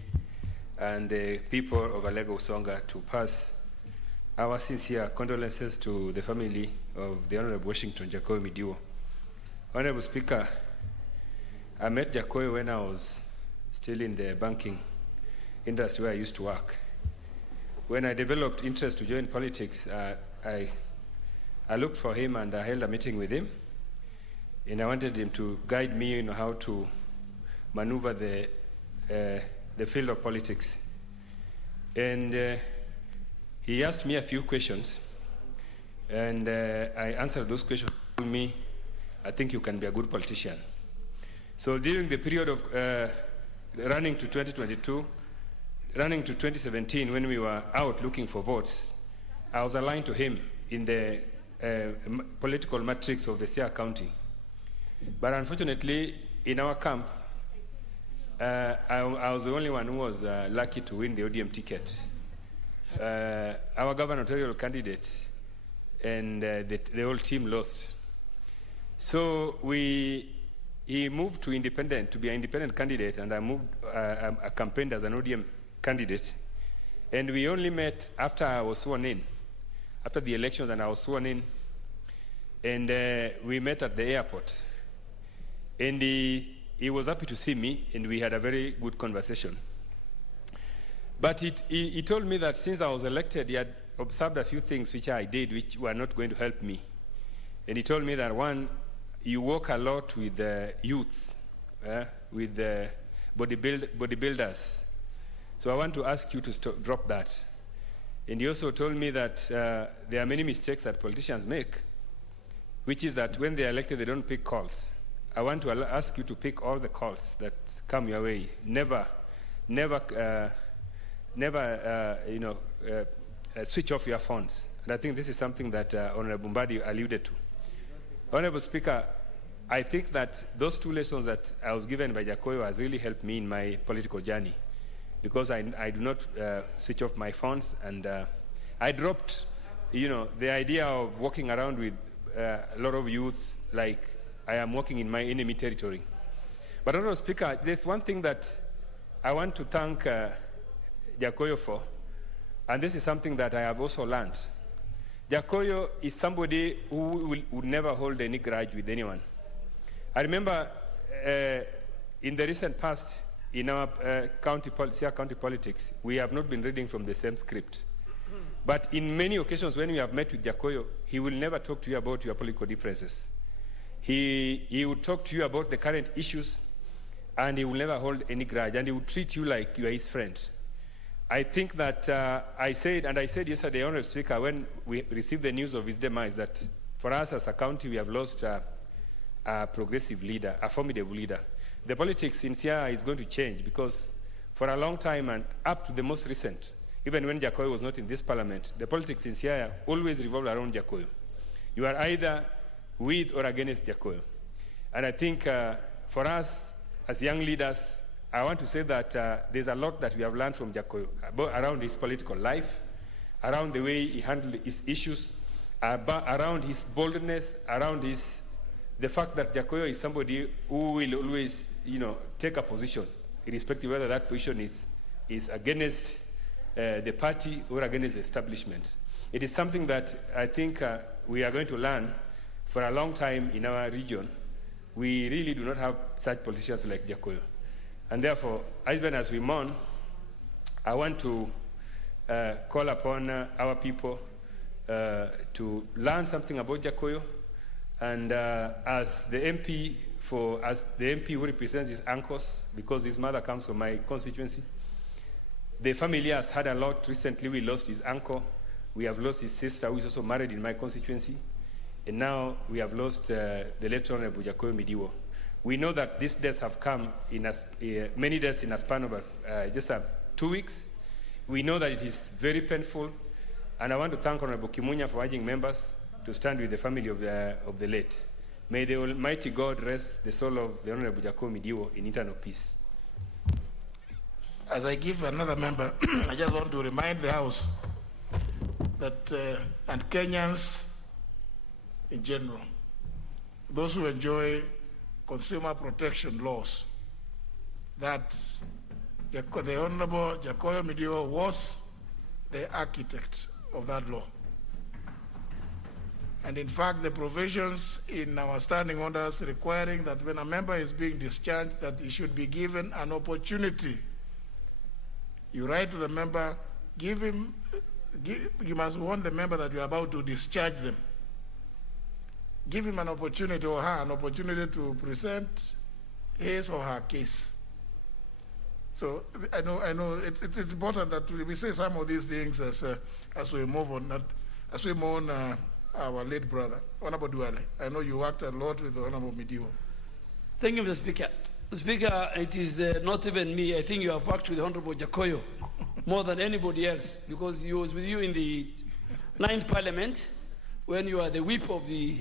and the people of Alego Songa to pass our sincere condolences to the family of the Honorable Washington Jakoyo Mediwo. Honorable Speaker, I met Jakoyo when I was still in the banking industry where I used to work. When I developed interest to join politics, I looked for him and I held a meeting with him. And I wanted him to guide me in how to maneuver the field of politics. And he asked me a few questions, and I answered those questions. He told me, I think you can be a good politician. So during the period of running to 2022, running to 2017, when we were out looking for votes, I was aligned to him in the political matrix of the Siaya County. But unfortunately, in our camp, I was the only one who was lucky to win the ODM ticket. Our gubernatorial candidate and the whole team lost. So he moved to be an independent candidate, and I campaigned as an ODM candidate. And we only met after I was sworn in, after the elections, and I was sworn in. And we met at the airport. And he was happy to see me, and we had a very good conversation. But he told me that since I was elected, he had observed a few things which I did which were not going to help me. And he told me that, one, you work a lot with youth, with bodybuilders. So I want to ask you to drop that. And he also told me that there are many mistakes that politicians make, which is that when they are elected, they don't pick calls. I want to ask you to pick all the calls that come your way. Never switch off your phones. And I think this is something that Honorable Mbadi alluded to. Honorable Speaker, I think that those 2 lessons that I was given by Jakoyo has really helped me in my political journey, because I do not switch off my phones, and I dropped, the idea of walking around with a lot of youths like I am walking in my enemy territory. But Honorable Speaker, there's one thing that I want to thank Jakoyo for, and this is something that I have also learned. Jakoyo is somebody who would never hold any grudge with anyone. I remember in the recent past, in our county politics, we have not been reading from the same script. But in many occasions when we have met with Jakoyo, he will never talk to you about your political differences. He would talk to you about the current issues, and he will never hold any grudge, and he will treat you like you are his friend. I think that I said yesterday, Honorable Speaker, when we received the news of his demise, that for us as a county, we have lost a progressive leader, a formidable leader. The politics in Siaya is going to change, because for a long time and up to the most recent, even when Jakoyo was not in this parliament, the politics in Siaya always revolved around Jakoyo. You are either with or against Jakoyo. And I think for us as young leaders, I want to say that there's a lot that we have learned from Jakoyo around his political life, around the way he handled his issues, around his boldness, around the fact that Jakoyo is somebody who will always, take a position, irrespective of whether that position is against the party or against the establishment. It is something that I think we are going to learn for a long time in our region. We really do not have such politicians like Jakoyo. And therefore, even as we mourn, I want to call upon our people to learn something about Jakoyo. And as the MP who represents his uncles, because his mother comes from my constituency, the family has had a lot. Recently, we lost his uncle. We have lost his sister, who is also married in my constituency. And now we have lost the late Honorable Jakoyo Mediwo. We know that these deaths have come in many deaths in a span of just 2 weeks. We know that it is very painful. And I want to thank Honorable Kimunya for urging members to stand with the family of the late. May the Almighty God rest the soul of the Honorable Jakoyo Mediwo in eternal peace. As I give another member, I just want to remind the House that, and Kenyans in general, those who enjoy consumer protection laws, that the Honorable Jakoyo Mediwo was the architect of that law. And in fact, the provisions in our standing orders requiring that when a member is being discharged, that he should be given an opportunity. You write to the member, you must warn the member that you're about to discharge them. Give him an opportunity, or her an opportunity, to present his or her case. So I know it's important that we say some of these things as we move on, as we mourn our late brother, Honorable Duale. I know you worked a lot with the Honorable Mediwo. Thank you, Mr. Speaker. Speaker, it is not even me. I think you have worked with Honorable Jakoyo more than anybody else, because he was with you in the 9th Parliament when you were the whip of the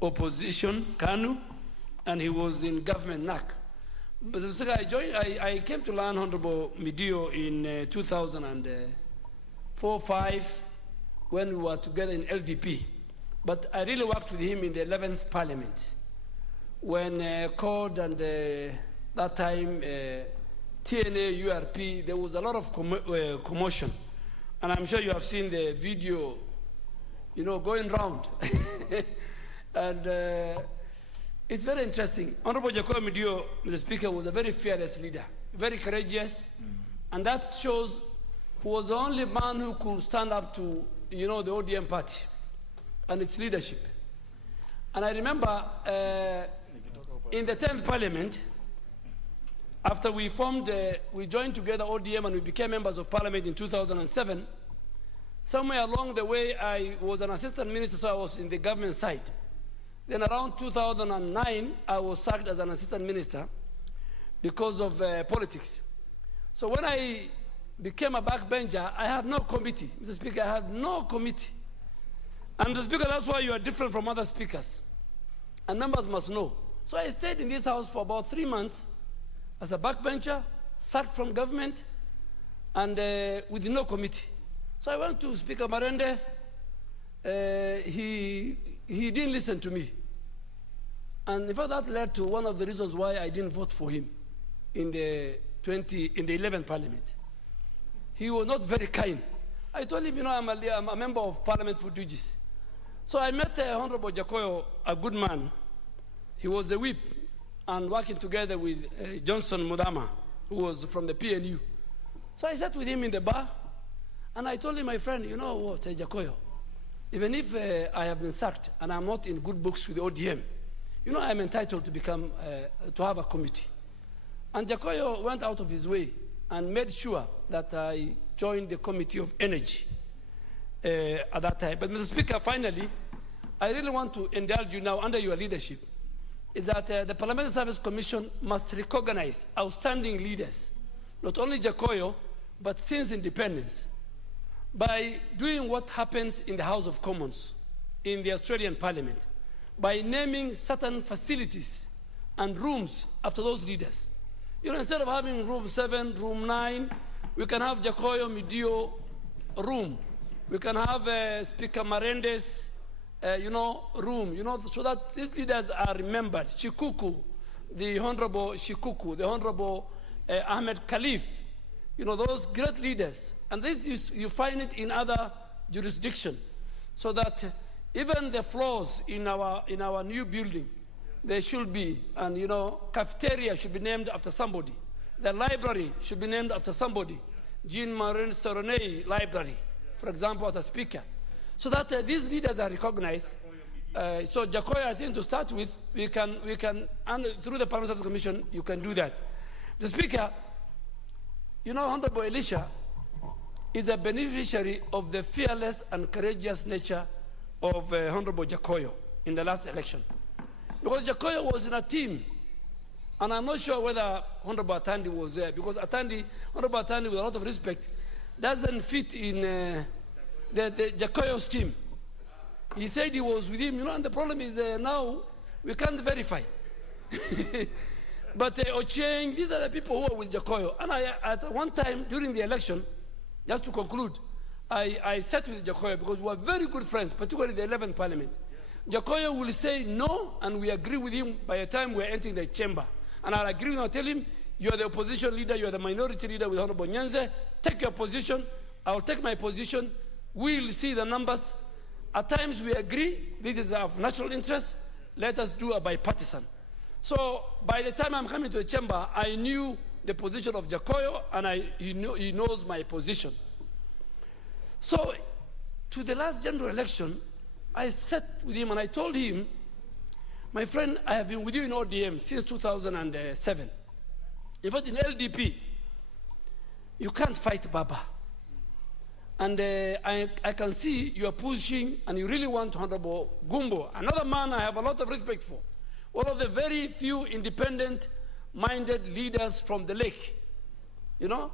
opposition, KANU, and he was in government NAC. But Mr. Speaker, I came to learn Honorable Mediwo in 2004-05 when we were together in LDP. But I really worked with him in the 11th Parliament when CORD and that time TNA, URP, there was a lot of commotion. And I'm sure you have seen the video, going round. And it's very interesting. Honorable Jakoyo Mediwo, Mr. Speaker, was a very fearless leader, very courageous, and that shows he was the only man who could stand up to, the ODM party and its leadership. And I remember in the 10th Parliament, After we joined together ODM and we became members of parliament in 2007, somewhere along the way, I was an assistant minister, so I was in the government side. Then around 2009, I was sacked as an assistant minister because of politics. So when I became a backbencher, I had no committee. Mr. Speaker, I had no committee. And Mr. Speaker, that's why you are different from other speakers. And members must know. So I stayed in this house for about 3 months as a backbencher, sacked from government, and with no committee. So I went to Speaker Marende. He didn't listen to me. And in fact, that led to one of the reasons why I didn't vote for him in the 11th Parliament. He was not very kind. I told him, I'm a member of Parliament for Eulogies. So I met Honorable Jakoyo, a good man. He was the whip and working together with Johnson Mudama, who was from the PNU. So I sat with him in the bar, and I told him, my friend, you know what, Jakoyo, even if I have been sacked and I'm not in good books with ODM, I'm entitled to have a committee. And Jakoyo went out of his way and made sure that I joined the Committee of Energy at that time. But Mr. Speaker, finally, I really want to indulge you now under your leadership, is that the Parliamentary Service Commission must recognize outstanding leaders, not only Jakoyo, but since independence, by doing what happens in the House of Commons, in the Australian Parliament, by naming certain facilities and rooms after those leaders. Instead of having room 7, room 9, we can have Jakoyo Mediwo room. We can have Speaker Marende's, room, so that these leaders are remembered. Shikuku, the Honorable Shikuku, the Honorable Ahmed Khalif, those great leaders. And this you find it in other jurisdictions, so that even the floors in our new building, there should be, and cafeteria should be named after somebody. The library should be named after somebody. Jean-Marie Soronei Library, for example, as a speaker. So that these leaders are recognized. So Jakoyo, I think to start with, we can, and through the Parliamentary Service Commission, you can do that. The Speaker, Honorable Elisha is a beneficiary of the fearless and courageous nature of Honorable Jakoyo in the last election. Because Jakoyo was in a team, and I'm not sure whether Honorable Atandi was there, because Honorable Atandi, with a lot of respect, doesn't fit in the Jakoyo's team. He said he was with him, and the problem is now we can't verify. But Ochieng, these are the people who are with Jakoyo. And at one time during the election, just to conclude, I sat with Jakoyo because we were very good friends, particularly the 11th Parliament. Jakoyo will say no, and we agree with him by the time we're entering the chamber. And I'll agree with him, I'll tell him, you are the opposition leader, you are the minority leader with Honorable Nyanze, take your position, I'll take my position, we'll see the numbers. At times we agree, this is of national interest, let us do a bipartisan. So by the time I'm coming to the chamber, I knew the position of Jakoyo, and he knows my position. So to the last general election, I sat with him and I told him, my friend, I have been with you in ODM since 2007. In fact, in LDP, you can't fight Baba. And I can see you are pushing and you really want Honorable Gumbo, another man I have a lot of respect for. One of the very few independent-minded leaders from the lake. People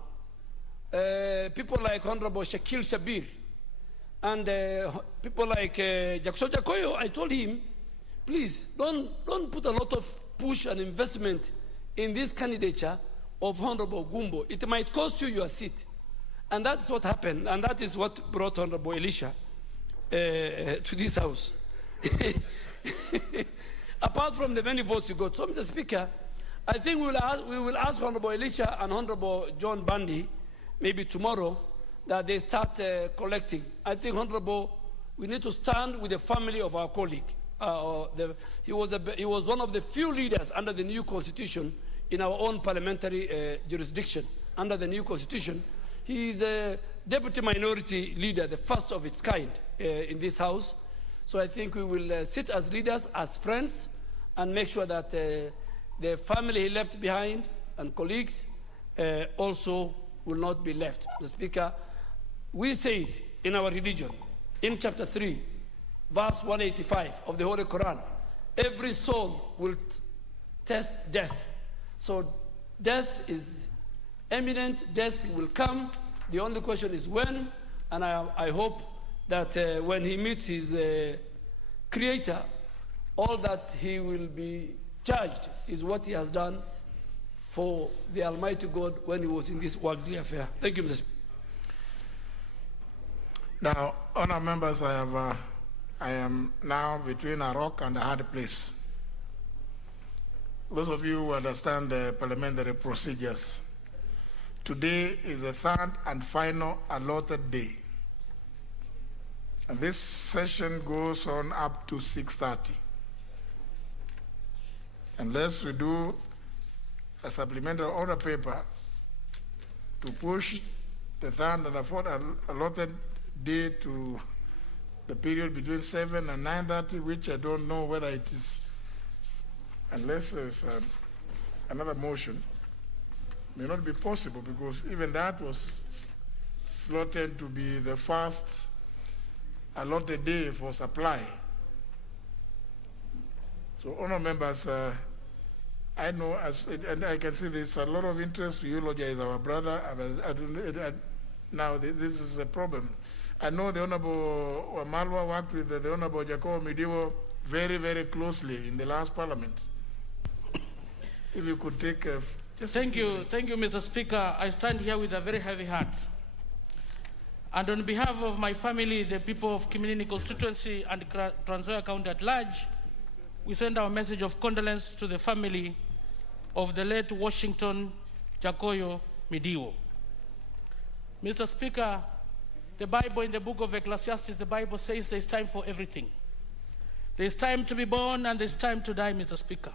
like Honorable Shakil Shabir, and people like Jackson Jakoyo. I told him, please, don't put a lot of push and investment in this candidature of Honorable Gumbo. It might cost you your seat. And that's what happened, and that is what brought Honorable Elisha to this house. Apart from the many votes you got. So, Mr. Speaker, I think we will ask Honorable Elisha and Honorable John Bundy, maybe tomorrow, that they start collecting. I think, Honorable, we need to stand with the family of our colleague. He was one of the few leaders under the new constitution in our own parliamentary jurisdiction. Under the new constitution, he is a deputy minority leader, the first of its kind in this house. So I think we will sit as leaders, as friends, and make sure that the family he left behind and colleagues also will not be left. Mr. Speaker, we say it in our religion, in chapter 3, verse 185 of the Holy Quran, every soul will test death. So death is imminent, death will come. The only question is when, and I hope that when he meets his Creator, all that he will be judged is what he has done for the Almighty God when he was in this worldly affair. Thank you, Mr. Speaker. Now, honour members, I am now between a rock and a hard place. Those of you who understand the parliamentary procedures, today is the third and final allotted day. And this session goes on up to 6:30. Unless we do a supplementary order paper to push the third and the fourth allotted day to the period between 7 and 9:30, which I don't know whether it is, unless there's another motion, may not be possible, because even that was slotted to be the first allotted day for supply. So, honour members, I know, and I can see there's a lot of interest. Eulogies our brother. Now this is a problem. I know the Honourable Wamalwa worked with the Honourable Jacob Mediwo very, very closely in the last Parliament. If you could take Thank you, Mr. Speaker. I stand here with a very heavy heart. And on behalf of my family, the people of Kiminini constituency and Trans Nzoia County at large, we send our message of condolence to the family of the late Washington Jacoyo Mediwo. Mr. Speaker, the Bible, in the book of Ecclesiastes, the Bible says there's time for everything. There's time to be born and there's time to die, Mr. Speaker.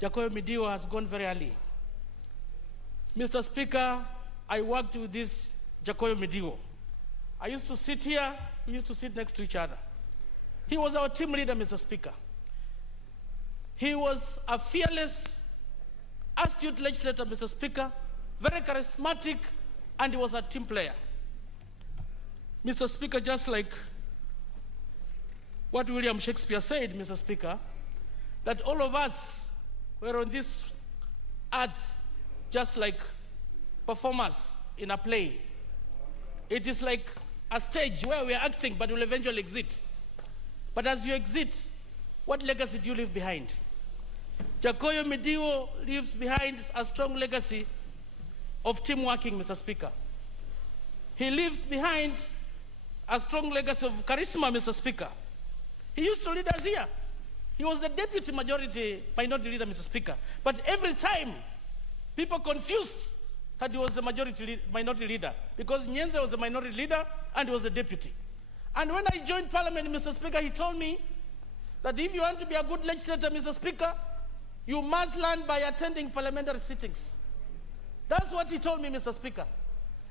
Jacoyo Mediwo has gone very early. Mr. Speaker, I worked with this Jacoyo Mediwo. I used to sit here, we used to sit next to each other. He was our team leader, Mr. Speaker. He was a fearless, astute legislator, Mr. Speaker, very charismatic, and he was a team player. Mr. Speaker, just like what William Shakespeare said, Mr. Speaker, that all of us were on this earth just like performers in a play. It is like a stage where we are acting, but will eventually exit. But as you exit, what legacy do you leave behind? Jacoyo Mediwo leaves behind a strong legacy of team working, Mr. Speaker. He leaves behind a strong legacy of charisma, Mr. Speaker. He used to lead us here. He was the deputy minority leader, Mr. Speaker. But every time, people confused that he was the minority leader, because Nyenze was the minority leader and he was the deputy. And when I joined Parliament, Mr. Speaker, he told me that if you want to be a good legislator, Mr. Speaker, you must learn by attending parliamentary sittings. That's what he told me, Mr. Speaker.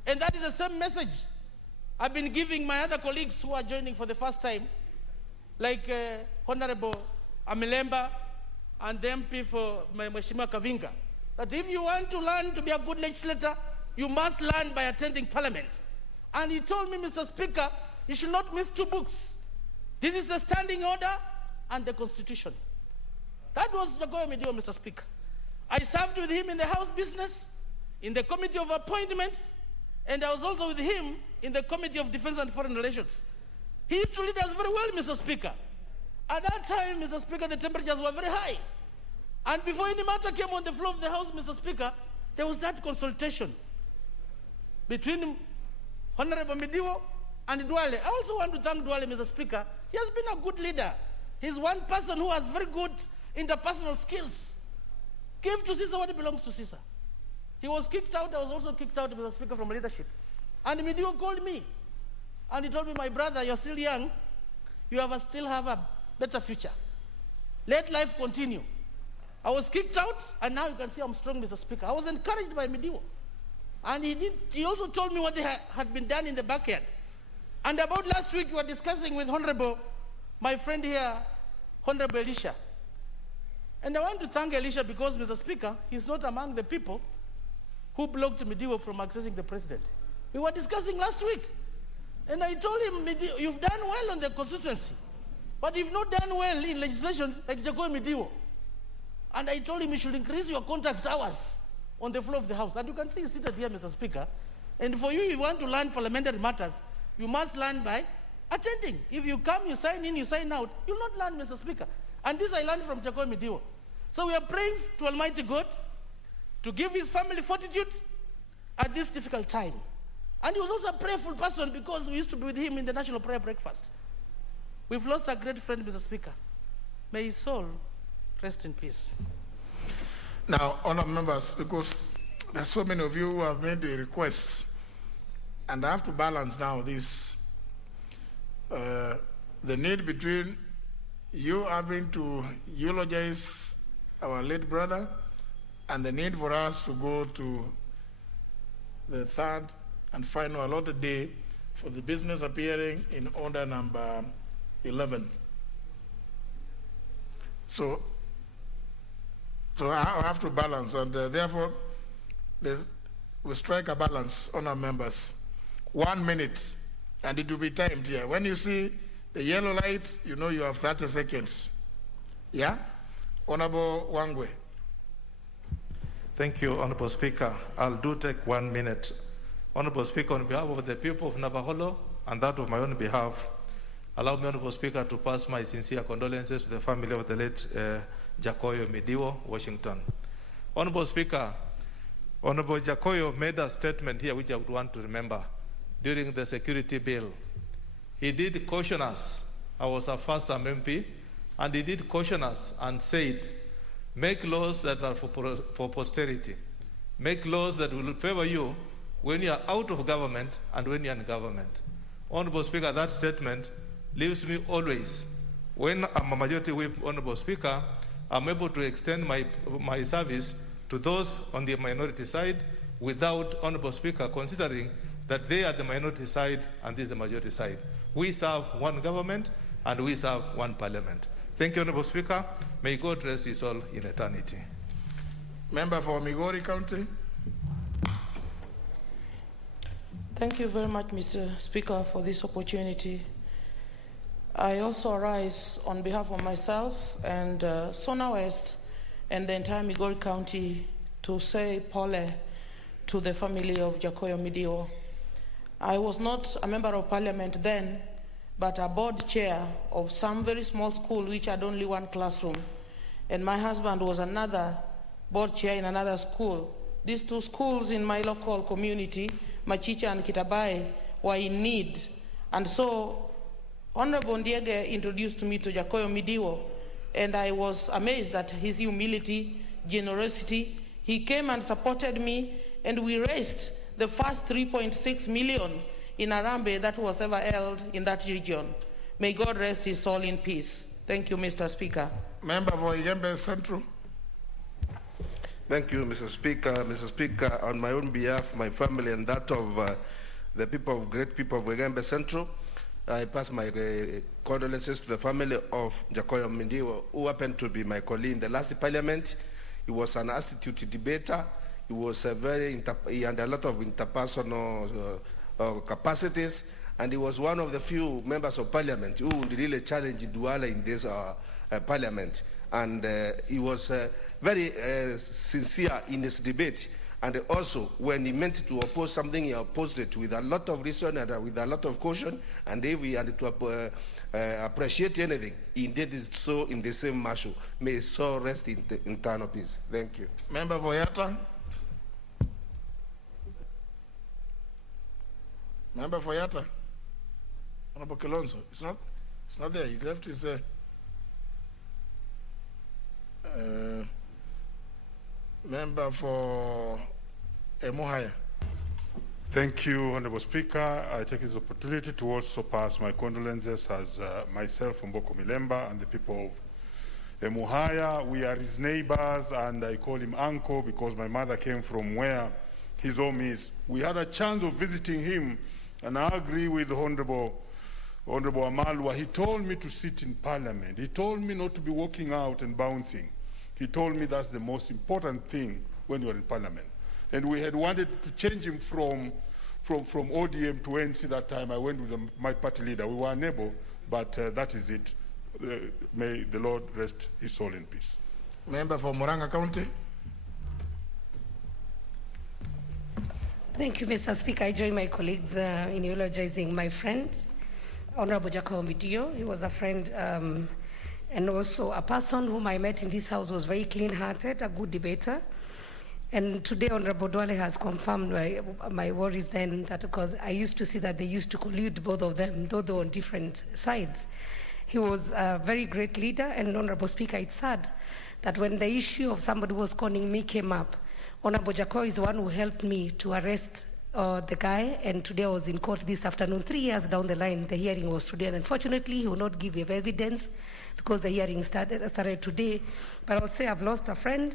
And that is the same message I've been giving my other colleagues who are joining for the first time, like Honorable Amilemba and the MP for Mheshimiwa Kavinga, that if you want to learn to be a good legislator, you must learn by attending Parliament. And he told me, Mr. Speaker, you should not miss two books. This is the Standing Order and the Constitution. That was Jacoyo Mediwo, Mr. Speaker. I served with him in the House Business, in the Committee of Appointments, and I was also with him in the Committee of Defense and Foreign Relations. He used to lead us very well, Mr. Speaker. At that time, Mr. Speaker, the temperatures were very high. And before any matter came on the floor of the House, Mr. Speaker, there was that consultation between Honorable Mediwo and Duale. I also want to thank Duale, Mr. Speaker. He has been a good leader. He's one person who has very good interpersonal skills. Give to Caesar what belongs to Caesar. He was kicked out. I was also kicked out, Mr. Speaker, from leadership. And Mediwo called me. And he told me, my brother, you're still young. You still have a better future. Let life continue. I was kicked out, and now you can see I'm strong, Mr. Speaker. I was encouraged by Mediwo. And he also told me what had been done in the backyard. And about last week, we were discussing with my friend here, Honorable Elisha. And I want to thank Elisha because, Mr. Speaker, he's not among the people who blocked Mediwo from accessing the president. We were discussing last week. And I told him, you've done well on the constituency, but you've not done well in legislation like Jacoy Mediwo. And I told him you should increase your contact hours on the floor of the House. And you can see he's seated here, Mr. Speaker. And for you, if you want to learn parliamentary matters, you must learn by attending. If you come, you sign in, you sign out, you'll not learn, Mr. Speaker. And this I learned from Jacoy Mediwo. So we are praying to Almighty God to give his family fortitude at this difficult time. And he was also a prayerful person because we used to be with him in the National Prayer Breakfast. We've lost a great friend, Mr. Speaker. May his soul rest in peace. Now, honourable members, because there are so many of you who have made the requests, and I have to balance now this, the need between you having to eulogize our late brother and the need for us to go to the third and final allotted day for the business appearing in order number 11. So I have to balance, and therefore we strike a balance on our members. 1 minute, and it will be timed here. When you see the yellow light, you know you have 30 seconds. Yeah? Honorable Wangwe. Thank you, Honorable Speaker. I'll take 1 minute. Honorable Speaker, on behalf of the people of Navaholo and that of my own behalf, allow me, Honorable Speaker, to pass my sincere condolences to the family of the late Jacoy Mediwo, Washington. Honorable Speaker, Honorable Jacoy made a statement here which I would want to remember during the security bill. He did caution us. I was a first-time MP, and he did caution us and said, make laws that are for posterity. Make laws that will favor you when you are out of government and when you are in government. Honorable Speaker, that statement leaves me always. When I'm a majority whip, Honorable Speaker, I'm able to extend my service to those on the minority side without, Honorable Speaker, considering that they are the minority side and this is the majority side. We serve one government and we serve one parliament. Thank you, Honorable Speaker. May God rest his soul in eternity. Member for Migori County. Thank you very much, Mr. Speaker, for this opportunity. I also rise on behalf of myself and Sona West and the entire Migori County to say pole to the family of Jacoy Mediwo. I was not a member of parliament then, but a board chair of some very small school which had only one classroom. And my husband was another board chair in another school. These two schools in my local community, Machicha and Kitabae, were in need. And so Honorable Ndiege introduced me to Jacoy Mediwo, and I was amazed at his humility, generosity. He came and supported me, and we raised the first 3.6 million in Arambe that was ever held in that region. May God rest his soul in peace. Thank you, Mr. Speaker. Member for Igembe Central. Thank you, Mr. Speaker. Mr. Speaker, on my own behalf, my family, and that of the great people of Igembe Central, I pass my condolences to the family of Jacoy Mediwo, who happened to be my colleague in the last parliament. He was an astute debater. He was he had a lot of interpersonal capacities, and he was one of the few members of parliament who would really challenge Duala in this parliament. And he was very sincere in his debate. And also, when he meant to oppose something, he opposed it with a lot of reason and with a lot of caution. And if he had to appreciate anything, he did it so in the same measure. May his soul rest in eternal peace. Thank you. Member for Yata. Member for Yata. Honorable Kilonzo. It's not there. He left his member for Emuhaya. Thank you, Honorable Speaker. I take this opportunity to also pass my condolences as myself, Mboko Milemba, and the people of Emuhaya. We are his neighbors, and I call him uncle because my mother came from where his home is. We had a chance of visiting him, and I agree with Honorable Amalwa. He told me to sit in Parliament. He told me not to be walking out and bouncing. He told me that's the most important thing when you're in Parliament. And we had wanted to change him from ODM to ANC that time. I went with my party leader. We were unable, but that is it. May the Lord rest his soul in peace. Member for Murang'a County. Thank you, Mr. Speaker. I join my colleagues in eulogizing my friend, Honorable Jacob Mediwo. He was a friend and also a person whom I met in this house, was very clean-hearted, a good debater. And today, Honorable Duale has confirmed my worries then, that because I used to see that they used to collude, both of them, though they were on different sides. He was a very great leader, and Honorable Speaker, it's sad that when the issue of somebody who was conning me came up, Honorable Jacob is the one who helped me to arrest the guy, and today I was in court this afternoon. 3 years down the line, the hearing was today, and unfortunately, he will not give evidence because the hearing started today. But I'll say I've lost a friend,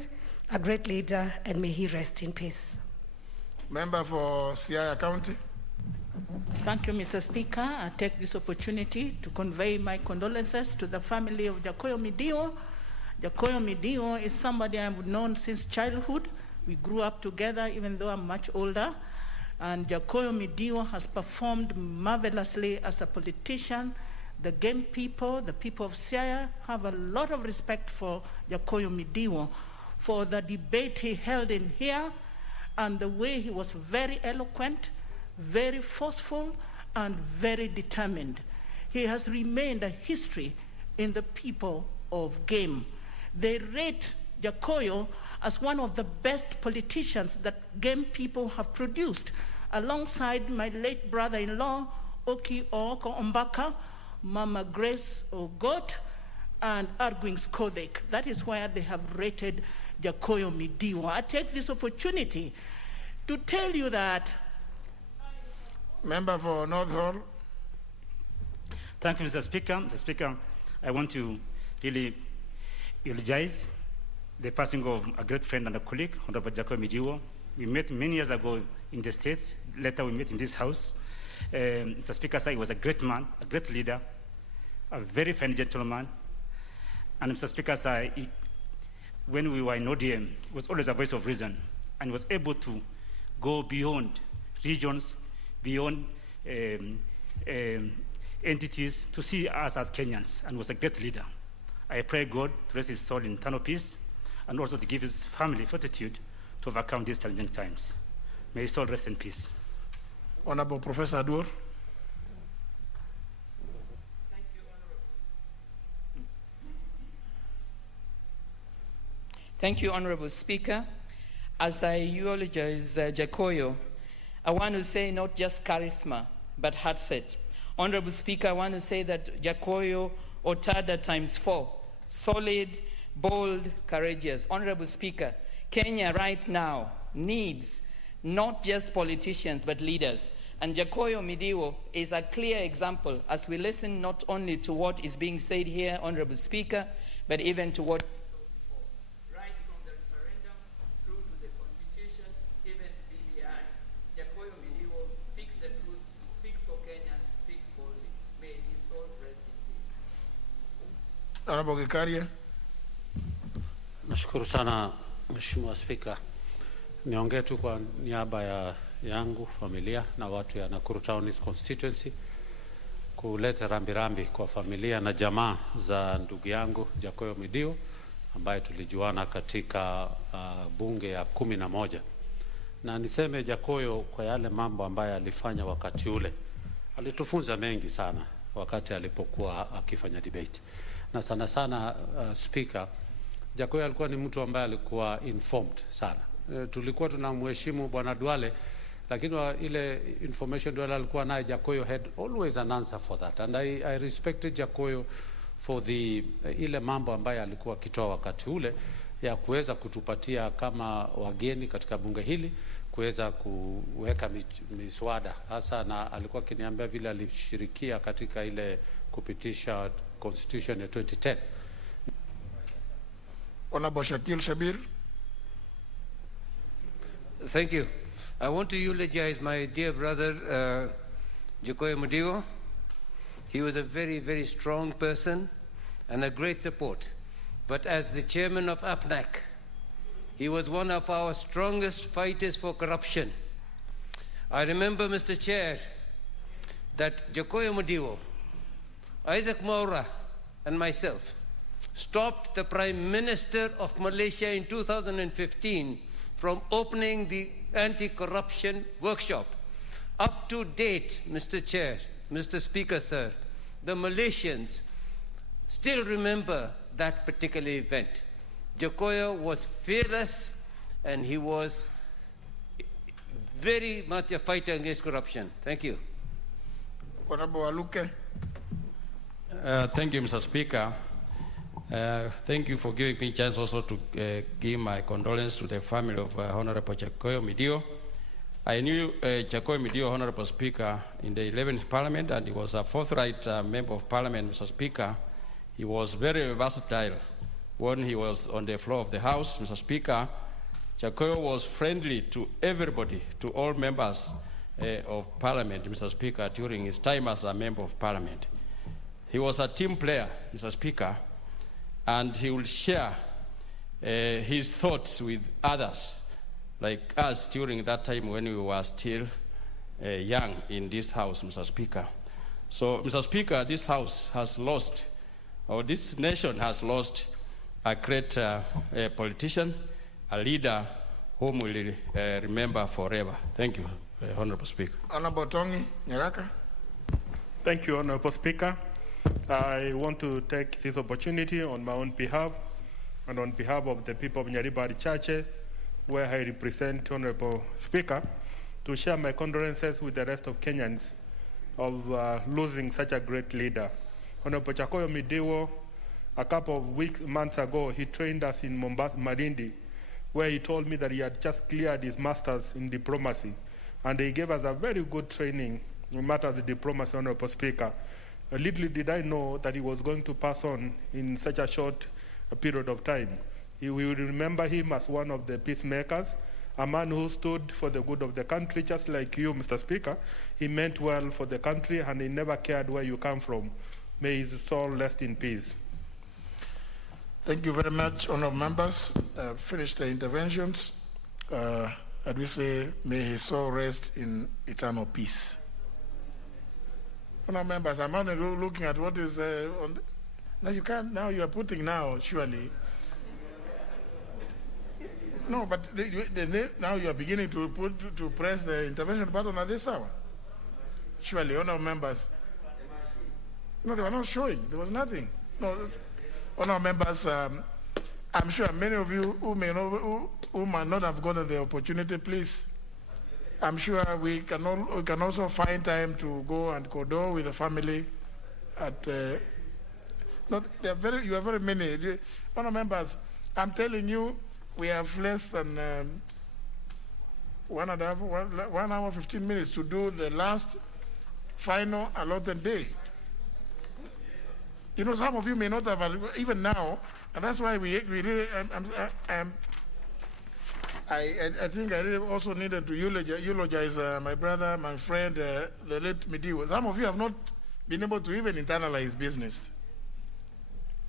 a great leader, and may he rest in peace. Member for Siaya County. Thank you, Mr. Speaker. I take this opportunity to convey my condolences to the family of Jacob Mediwo. Jacob Mediwo is somebody I've known since childhood. We grew up together, even though I'm much older. And Jacob Mediwo has performed marvelously as a politician. The Game people, the people of Siaya, have a lot of respect for Jacob Mediwo, for the debate he held in here, and the way he was very eloquent, very forceful, and very determined. He has remained a history in the people of Game. They rate Jacob as one of the best politicians that Game people have produced, alongside my late brother-in-law, Oki Ooko Ombaka, Mama Grace Ogot, and Arguings Kodek. That is why they have rated Jacob Mediwo. I take this opportunity to tell you that. Member for North Hall. Thank you, Mr. Speaker. Mr. Speaker, I want to really eulogize the passing of a great friend and a colleague, Honorable Jacob Mediwo. We met many years ago in the States. Later, we met in this house. Mr. Speaker, sir, he was a great man, a great leader, a very fine gentleman. And Mr. Speaker, sir, when we were in ODM, he was always a voice of reason, and was able to go beyond regions, beyond entities, to see us as Kenyans, and was a great leader. I pray God to rest his soul in eternal peace, and also to give his family fortitude to overcome these challenging times. May his soul rest in peace. Honorable Professor Adur. Thank you, Honorable Speaker. As I eulogize Jacob, I want to say not just charisma, but heart set. Honorable Speaker, I want to say that Jacob Otada ×4, solid, bold, courageous. Honorable Speaker, Kenya right now needs not just politicians, but leaders. And Jacob Mediwo is a clear example as we listen not only to what is being said here, Honorable Speaker, but even to what right from the referendum through to the Constitution, even to BBI. Jacob Mediwo speaks the truth, speaks for Kenya, speaks boldly. May his soul rest in peace. Honorable Gikaria. Nashukuru sana Mheshimiwa Spika. Niongee tu kwa niaba yangu, familia na watu ya Nakuru Town East Constituency kuleta rambirambi kwa familia na jamaa za ndugu yangu Jacob Mediwo ambaye tulijuana katika bunge ya 11. Na niseme Jacob kwa yale mambo ambayo alifanya wakati ule, alitufunza mengi sana wakati alipokuwa akifanya debate. Na sana sana Speaker, Jacob alikuwa ni mtu ambaye alikuwa informed sana. Tulikuwa tunamheshimu Bwana Duale, lakini ile information Duale alikuwa nayo, Jacob had always an answer for that, and I respected Jacob for ile mambo ambayo alikuwa akitoa wakati ule ya kuweza kutupatia kama wageni katika bunge hili kuweza kuweka miswada hasa, na alikuwa akiniambia vile alishirikia katika ile kupitisha constitution ya 2010. Honorable Shakil Shabir. Thank you. I want to eulogize my dear brother, Jacob Mediwo. He was a very, very strong person and a great support. but as the chairman of APNAC, he was one of our strongest fighters for corruption. I remember, Mr. Chair, that Jacoyo Mediwo, Isaac Maura, and myself stopped the Prime Minister of Malaysia in 2015 from opening the anti-corruption workshop. Up to date, Mr. Chair, Mr. Speaker, sir, the Malaysians still remember that particular event. Jacoyo was fearless, and he was very much a fighter against corruption. Thank you. Honorable Aluke. Thank you, Mr. Speaker. Thank you for giving me a chance also to give my condolences to the family of Honorable Jacoyo Mediwo. I knew Jacoyo Mediwo, Honorable Speaker, in the 11th Parliament, and he was a forthright member of Parliament, Mr. Speaker. He was very versatile when he was on the floor of the House, Mr. Speaker. Jacoyo was friendly to everybody, to all members of Parliament, Mr. Speaker, during his time as a member of Parliament. He was a team player, Mr. Speaker, and he will share his thoughts with others, like us during that time when we were still young in this House, Mr. Speaker. So, Mr. Speaker, this House has lost, or this nation has lost a great politician, a leader whom we will remember forever. Thank you, Honorable Speaker. Honorable Tongi Nyaraka. Thank you, Honorable Speaker. I want to take this opportunity on my own behalf and on behalf of the people of Nyaribari Chache, where I represent Honorable Speaker, to share my condolences with the rest of Kenyans of losing such a great leader. Honorable Jacoyo Mediwo, a couple of months ago, he trained us in Mombasa, Malindi, where he told me that he had just cleared his master's in diplomacy. And he gave us a very good training in matters of diplomacy, Honorable Speaker. Little did I know that he was going to pass on in such a short period of time. We will remember him as one of the peacemakers, a man who stood for the good of the country, just like you, Mr. Speaker. He meant well for the country, and he never cared where you come from. May his soul rest in peace. Thank you very much, honourable members. Finished the interventions. And we say, may his soul rest in eternal peace. Honourable members, I'm only looking at what is on. Now you can't. Now you are putting now. Surely. No, but now you are beginning to press the intervention button at this hour. Surely, honourable members. No, they were not showing. There was nothing. No, honourable members. I'm sure many of you who might not have gotten the opportunity, please. I'm sure we can also find time to go and condole with the family. You are very many. Honourable members, I'm telling you, we have less than 1 hour, 15 minutes to do the last final allotted day. You know, some of you may not have, even now, and that's why we really, I think I really also needed to eulogize my brother, my friend, the late Mediwo. Some of you have not been able to even internalize business.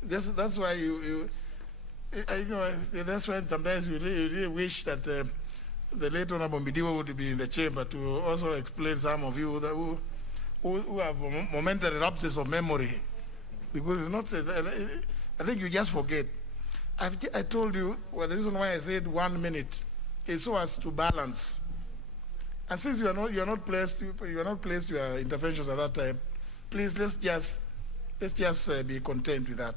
That's why that's why sometimes you really wish that the late Honorable Mediwo would be in the chamber to also explain some of you who have momentary lapses of memory. Because it's not, I think you just forget. I told you, well, the reason why I said 1 minute is so as to balance. And since you are not placed your interventions at that time, please let's just be content with that,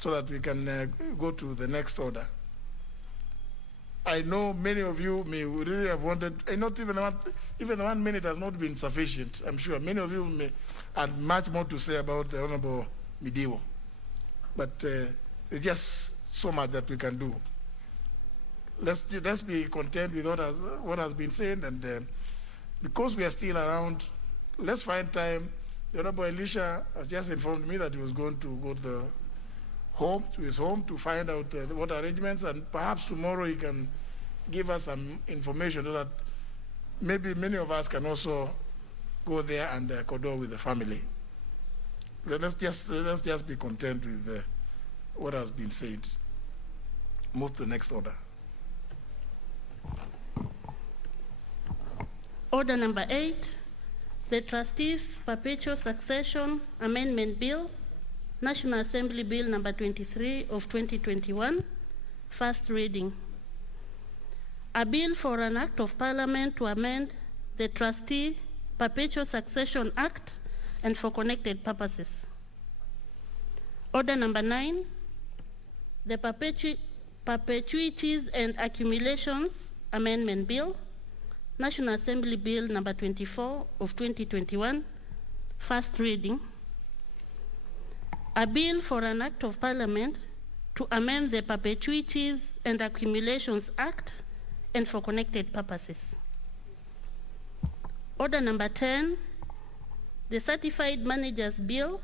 so that we can go to the next order. I know many of you may really have wanted, not even 1 minute has not been sufficient. I'm sure many of you may have much more to say about the Honorable Mediwo, but there's just so much that we can do. Let's be content with what has been said, and because we are still around, let's find time. The Honorable Elisha has just informed me that he was going to go to his home to find out what arrangements, and perhaps tomorrow he can give us some information so that maybe many of us can also go there and condole with the family. Let's just be content what has been said. Move to the next order. Order number 8, the Trustees Perpetual Succession Amendment Bill, National Assembly Bill number 23 of 2021, first reading. A bill for an act of Parliament to amend the Trustee Perpetual Succession Act and for connected purposes. Order number 9, the Perpetuities and Accumulations Amendment Bill, National Assembly Bill number 24 of 2021, first reading. A bill for an act of Parliament to amend the Perpetuities and Accumulations Act and for connected purposes. Order number 10, the Certified Managers Bill,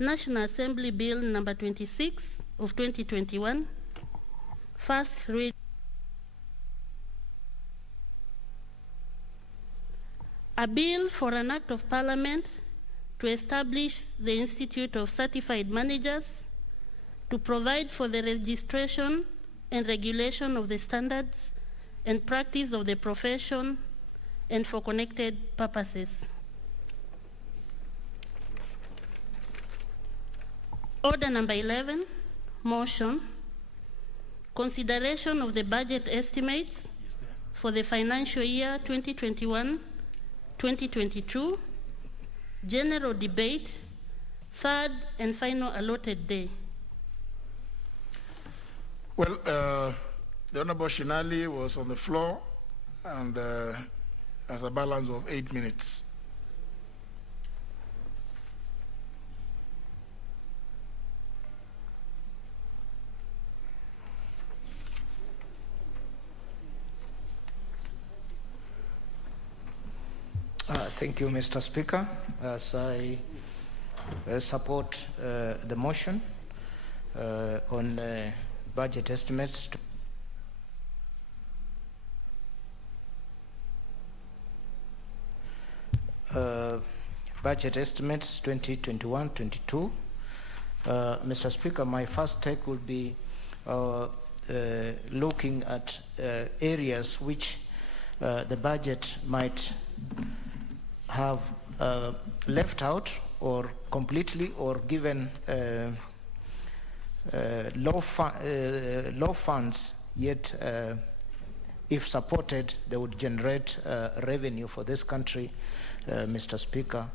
National Assembly Bill number 26 of 2021, first reading. A bill for an act of Parliament to establish the Institute of Certified Managers, to provide for the registration and regulation of the standards and practice of the profession, and for connected purposes. Order number 11, motion, consideration of the budget estimates for the financial year 2021-2022, general debate, third and final allotted day. Well, the Honorable Shinali was on the floor and has a balance of 8 minutes. Thank you, Mr. Speaker. As I support the motion on budget estimates budget estimates 2021-22. Mr. Speaker, my first take would be looking at areas which the budget might have left out or completely or given low funds, yet if supported, they would generate revenue for this country, Mr. Speaker.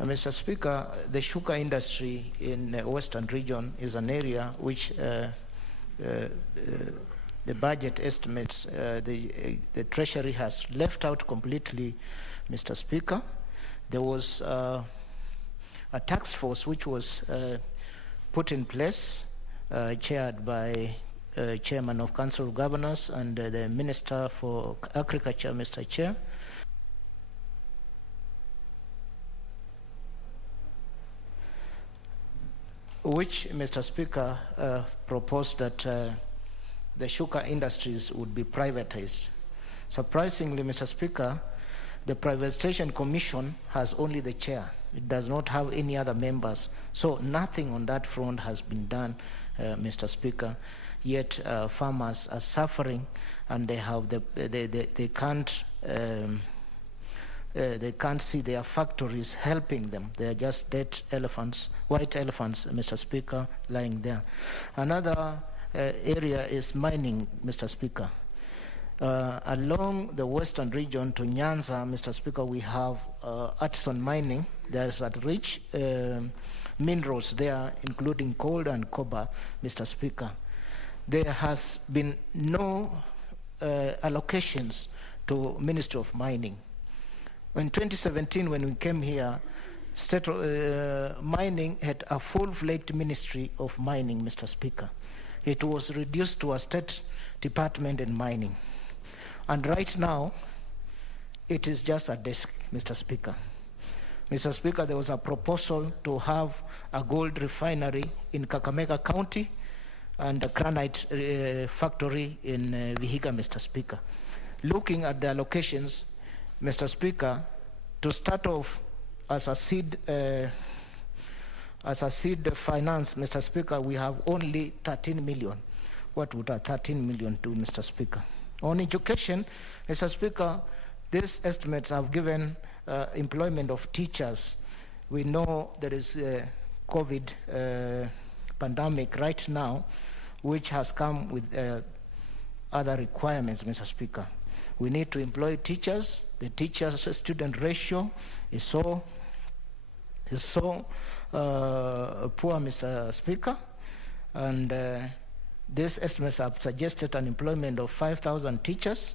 Mr. Speaker, the sugar industry in the Western region is an area which the budget estimates, the Treasury has left out completely, Mr. Speaker. There was a task force which was put in place, chaired by Chairman of Council of Governors and the Minister for Agriculture, Mr. Chair. Which, Mr. Speaker, proposed that the sugar industries would be privatized. Surprisingly, Mr. Speaker, the Privatization Commission has only the chair. It does not have any other members. So nothing on that front has been done, Mr. Speaker. Yet farmers are suffering, and they have they can't see their factories helping them. They are just dead elephants, white elephants, Mr. Speaker, lying there. Another area is mining, Mr. Speaker. Along the western region to Nyanza, Mr. Speaker, we have artisan mining. There's rich minerals there, including coal and copper, Mr. Speaker. There has been no allocations to Ministry of Mining. In 2017, when we came here, state mining had a full-fledged Ministry of Mining, Mr. Speaker. It was reduced to a state department in mining. And right now, it is just a desk, Mr. Speaker. Mr. Speaker, there was a proposal to have a gold refinery in Kakamega County and a granite factory in Vihiga, Mr. Speaker. Looking at the allocations, Mr. Speaker, to start off as a seed As a seed finance, Mr. Speaker, we have only 13 million. What would a 13 million do, Mr. Speaker? On education, Mr. Speaker, these estimates have given employment of teachers. We know there is a COVID pandemic right now, which has come with other requirements, Mr. Speaker. We need to employ teachers. The teacher-student ratio is so poor, Mr. Speaker, and these estimates have suggested an employment of 5,000 teachers.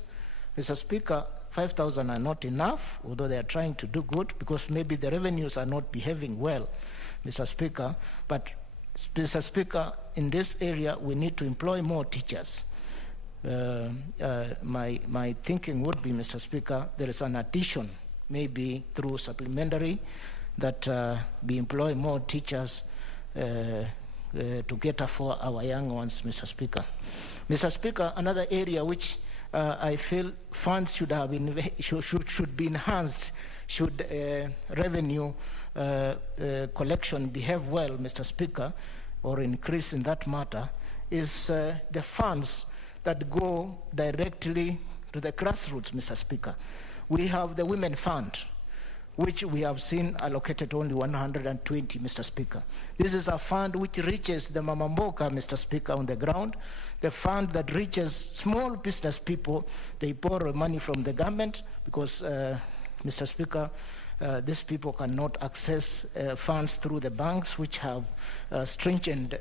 Mr. Speaker, 5,000 are not enough, although they are trying to do good, because maybe the revenues are not behaving well, Mr. Speaker. But, Mr. Speaker, in this area, we need to employ more teachers. My thinking would be, Mr. Speaker, there is an addition, maybe through supplementary, that we employ more teachers to cater for our young ones, Mr. Speaker. Mr. Speaker, another area which I feel funds should be enhanced, should revenue collection behave well, Mr. Speaker, or increase in that matter, is the funds that go directly to the grassroots, Mr. Speaker. We have the Women Fund, which we have seen allocated only 120, Mr. Speaker. This is a fund which reaches the Mama Mboka, Mr. Speaker, on the ground. The fund that reaches small business people. They borrow money from the government because, Mr. Speaker, these people cannot access funds through the banks, which have stringent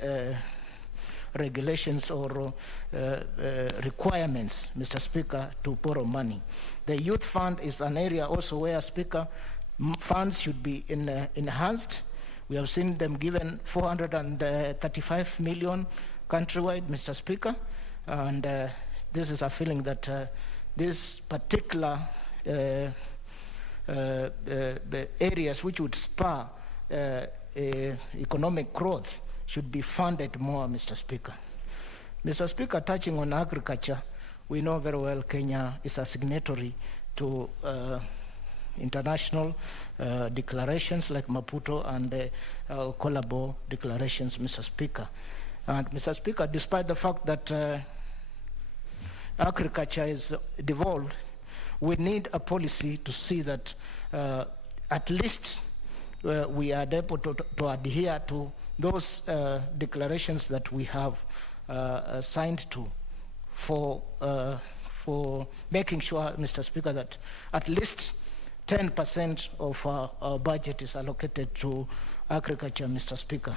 regulations or requirements, Mr. Speaker, to borrow money. The youth fund is an area also where, Speaker, funds should be enhanced. We have seen them given 435 million countrywide, Mr. Speaker, and this is a feeling that this particular areas which would spur economic growth should be funded more, Mr. Speaker. Mr. Speaker, touching on agriculture, we know very well Kenya is a signatory to international declarations like Maputo and Colabo declarations, Mr. Speaker. And Mr. Speaker, despite the fact that agriculture is devolved, we need a policy to see that at least we are able to adhere to those declarations that we have signed to for making sure, Mr. Speaker, that at least 10% of our budget is allocated to agriculture, Mr. Speaker.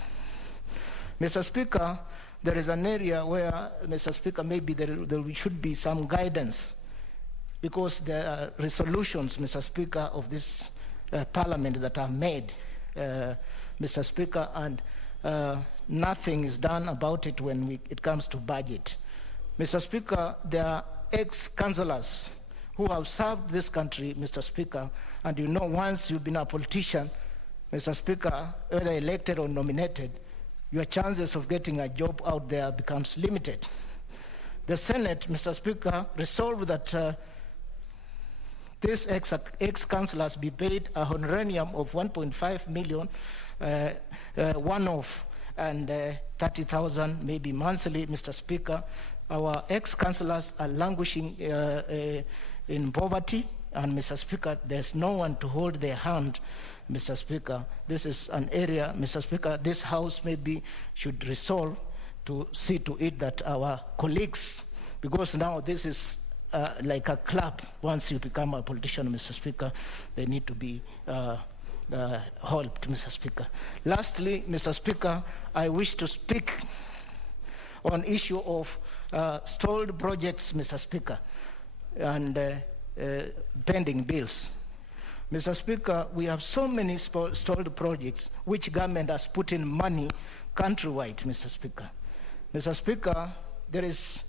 Mr. Speaker, there is an area where, Mr. Speaker, maybe there should be some guidance, because there are resolutions, Mr. Speaker, of this Parliament that are made, Mr. Speaker, and nothing is done about it when it comes to budget. Mr. Speaker, there are ex-councillors who have served this country, Mr. Speaker, and you know once you've been a politician, Mr. Speaker, whether elected or nominated, your chances of getting a job out there becomes limited. The Senate, Mr. Speaker, resolved that these ex-councillors be paid a honorarium of 1.5 million one-off and 30,000 maybe monthly, Mr. Speaker. Our ex-councillors are languishing in poverty, and Mr. Speaker, there's no one to hold their hand, Mr. Speaker. This is an area, Mr. Speaker, this House maybe should resolve to see to it that our colleagues, because now this is like a club, once you become a politician, Mr. Speaker, they need to be helped, Mr. Speaker. Lastly, Mr. Speaker, I wish to speak on issue of stalled projects, Mr. Speaker, and pending bills. Mr. Speaker, we have so many stalled projects which government has put in money countrywide, Mr. Speaker. Mr. Speaker, there is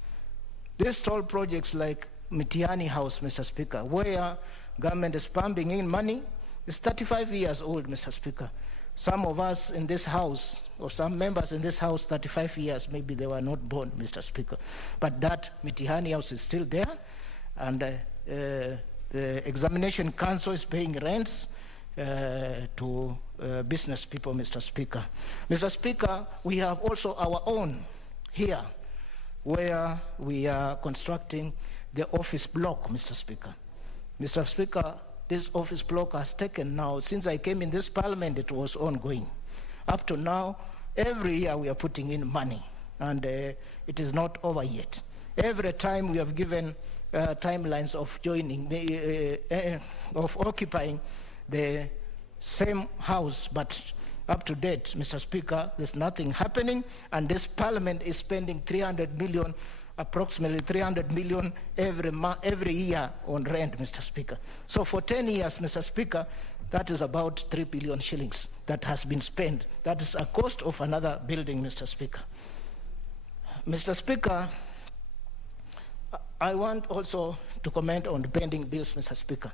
these stalled projects like Mitiani House, Mr. Speaker, where government is pumping in money. It's 35 years old, Mr. Speaker. Some of us in this House, or some members in this House, 35 years, maybe they were not born, Mr. Speaker. But that Mitiani House is still there, and the Examination Council is paying rents to business people, Mr. Speaker. Mr. Speaker, we have also our own here, where we are constructing the office block, Mr. Speaker. Mr. Speaker, this office block has taken now, since I came in this parliament, it was ongoing. Up to now, every year we are putting in money, and it is not over yet. Every time we have given timelines of joining, of occupying the same house, but up to date, Mr. Speaker, there's nothing happening, and this parliament is spending 300 million, approximately 300 million every year on rent, Mr. Speaker. So for 10 years, Mr. Speaker, that is about 3 billion shillings that has been spent. That is a cost of another building, Mr. Speaker. Mr. Speaker, I want also to comment on the pending bills, Mr. Speaker.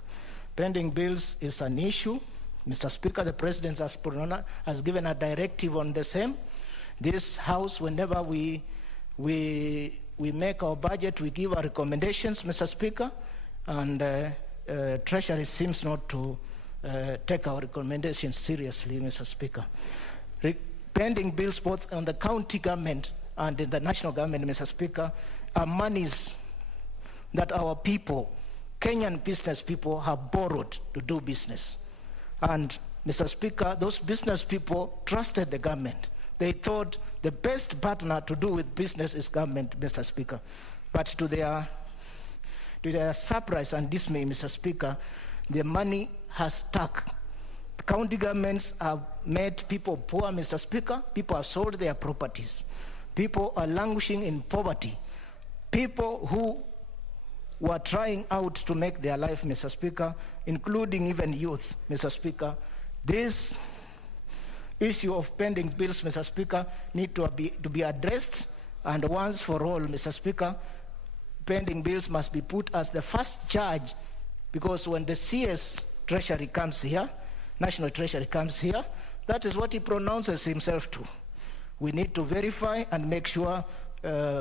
Pending bills is an issue. Mr. Speaker, the President has given a directive on the same. This House, whenever we make our budget, we give our recommendations, Mr. Speaker, and Treasury seems not to take our recommendations seriously, Mr. Speaker. Pending bills both on the county government and in the national government, Mr. Speaker, are monies that our people, Kenyan business people, have borrowed to do business. And Mr. Speaker, those business people trusted the government. They thought the best partner to do with business is government, Mr. Speaker. But to their surprise and dismay, Mr. Speaker, the money has stuck. The county governments have made people poor, Mr. Speaker. People have sold their properties. People are languishing in poverty. People who were trying out to make their life, Mr. Speaker, including even youth, Mr. Speaker. This issue of pending bills, Mr. Speaker, need to be addressed, and once for all, Mr. Speaker, pending bills must be put as the first charge, because when the CS Treasury comes here, National Treasury comes here, that is what he pronounces himself to. We need to verify and make sure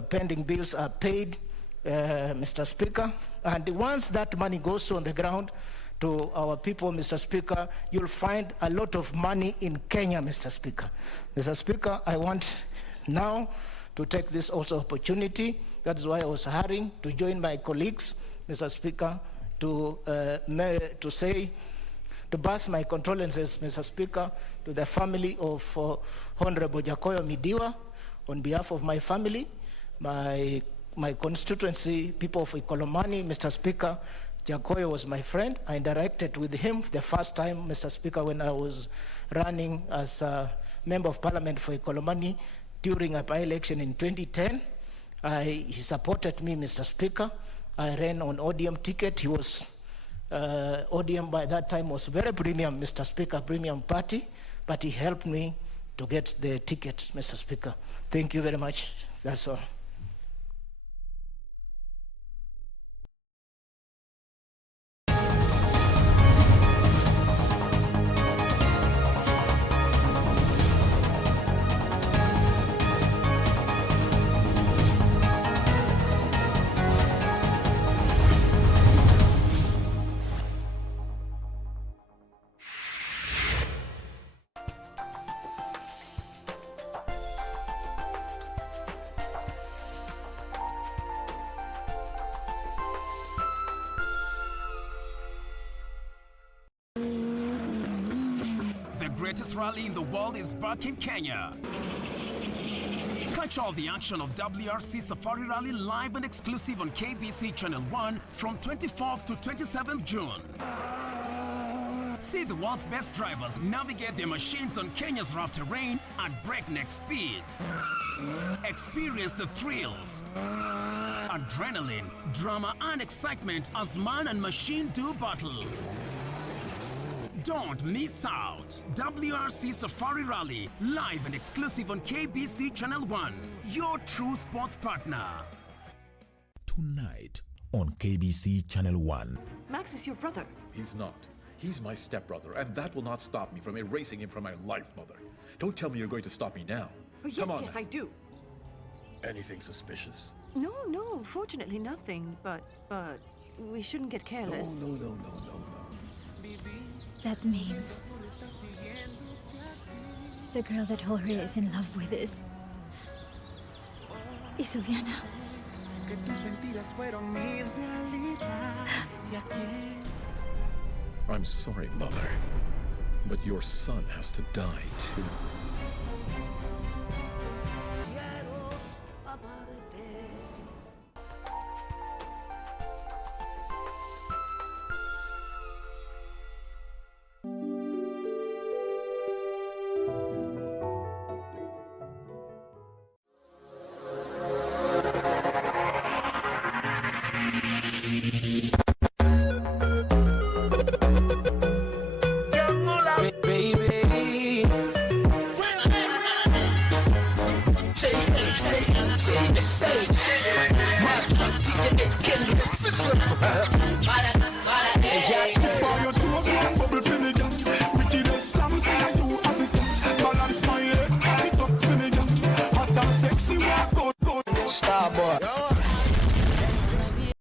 pending bills are paid, Mr. Speaker, and once that money goes on the ground to our people, Mr. Speaker, you'll find a lot of money in Kenya, Mr. Speaker. Mr. Speaker, I want now to take this also opportunity, that is why I was hurrying to join my colleagues, Mr. Speaker, to pass my condolences, Mr. Speaker, to the family of Honorable Jacoyo Mediwo, on behalf of my family, my constituency, people of Ikolomani, Mr. Speaker. Jacoyo was my friend. I interacted with him the first time, Mr. Speaker, when I was running as a member of parliament for Ikolomani during a by-election in 2010. He supported me, Mr. Speaker. I ran on ODM ticket. He was, ODM by that time was very premium, Mr. Speaker, premium party, but he helped me to get the ticket, Mr. Speaker. Thank you very much. That's all. The greatest rally in the world is back in Kenya. Catch all the action of WRC Safari Rally live and exclusive on KBC Channel 1 from 24th to 27th June. See the world's best drivers navigate their machines on Kenya's rough terrain at breakneck speeds. Experience the thrills, adrenaline, drama and excitement as man and machine do battle. Don't miss out. WRC Safari Rally, live and exclusive on KBC Channel 1, your true sports partner. Tonight on KBC Channel 1. Max is your brother. He's not. He's my stepbrother, and that will not stop me from erasing him from my life, Mother. Don't tell me you're going to stop me now. Oh, yes, Come on. yes, I do. Anything suspicious? No, fortunately nothing, but we shouldn't get careless. No. That means The girl that Jorge is in love with is Juliana. I'm sorry, Mother, but your son has to die too.